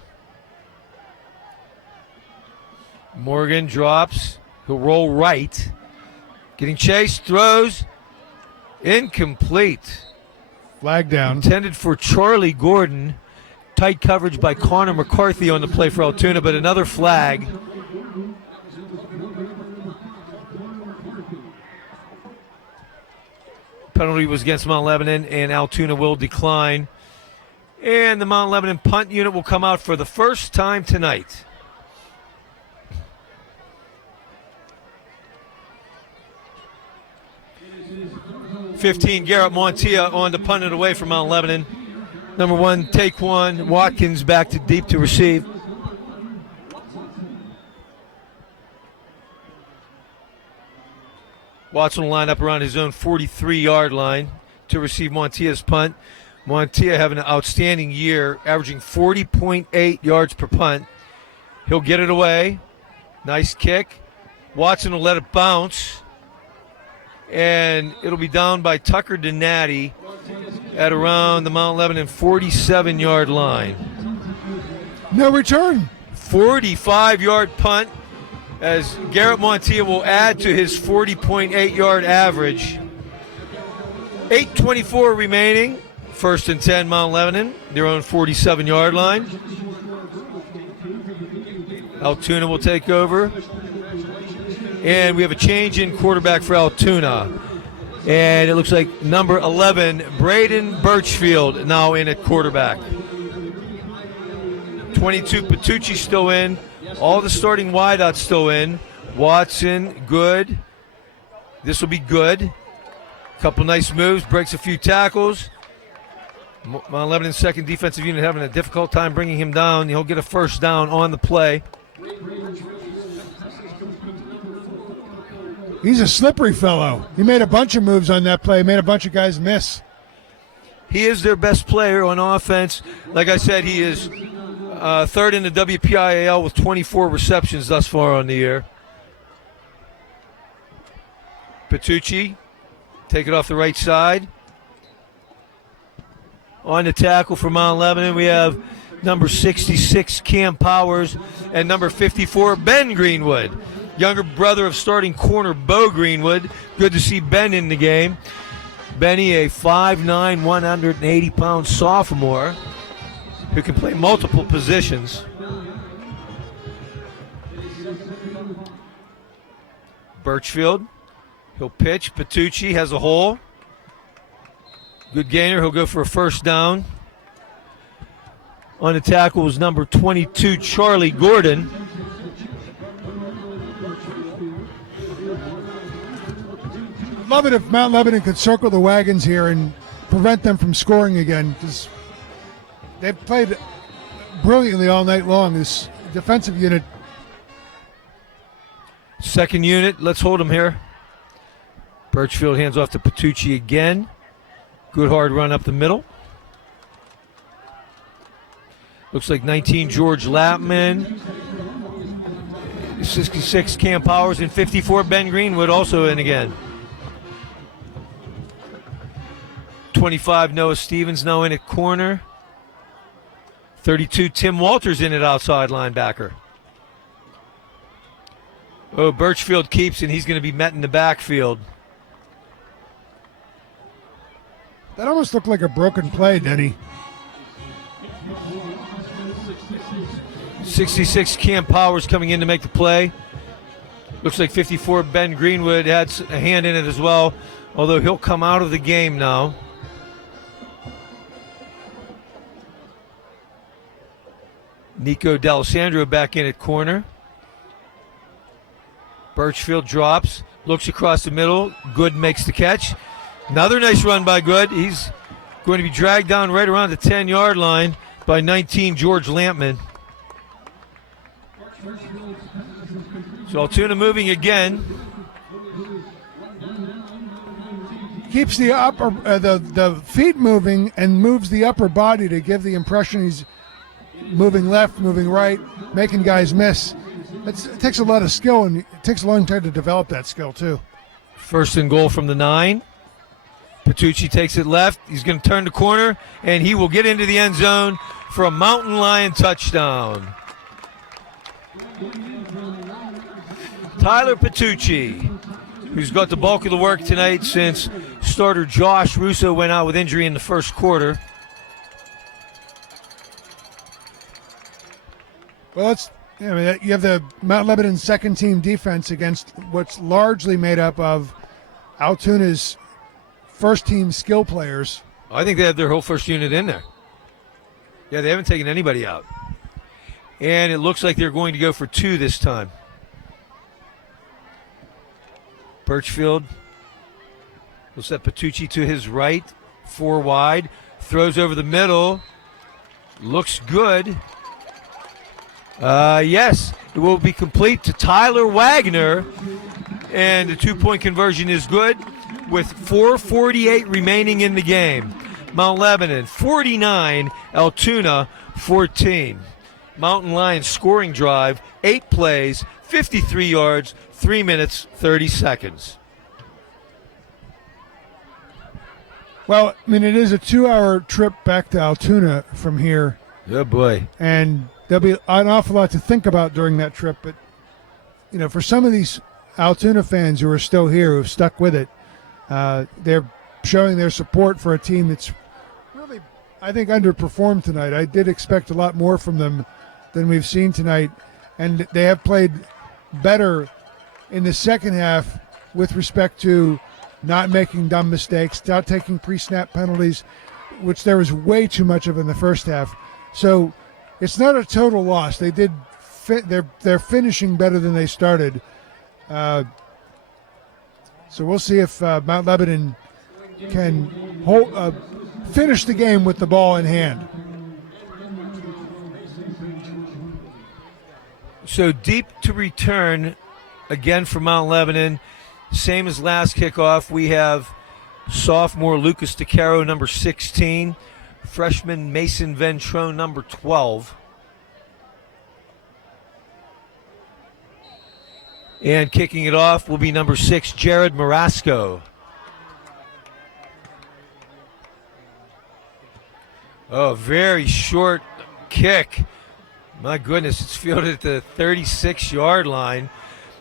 Morgan drops. He'll roll right. Getting chased, throws. Incomplete. Flag down. Intended for Charlie Gordon. Tight coverage by Connor McCarthy on the play for Altoona, but another flag. Penalty was against Mount Lebanon, and Altoona will decline. And the Mount Lebanon punt unit will come out for the first time tonight. '15 Garrett Montilla on to punt it away from Mount Lebanon. Number 1, Taquan Watkins back to deep to receive. Watson will line up around his own 43-yard line to receive Montilla's punt. Montilla having an outstanding year, averaging 40.8 yards per punt. He'll get it away. Nice kick. Watson will let it bounce. and it'll be down by Tucker Donati at around the Mount Lebanon 47-yard line. No return. 45-yard punt as Garrett Montilla will add to his 40.8-yard average. 8:24 remaining. First and 10, Mount Lebanon, their own 47-yard line. Altoona will take over. And we have a change in quarterback for Altoona. And it looks like number 11, Braden Birchfield, now in at quarterback. 22, Patucci still in. All the starting wideouts still in. Watson, good. This will be good. Couple nice moves, breaks a few tackles. Mount Lebanon's second defensive unit having a difficult time bringing him down. He'll get a first down on the play. He's a slippery fellow. He made a bunch of moves on that play, made a bunch of guys miss. He is their best player on offense. Like I said, he is third in the WPIAL with 24 receptions thus far on the year. Patucci, take it off the right side. On the tackle for Mount Lebanon, we have number 66, Cam Powers, and number 54, Ben Greenwood. Younger brother of starting corner Bo Greenwood. Good to see Ben in the game. Benny, a 5'9", 180-pound sophomore who can play multiple positions. Birchfield, he'll pitch. Patucci has a hole. Good gainer, he'll go for a first down. On the tackle was number 22, Charlie Gordon. Love it if Mount Lebanon could circle the wagons here and prevent them from scoring again, because they've played brilliantly all night long, this defensive unit. Second unit, let's hold them here. Birchfield hands off to Patucci again. Good hard run up the middle. Looks like 19, George Lapman. 66, Cam Powers, and 54, Ben Greenwood also in again. 25, Noah Stevens now in at corner. 32, Tim Walters in at outside linebacker. Oh, Birchfield keeps, and he's going to be met in the backfield. That almost looked like a broken play, Denny. 66, Cam Powers coming in to make the play. Looks like 54, Ben Greenwood had a hand in it as well, although he'll come out of the game now. Nico D'Alessandro back in at corner. Birchfield drops, looks across the middle. Good makes the catch. Another nice run by Good. He's going to be dragged down right around the 10-yard line by 19, George Lampman. So Altoona moving again. Keeps the upper, the feet moving and moves the upper body to give the impression he's moving left, moving right, making guys miss. It takes a lot of skill, and it takes a long time to develop that skill too. First and goal from the 9. Patucci takes it left. He's going to turn the corner, and he will get into the end zone for a Mountain Lion touchdown. Tyler Patucci, who's got the bulk of the work tonight since starter Josh Russo went out with injury in the first quarter. Well, you have the Mount Lebanon second team defense against what's largely made up of Altoona's first team skill players. I think they have their whole first unit in there. Yeah, they haven't taken anybody out. And it looks like they're going to go for 2 this time. Birchfield will set Patucci to his right, 4 wide, throws over the middle, looks good. Yes, it will be complete to Tyler Wagner, and the 2-point conversion is good with 4:48 remaining in the game. Mount Lebanon 49, Altoona 14. Mountain Lions scoring drive, 8 plays, 53 yards, 3 minutes, 30 seconds. Well, I mean, it is a 2-hour trip back to Altoona from here, Oh, boy. and there'll be an awful lot to think about during that trip. But, you know, for some of these Altoona fans who are still here, who've stuck with it, they're showing their support for a team that's really, I think, underperformed tonight. I did expect a lot more from them than we've seen tonight, and they have played better in the second half with respect to not making dumb mistakes, not taking pre-snap penalties, which there was way too much of in the first half. So it's not a total loss. They did they're finishing better than they started. So we'll see if Mount Lebanon can finish the game with the ball in hand. So deep to return again for Mount Lebanon. Same as last kickoff, we have sophomore Lucas DeCaro, number 16, freshman Mason Ventrone, number 12. And kicking it off will be number 6, Jared Marasco. Oh, very short kick. My goodness, it's fielded at the 36-yard line.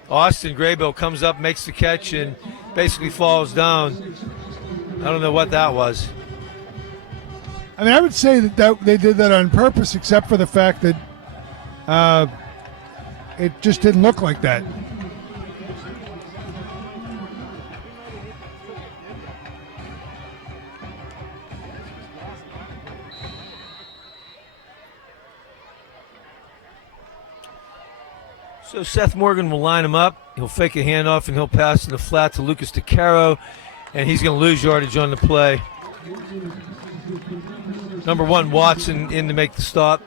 Austin Graybill comes up, makes the catch, and basically falls down. I don't know what that was. I mean, I would say that they did that on purpose, except for the fact that it just didn't look like that. So Seth Morgan will line him up. He'll fake a handoff, and he'll pass in the flat to Lucas DeCaro, and he's going to lose yardage on the play. Number 1, Watson, in to make the stop.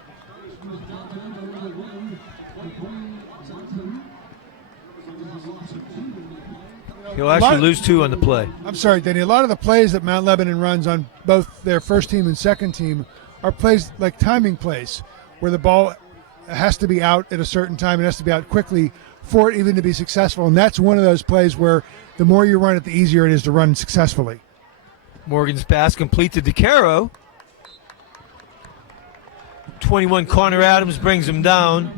He'll actually lose 2 on the play. I'm sorry, Danny. A lot of the plays that Mount Lebanon runs on both their first team and second team are plays like timing plays, where the ball has to be out at a certain time. It has to be out quickly for it even to be successful. And that's one of those plays where the more you run it, the easier it is to run successfully. Morgan's pass complete to DeCaro. 21, Connor Adams brings him down.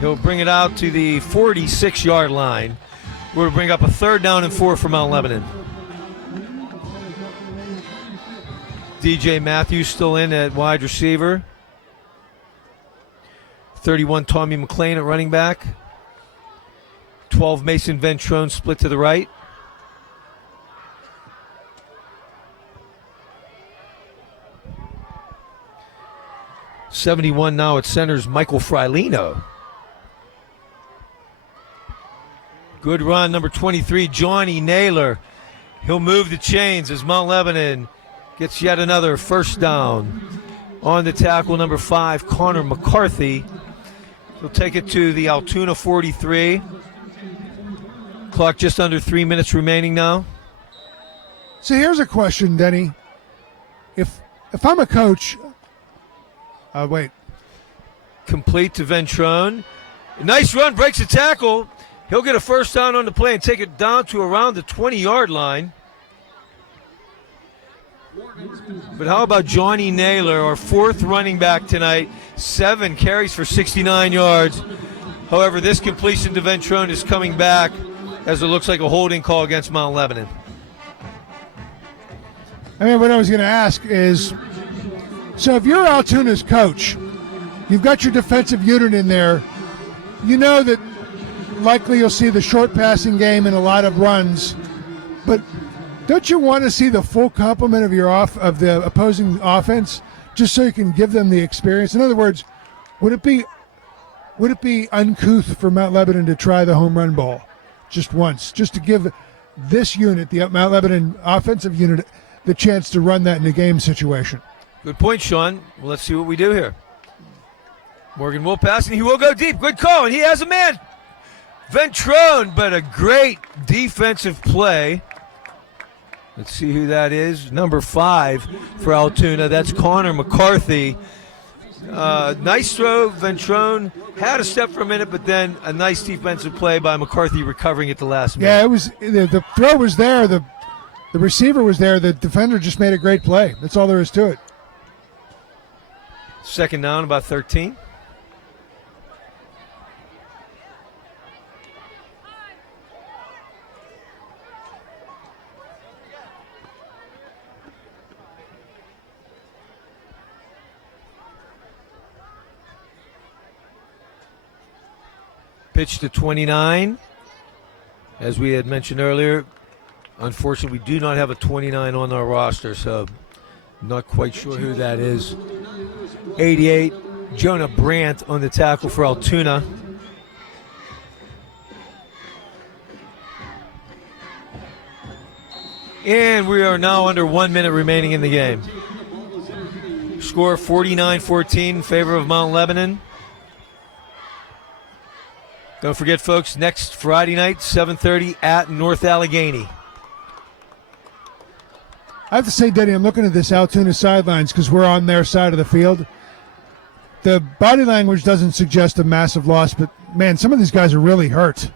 He'll bring it out to the 46-yard line. We'll bring up a 3rd down and 4 for Mount Lebanon. DJ Matthews still in at wide receiver. 31, Tommy McLean at running back. 12, Mason Ventrone split to the right. '71 now at center's Michael Frilino. Good run, number 23, Johnny Naylor. He'll move the chains as Mount Lebanon gets yet another first down. On the tackle, number 5, Connor McCarthy. He'll take it to the Altoona 43. Clock just under 3 minutes remaining now. So here's a question, Denny. If I'm a coach, wait. Complete to Ventrone. Nice run, breaks the tackle. He'll get a first down on the play and take it down to around the 20-yard line. But how about Johnny Naylor, our 4th running back tonight? 7 carries for 69 yards. However, this completion to Ventrone is coming back as it looks like a holding call against Mount Lebanon. I mean, what I was going to ask is, so if you're Altoona's coach, you've got your defensive unit in there, you know that likely you'll see the short passing game and a lot of runs, but don't you want to see the full complement of the opposing offense just so you can give them the experience? In other words, would it be uncouth for Mount Lebanon to try the home run ball just once, just to give this unit, the Mount Lebanon offensive unit, the chance to run that in a game situation? Good point, Sean. Well, let's see what we do here. Morgan will pass, and he will go deep. Good call, and he has a man. Ventrone, but a great defensive play. Let's see who that is. Number 5 for Altoona. That's Connor McCarthy. Nice throw. Ventrone had a step for a minute, but then a nice defensive play by McCarthy recovering at the last minute. Yeah, it was the throw was there. The receiver was there. The defender just made a great play. That's all there is to it. Second down, about 13. Pitch to 29. As we had mentioned earlier, unfortunately, we do not have a 29 on our roster, so I'm not quite sure who that is. 88, Jonah Brandt on the tackle for Altoona. And we are now under 1 minute remaining in the game. Score 49-14 in favor of Mount Lebanon. Don't forget, folks, next Friday night, 7:30 at North Allegheny. I have to say, Denny, I'm looking at this Altoona sidelines because we're on their side of the field. The body language doesn't suggest a massive loss, but, man, some of these guys are really hurt.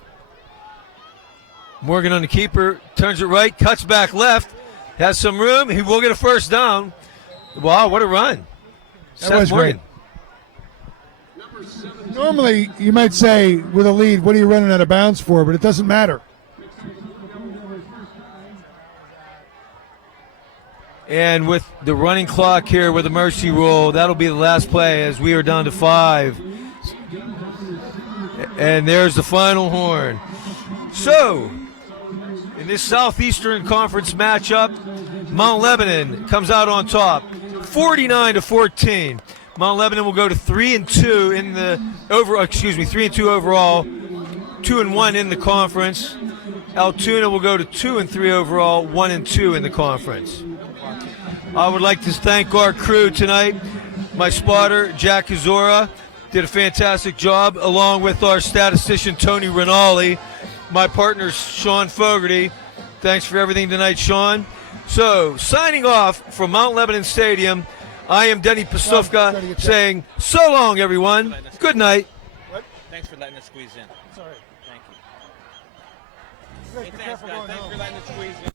Morgan on the keeper, turns it right, cuts back left, has some room. He will get a first down. Wow, what a run. That was Morgan. great. Normally, you might say, with a lead, what are you running out of bounds for? But it doesn't matter. And with the running clock here with the mercy rule, that'll be the last play as we are down to 5. And there's the final horn. So, in this Southeastern Conference matchup, Mount Lebanon comes out on top, 49-14. Mount Lebanon will go to 3-2 in the 3-2 overall, 2-1 in the conference. Altoona will go to 2-3 overall, 1-2 in the conference. I would like to thank our crew tonight. My spotter, Jack Kazora, did a fantastic job, along with our statistician, Tony Rinaldi. My partner, Sean Fogarty. Thanks for everything tonight, Sean. So, signing off from Mount Lebanon Stadium, I am Denny Pastufka saying so long, everyone. Good night. What? Thanks for letting us squeeze in. Sorry. Thank you. Hey, thanks, guys. Thanks for letting us squeeze in.